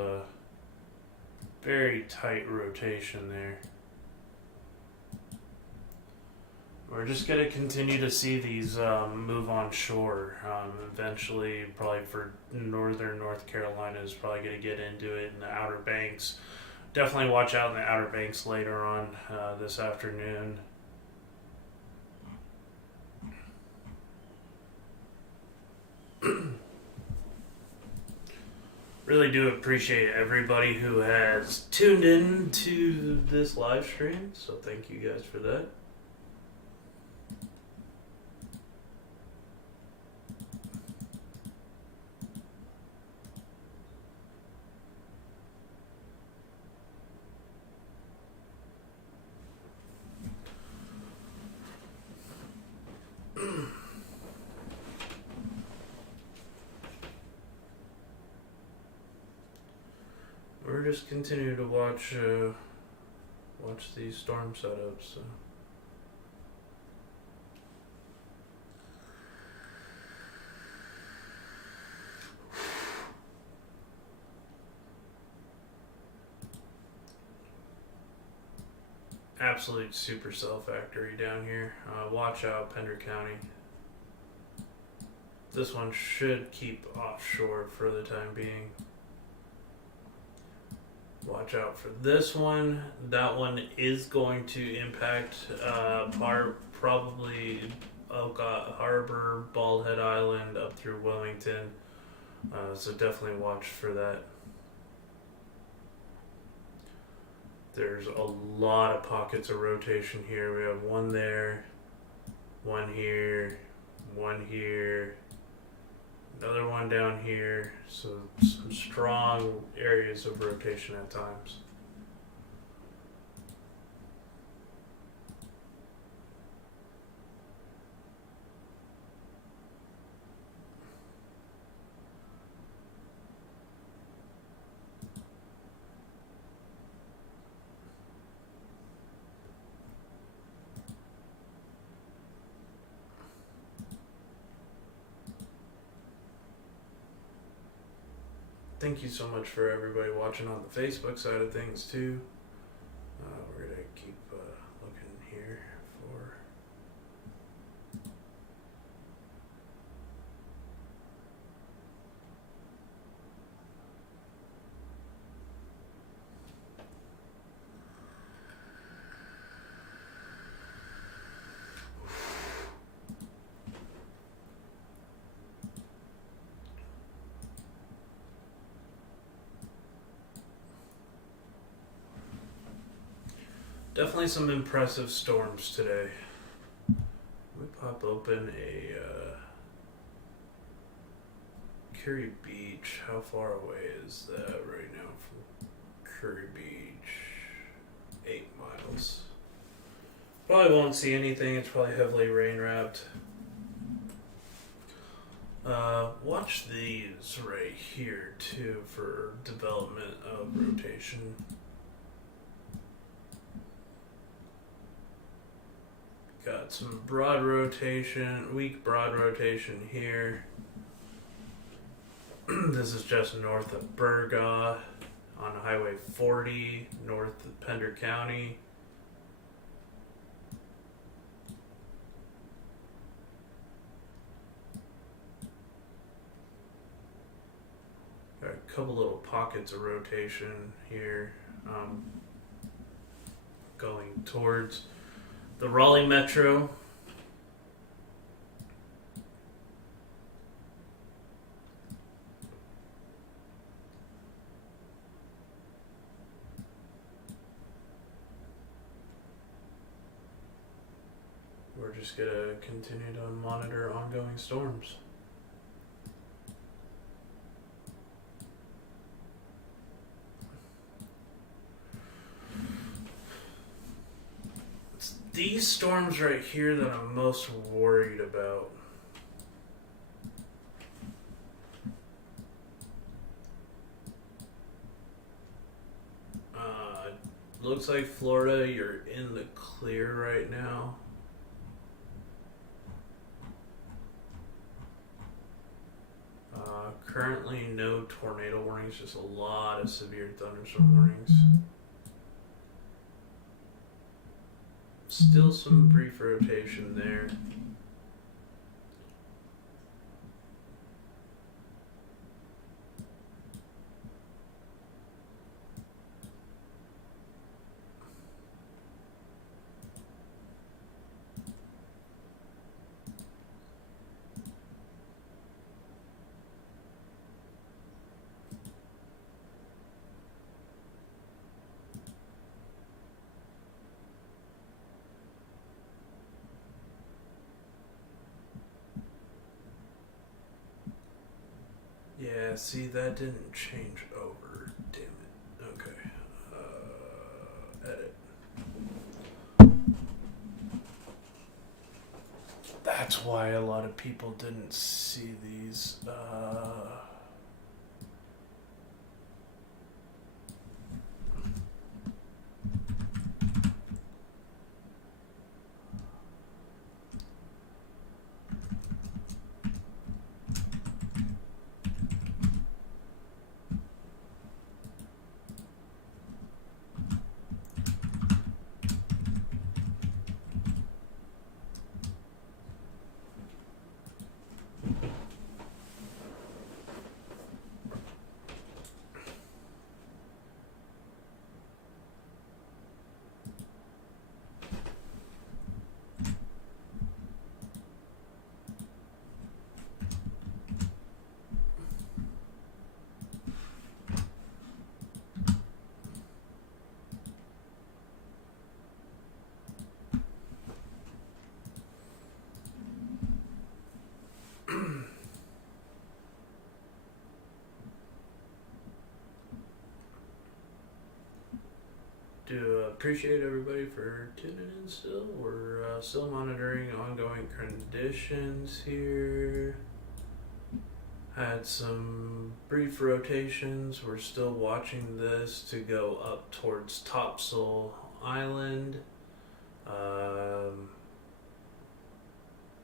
very tight rotation there. We're just going to continue to see these move on shore. Eventually, probably for northern North Carolina is probably going to get into it in the Outer Banks. Definitely watch out in the Outer Banks later on this afternoon. Really do appreciate everybody who has tuned in to this live stream, so thank you guys for that. We're just continuing to watch these storm setups. So. Absolute supercell factory down here. Watch out, Pender County. This one should keep offshore for the time being. Watch out for this one. That one is going to impact probably Oka Harbor, Bald Head Island, up through Wilmington. So definitely watch for that. There's a lot of pockets of rotation here. We have one there, one here, another one down here. So some strong areas of rotation at times. Thank you so much for everybody watching on the Facebook side of things too. We're gonna keep looking here for. Definitely some impressive storms today. We pop open a Curry Beach. How far away is that right now from Curry Beach? 8 miles. Probably won't see anything. It's probably heavily rain wrapped. Watch these right here too for development of rotation. Got some broad rotation, weak broad rotation here. This is just north of Burgaw on Highway 40, north of Pender County. Got a couple little pockets of rotation here, going towards the Raleigh Metro. We're just going to continue to monitor ongoing storms. It's these storms right here that I'm most worried about. Looks like Florida, you're in the clear right now. Currently no tornado warnings, just a lot of severe thunderstorm warnings. Still some brief rotation there. Yeah, see, that didn't change over. Damn it. Okay. Edit. That's why a lot of people didn't see these. do appreciate everybody for tuning in still. We're still monitoring ongoing conditions here. Had some brief rotations. We're still watching this to go up towards Topsail Island.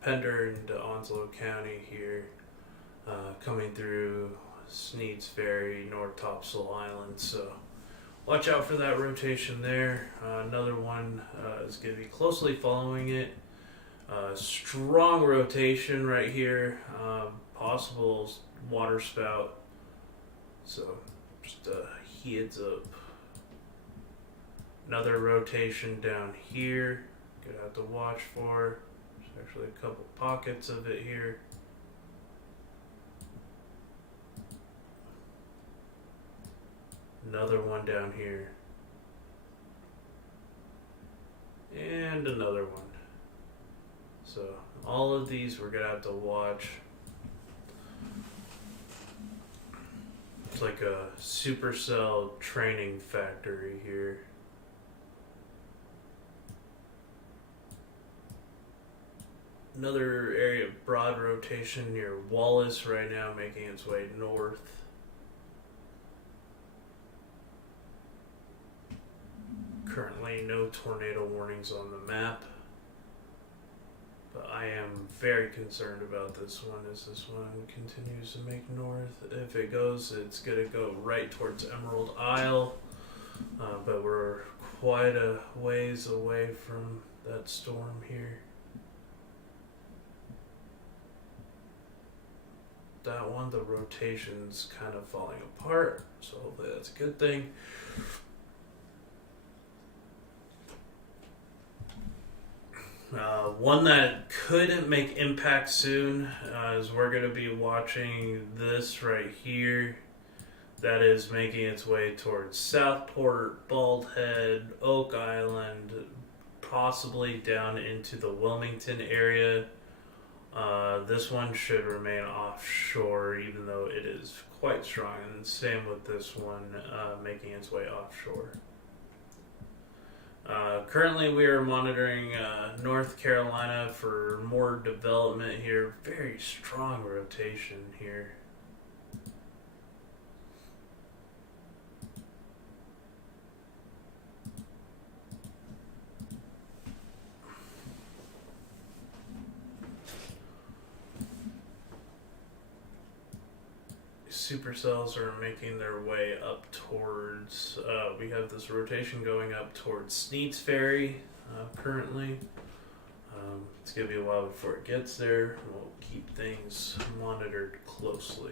Pender into Onslow County here. Coming through Sneads Ferry, North Topsail Island. So watch out for that rotation there. Another one is going to be closely following it. Strong rotation right here. Possible water spout. So just a heads up. Another rotation down here. Gonna have to watch for. There's actually a couple pockets of it here. Another one down here. And another one. So all of these we're gonna have to watch. It's like a supercell training factory here. Another area of broad rotation near Wallace right now, making its way north. Currently no tornado warnings on the map, but I am very concerned about this one as this one continues to make north. If it goes, it's going to go right towards Emerald Isle, but we're quite a ways away from that storm here. That one, the rotation's kind of falling apart, so hopefully that's a good thing. One that could make impact soon is we're going to be watching this right here. That is making its way towards Southport, Bald Head, Oak Island, possibly down into the Wilmington area. This one should remain offshore, even though it is quite strong. And same with this one making its way offshore. Currently we are monitoring North Carolina for more development here. Very strong rotation here. Supercells are making their way up towards, we have this rotation going up towards Sneads Ferry currently. It's going to be a while before it gets there. We'll keep things monitored closely.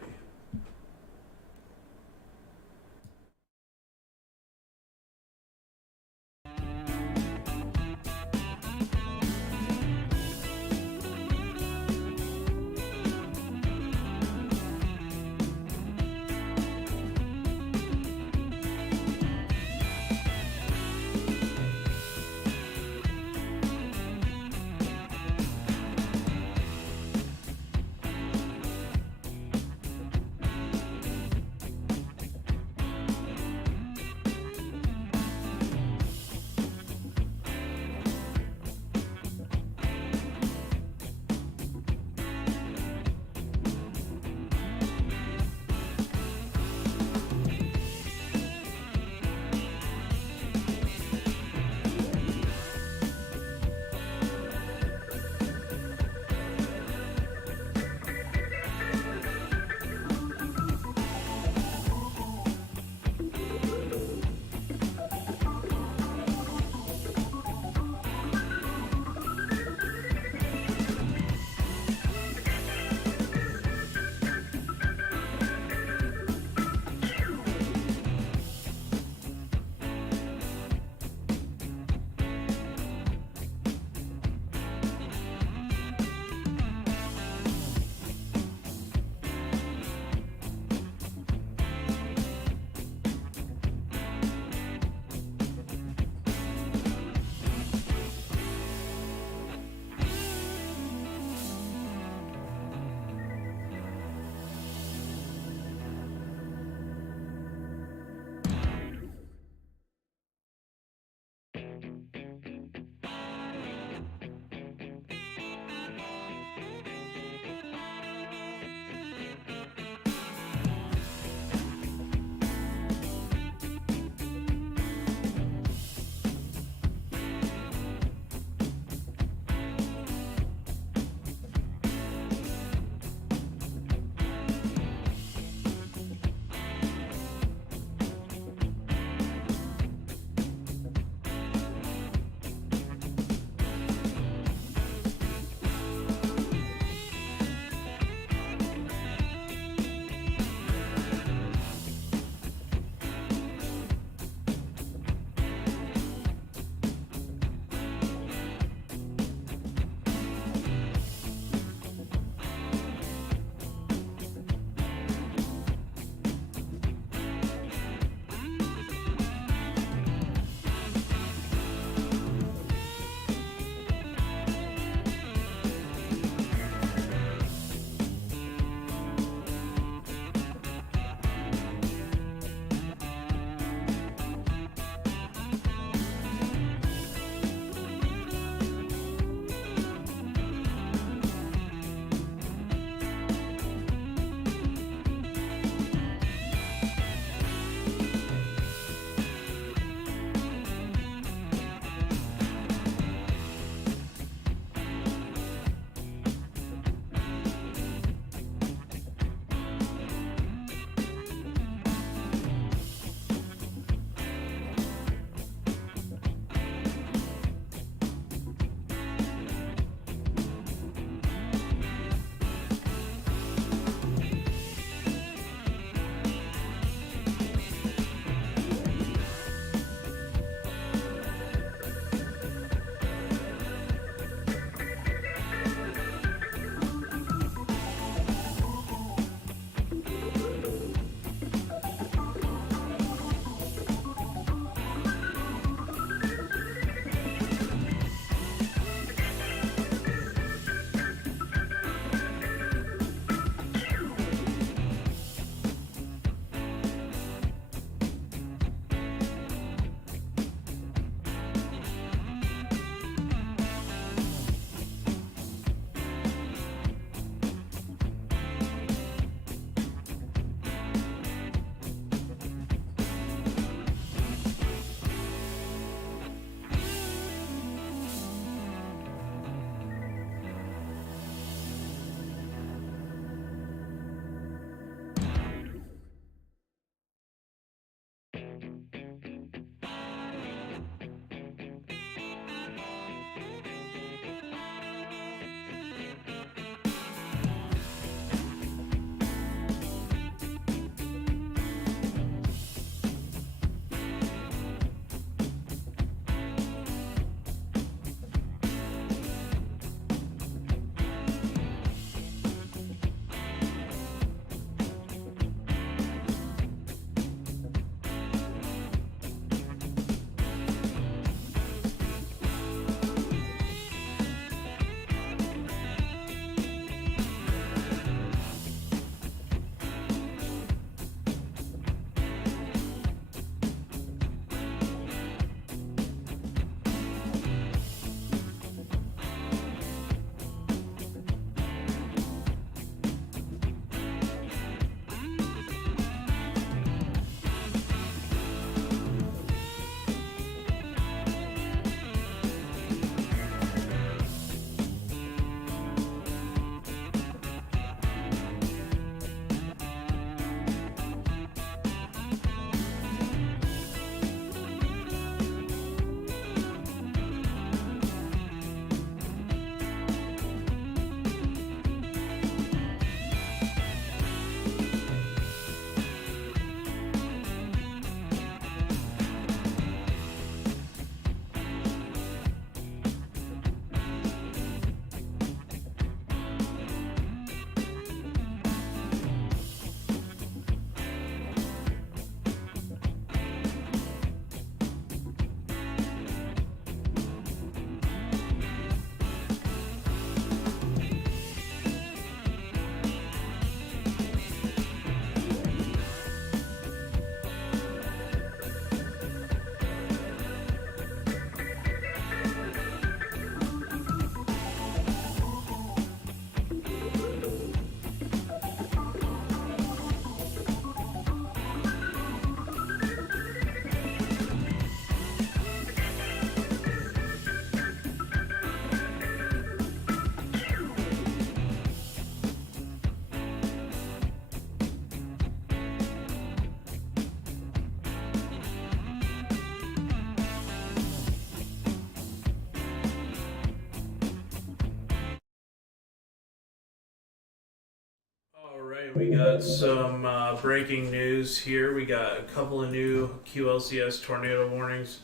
Alright, we got some breaking news here. We got a couple of new QLCS tornado warnings.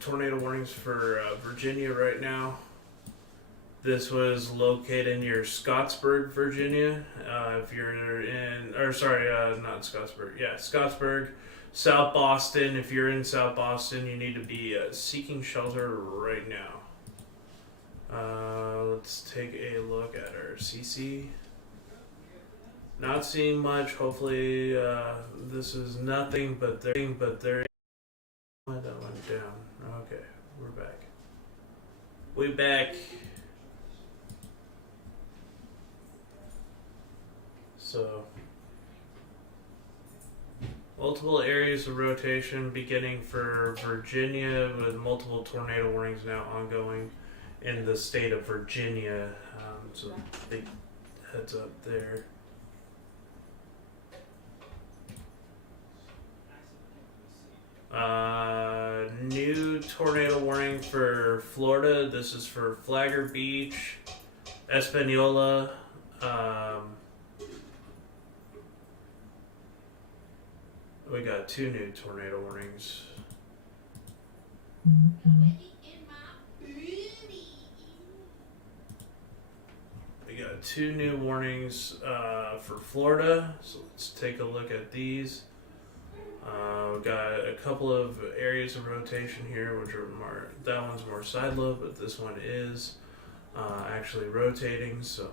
Tornado warnings for Virginia right now. This was located near Scottsburg, Virginia. If you're in, or sorry, not Scottsburg. Yeah, Scottsburg, South Boston. If you're in South Boston, you need to be seeking shelter right now. Let's take a look at our CC. Not seeing much. Hopefully, this is nothing but there. That went down. Okay, we're back. We back. So, multiple areas of rotation beginning for Virginia with multiple tornado warnings now ongoing in the state of Virginia. So, big heads up there. New tornado warning for Florida. This is for Flagler Beach, Espanola. We got 2 new tornado warnings. We got 2 new warnings for Florida. So let's take a look at these. We've got a couple of areas of rotation here, which are more, that one's more side load, but this one is actually rotating. So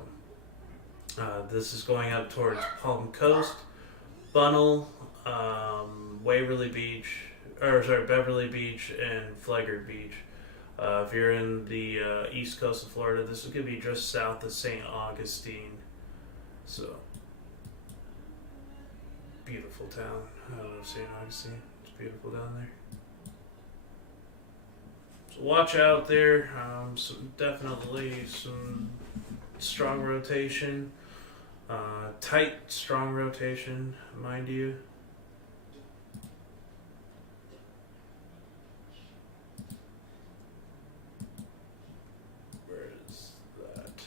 this is going up towards Palm Coast, Bunnell, Beverly Beach, and Flagler Beach. If you're in the east coast of Florida, this is going to be just south of St. Augustine. So, beautiful town. I love St. Augustine. It's beautiful down there. So watch out there. Definitely some strong rotation. Tight, strong rotation, mind you. Where is that?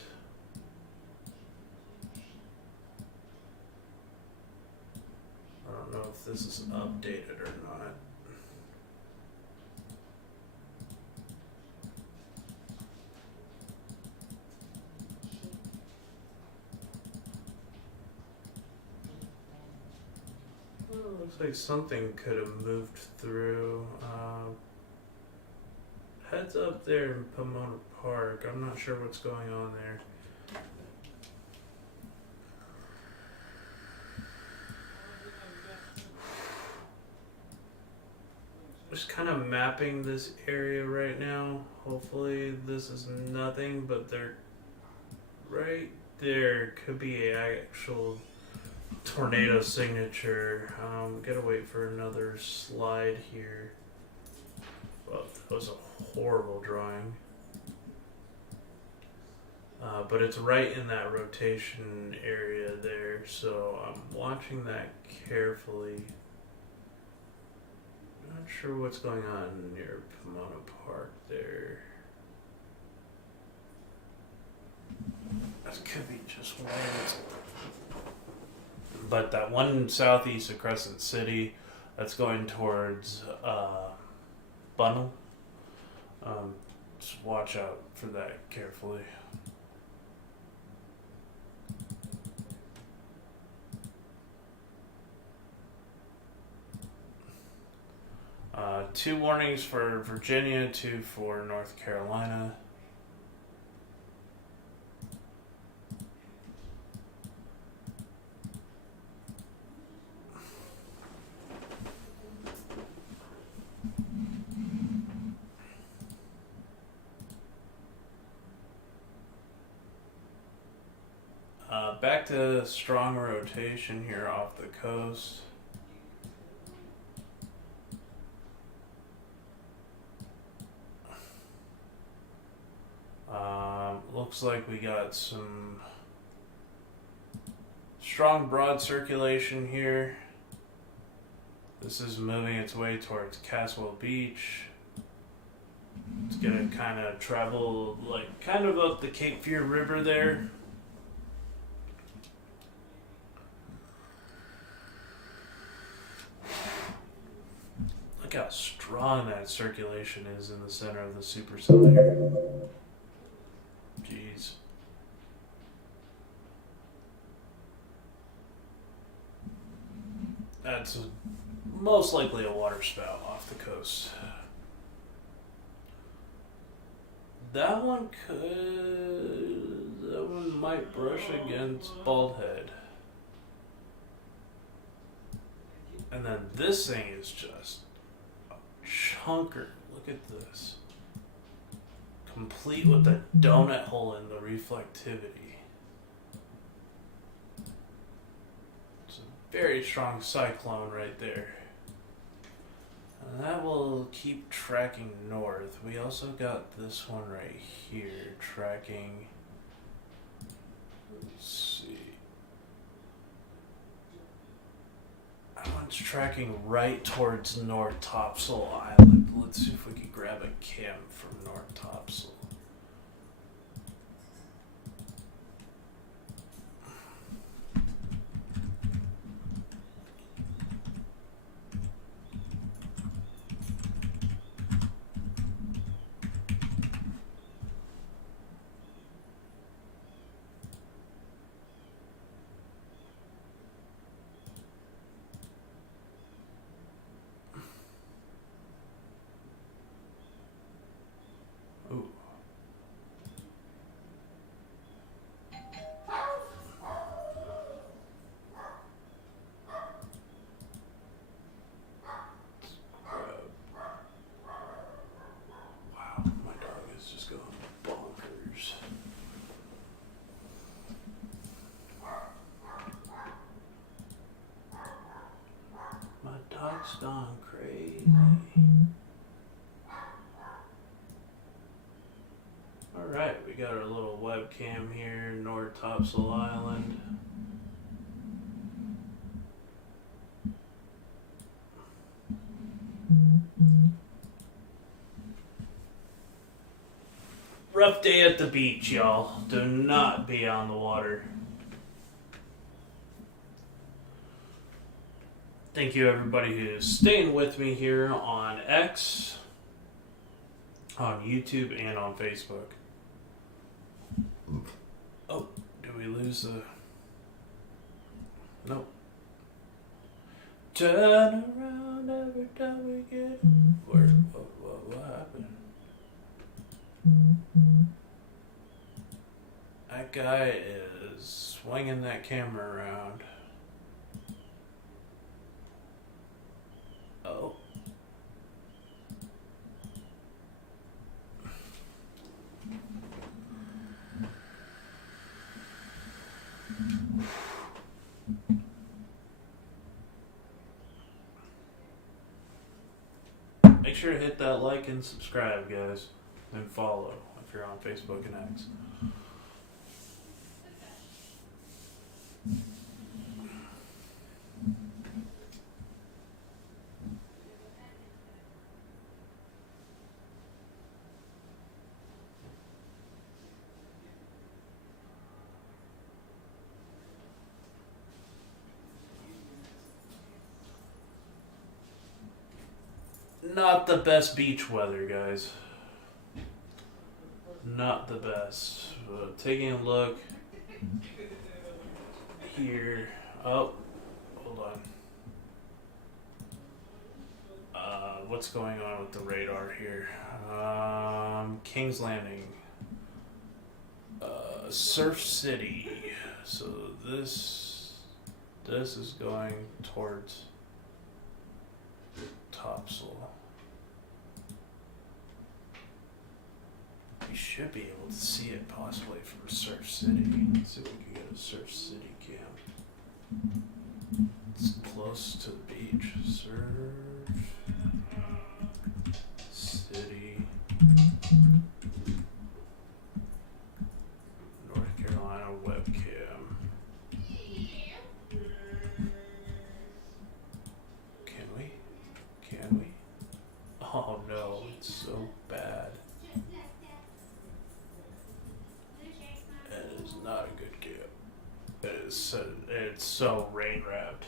I don't know if this is updated or not. Looks like something could have moved through. Heads up there in Pomona Park. I'm not sure what's going on there. Just kind of mapping this area right now. Hopefully this is nothing, but there, right there could be an actual tornado signature. Gotta wait for another slide here. Well, that was a horrible drawing. But it's right in that rotation area there, so I'm watching that carefully. Not sure what's going on near Pomona Park there. That could be just wind. But that one southeast of Crescent City, that's going towards Bunnell. Just watch out for that carefully. Two warnings for Virginia, 2 for North Carolina. Back to strong rotation here off the coast. Looks like we got some strong broad circulation here. This is moving its way towards Caswell Beach. It's gonna kind of travel like kind of up the Cape Fear River there. Look how strong that circulation is in the center of the supercell here. Jeez. That's most likely a water spout off the coast. That one might brush against Bald Head. And then this thing is just a chunker. Look at this. Complete with the donut hole in the reflectivity. It's a very strong cyclone right there. And that will keep tracking north. We also got this one right here tracking. Let's see. That one's tracking right towards North Topsail Island. Let's see if we can grab a cam from North Topsail. Dog's gone crazy. Alright, we got our little webcam here, North Topsail Island. Rough day at the beach, y'all. Do not be on the water. Thank you, everybody who's staying with me here on X, on YouTube, and on Facebook. Oh, did we lose the... Nope. Turn around every time we get... What happened? That guy is swinging that camera around. Oh. Make sure to hit that like and subscribe, guys, and follow if you're on Facebook and X. Not the best beach weather, guys. Not the best. Taking a look here. Oh, hold on. What's going on with the radar here? King's Landing. Surf City. So this is going towards Topsail. We should be able to see it possibly from Surf City. Let's see if we can get a Surf City cam. It's close to the beach. Surf City, North Carolina webcam. Can we? Can we? Oh no, it's so bad. It is not a good cam. It's so rain wrapped.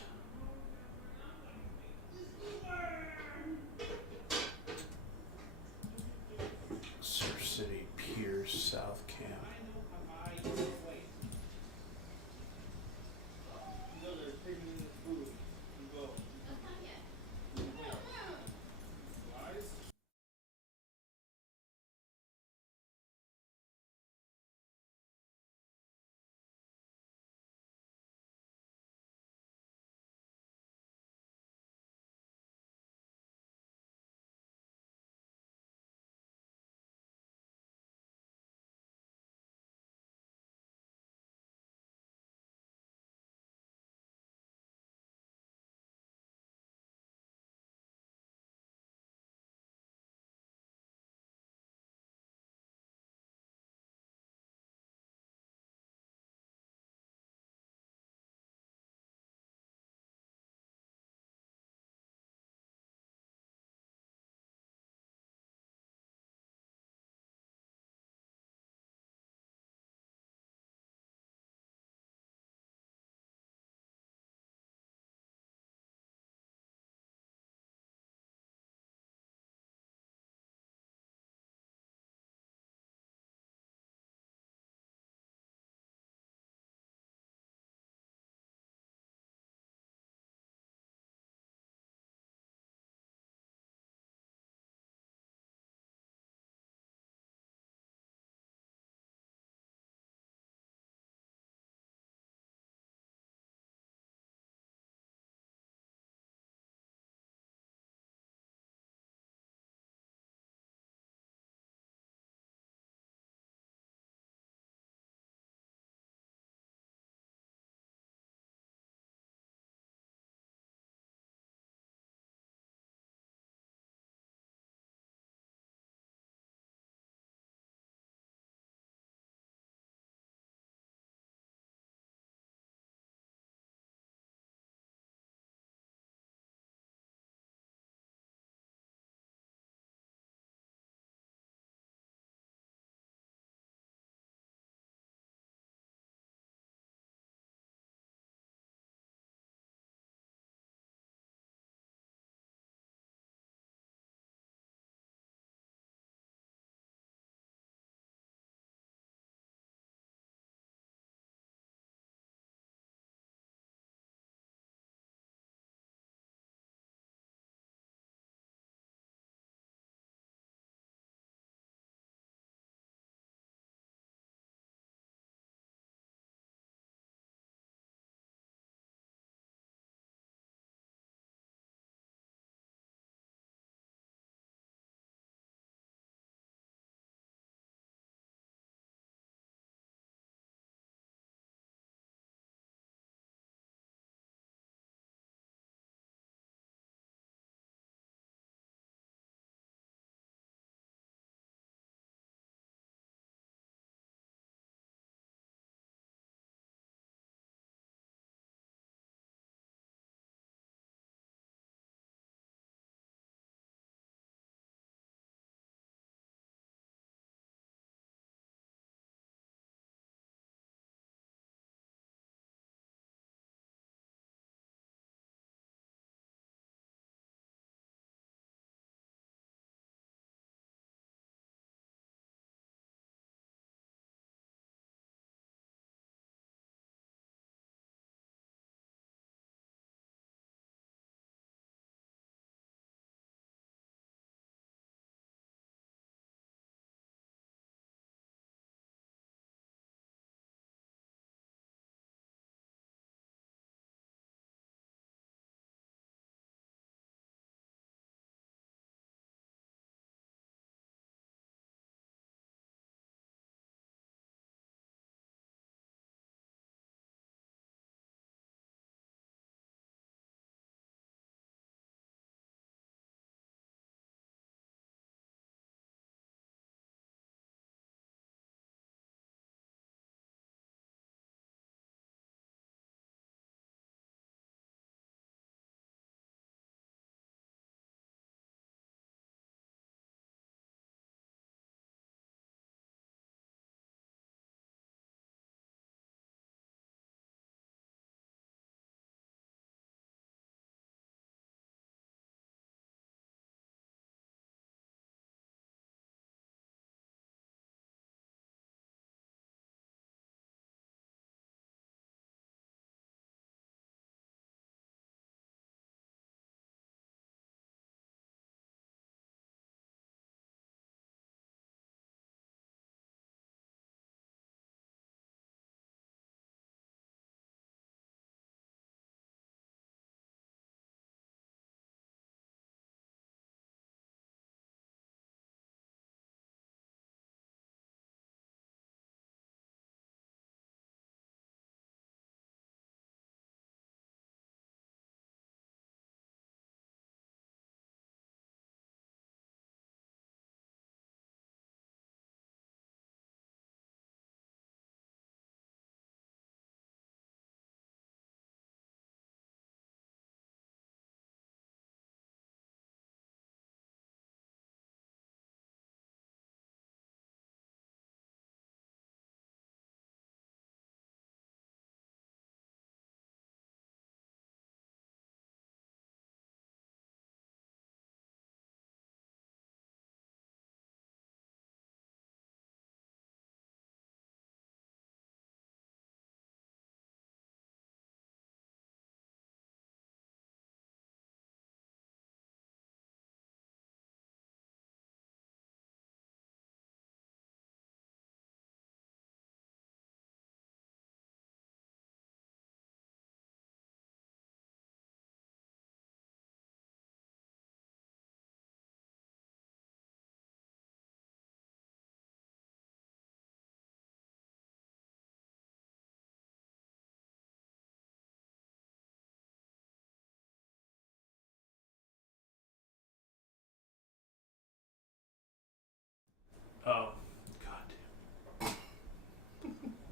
Oh,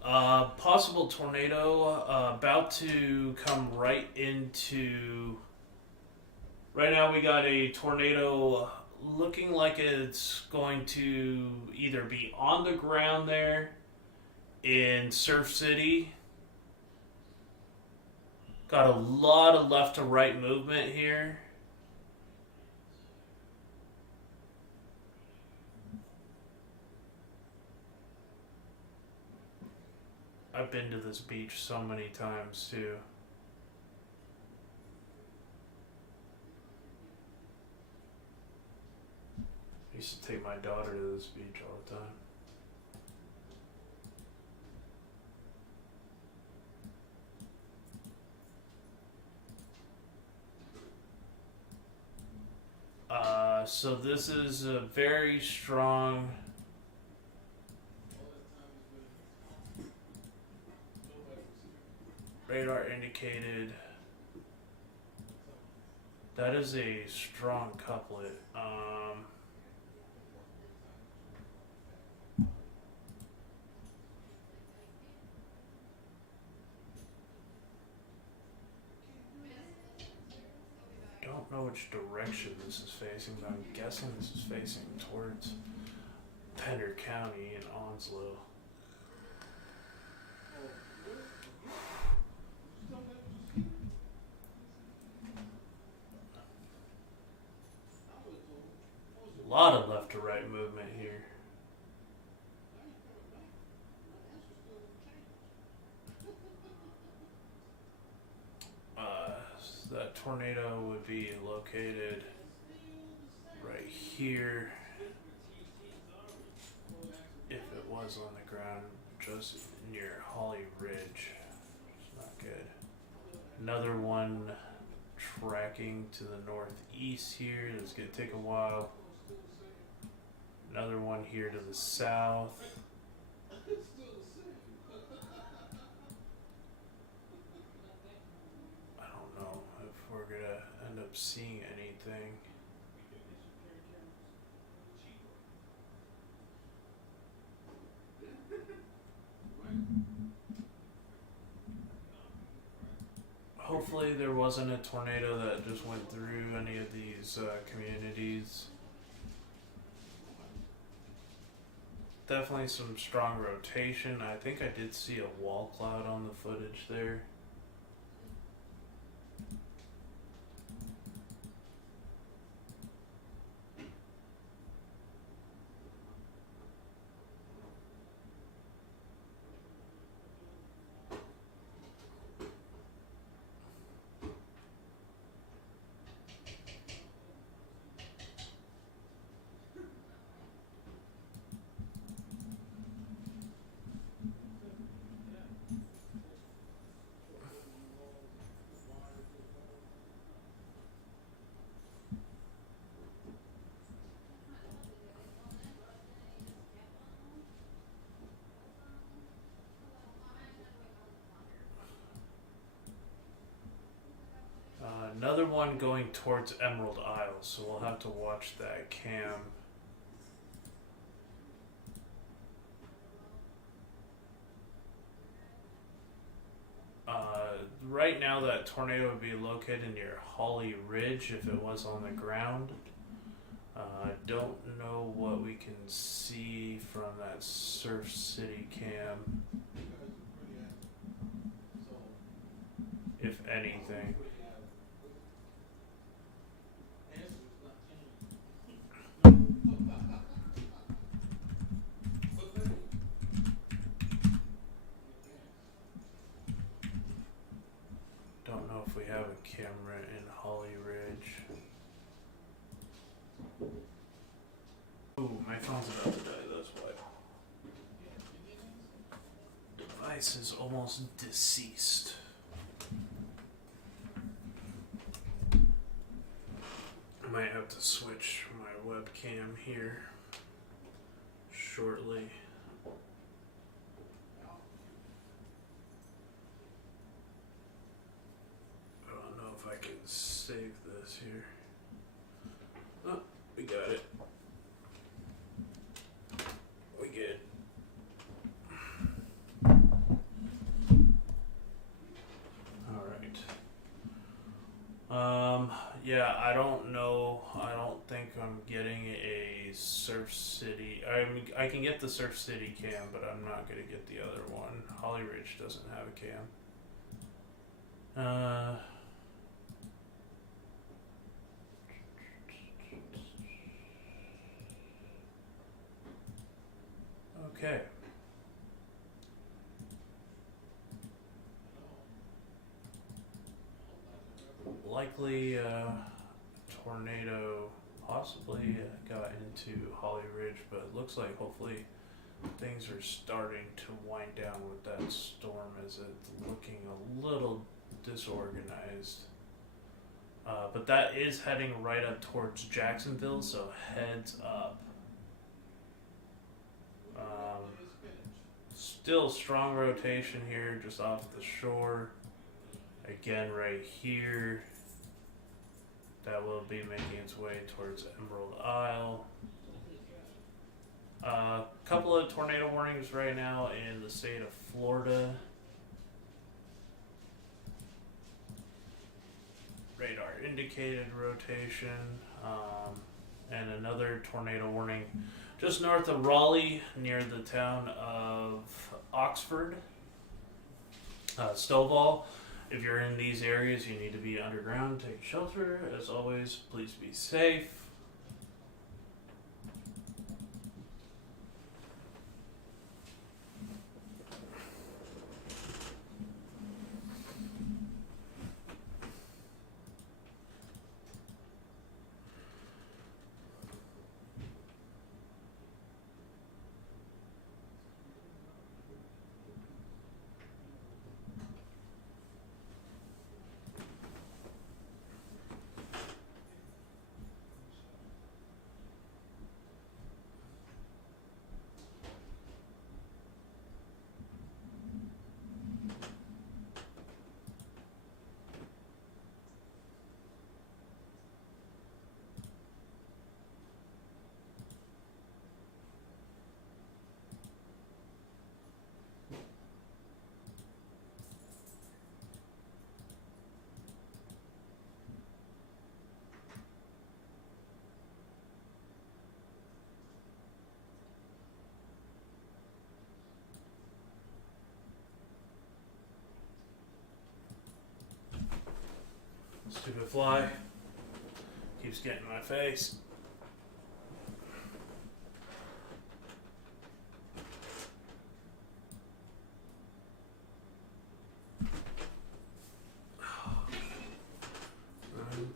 god. Possible tornado about to come right into. Right now, we got a tornado looking like it's going to either be on the ground there in Surf City. Got a lot of left to right movement here. I've been to this beach so many times too. I used to take my daughter to this beach all the time. So this is a very strong radar indicated. That is a strong couplet. Don't know which direction this is facing, but I'm guessing this is facing towards Pender County in Onslow. A lot of left to right movement here. So that tornado would be located right here. If it was on the ground, just near Holly Ridge. It's not good. Another one tracking to the northeast here. That's going to take a while. Another one here to the south. I don't know if we're going to end up seeing anything. Hopefully there wasn't a tornado that just went through any of these communities. Definitely some strong rotation. I think I did see a wall cloud on the footage there. Another one going towards Emerald Isle, so we'll have to watch that cam. Right now that tornado would be located near Holly Ridge if it was on the ground. I don't know what we can see from that Surf City cam, if anything. Don't know if we have a camera in Holly Ridge. Ooh, my phone's about to die, that's why. Device is almost deceased. I might have to switch my webcam here shortly. I don't know if I can save this here. Oh, we got it. Yeah, I don't know. I don't think I'm getting a Surf City. I mean, I can get the Surf City cam, but I'm not gonna get the other one. Holly Ridge doesn't have a cam. Okay. Likely tornado possibly got into Holly Ridge, but it looks like hopefully things are starting to wind down with that storm as it's looking a little disorganized. But that is heading right up towards Jacksonville, so heads up. Still strong rotation here just off the shore. Again, right here. That will be making its way towards Emerald Isle. Couple of tornado warnings right now in the state of Florida. Radar indicated rotation. And another tornado warning just north of Raleigh near the town of Oxford. Stovall. If you're in these areas, you need to be underground, take shelter. As always, please be safe. Stupid fly. Keeps getting in my face. I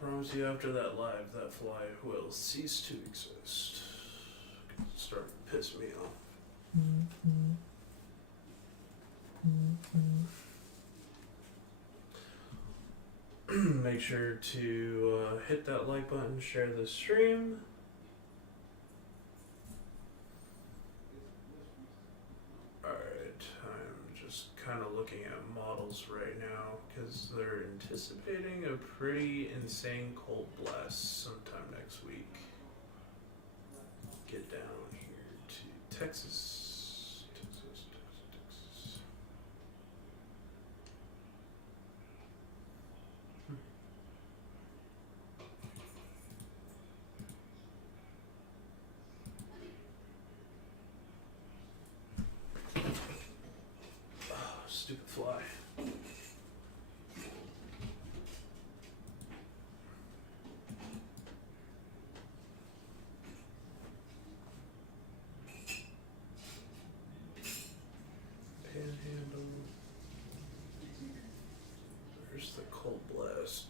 promise you after that live, that fly will cease to exist. Start to piss me off. Make sure to hit that like button, share the stream. Alright, I'm just kind of looking at models right now because they're anticipating a pretty insane cold blast sometime next week. Get down here to Texas. Stupid fly. Panhandle. There's the cold blast.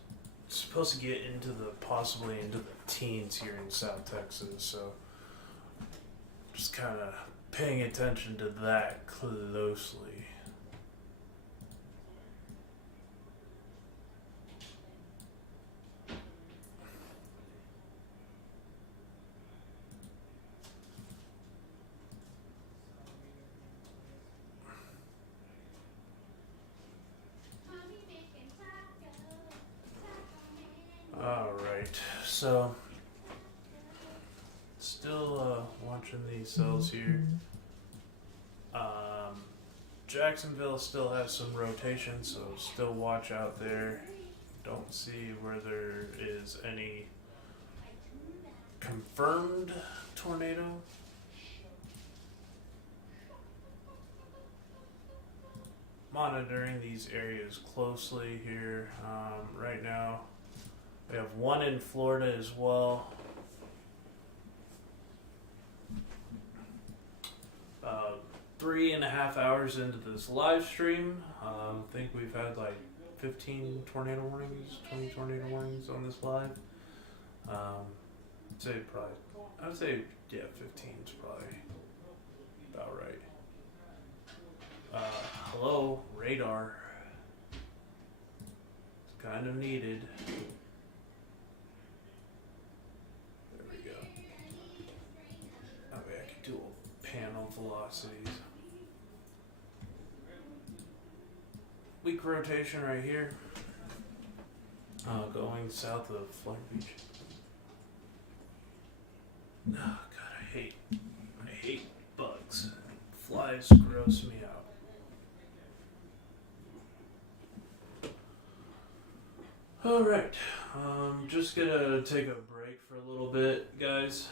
It's supposed to get into the possibly into the teens here in South Texas, so just kind of paying attention to that closely. Alright, so still watching these cells here. Jacksonville still has some rotation, so still watch out there. don't see where there is any confirmed tornado. Monitoring these areas closely here. Right now, we have one in Florida as well. 3.5 hours into this live stream, I think we've had like 15 tornado warnings, 20 tornado warnings on this live. I'd say 15 is probably about right. Hello, radar. It's kind of needed. There we go. Okay, I can do panel velocities. Weak rotation right here. Going south of Flagler Beach. Oh god, I hate bugs. Flies gross me out. Alright, just gonna take a break for a little bit, guys.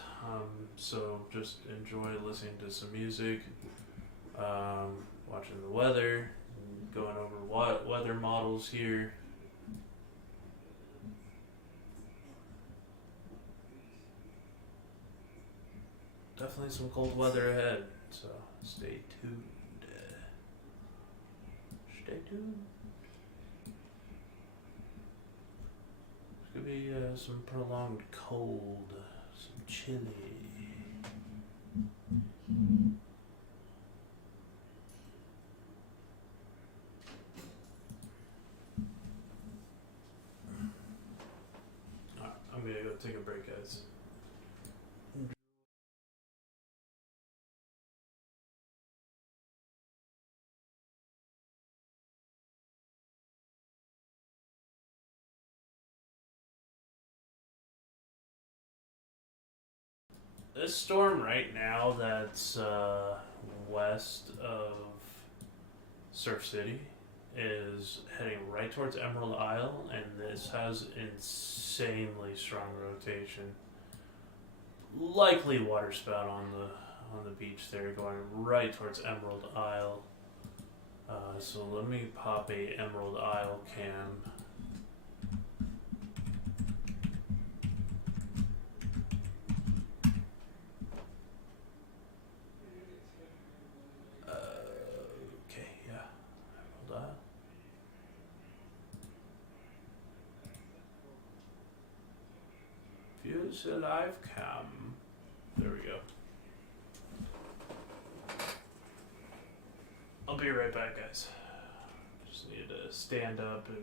So just enjoy listening to some music, watching the weather, going over what weather models here. Definitely some cold weather ahead, so stay tuned. Stay tuned. There's gonna be some prolonged cold, some chilly. Alright, I'm gonna go take a break, guys. This storm right now that's west of Surf City is heading right towards Emerald Isle, and this has insanely strong rotation. Likely waterspout on the beach there, going right towards Emerald Isle. So let me pop a Emerald Isle cam. Use a live cam. There we go. I'll be right back, guys. Just need to stand up and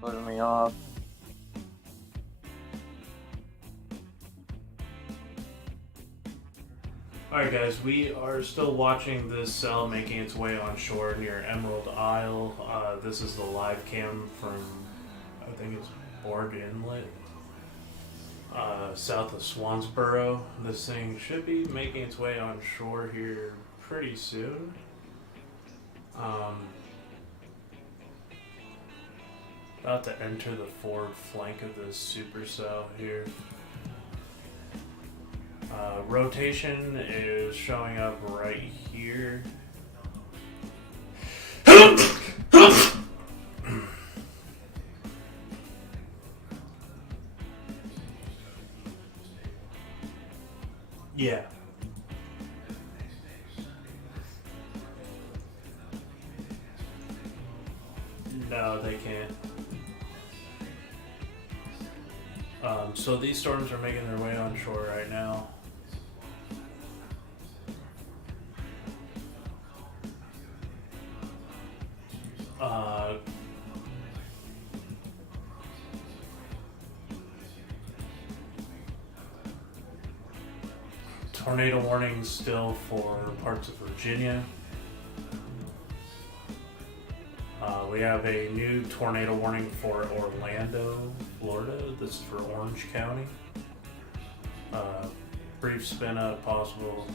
putting me off. Alright guys, we are still watching this cell making its way on shore near Emerald Isle. This is the live cam from, I think it's Borg Inlet, south of Swansboro. This thing should be making its way on shore here pretty soon. About to enter the forward flank of this supercell here. Rotation is showing up right here. Yeah. No, they can't. So these storms are making their way on shore right now. Tornado warnings still for parts of Virginia. We have a new tornado warning for Orlando, Florida. This is for Orange County. Brief spin up possible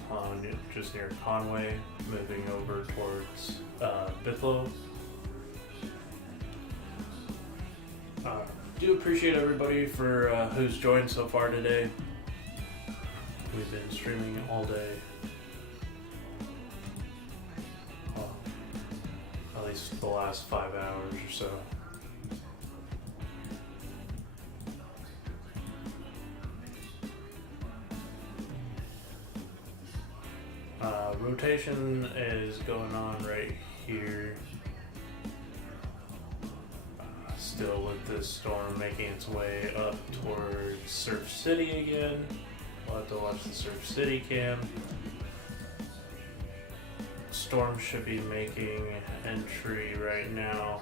just near Conway, moving over towards Bithlo. Do appreciate everybody for who's joined so far today. We've been streaming all day. Well, at least the last 5 hours or so. Rotation is going on right here. Still with this storm making its way up towards Surf City again. We'll have to watch the Surf City cam. Storm should be making entry right now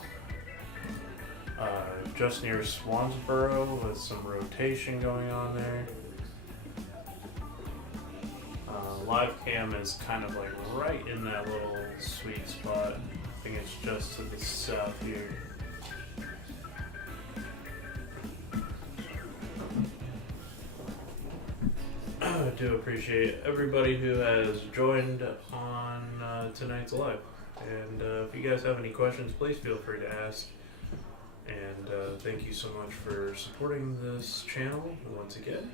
just near Swansboro with some rotation going on there. Live cam is kind of like right in that little sweet spot. I think it's just to the south here. I do appreciate everybody who has joined on tonight's live. And if you guys have any questions, please feel free to ask. And thank you so much for supporting this channel once again.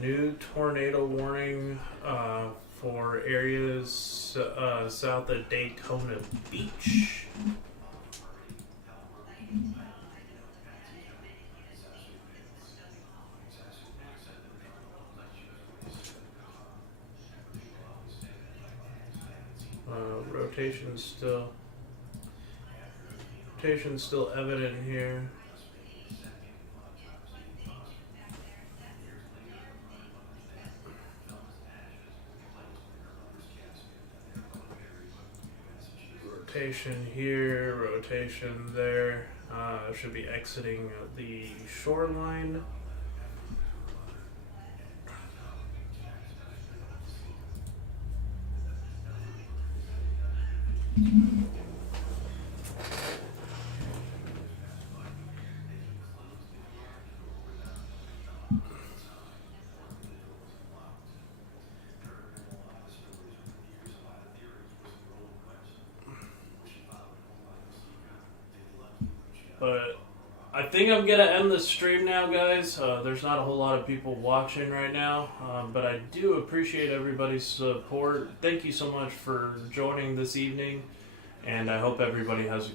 New tornado warning for areas south of Daytona Beach. Rotation's still evident here. Rotation here, rotation there. Should be exiting the shoreline. But I think I'm gonna end the stream now, guys. There's not a whole lot of people watching right now, but I do appreciate everybody's support. Thank you so much for joining this evening, and I hope everybody has a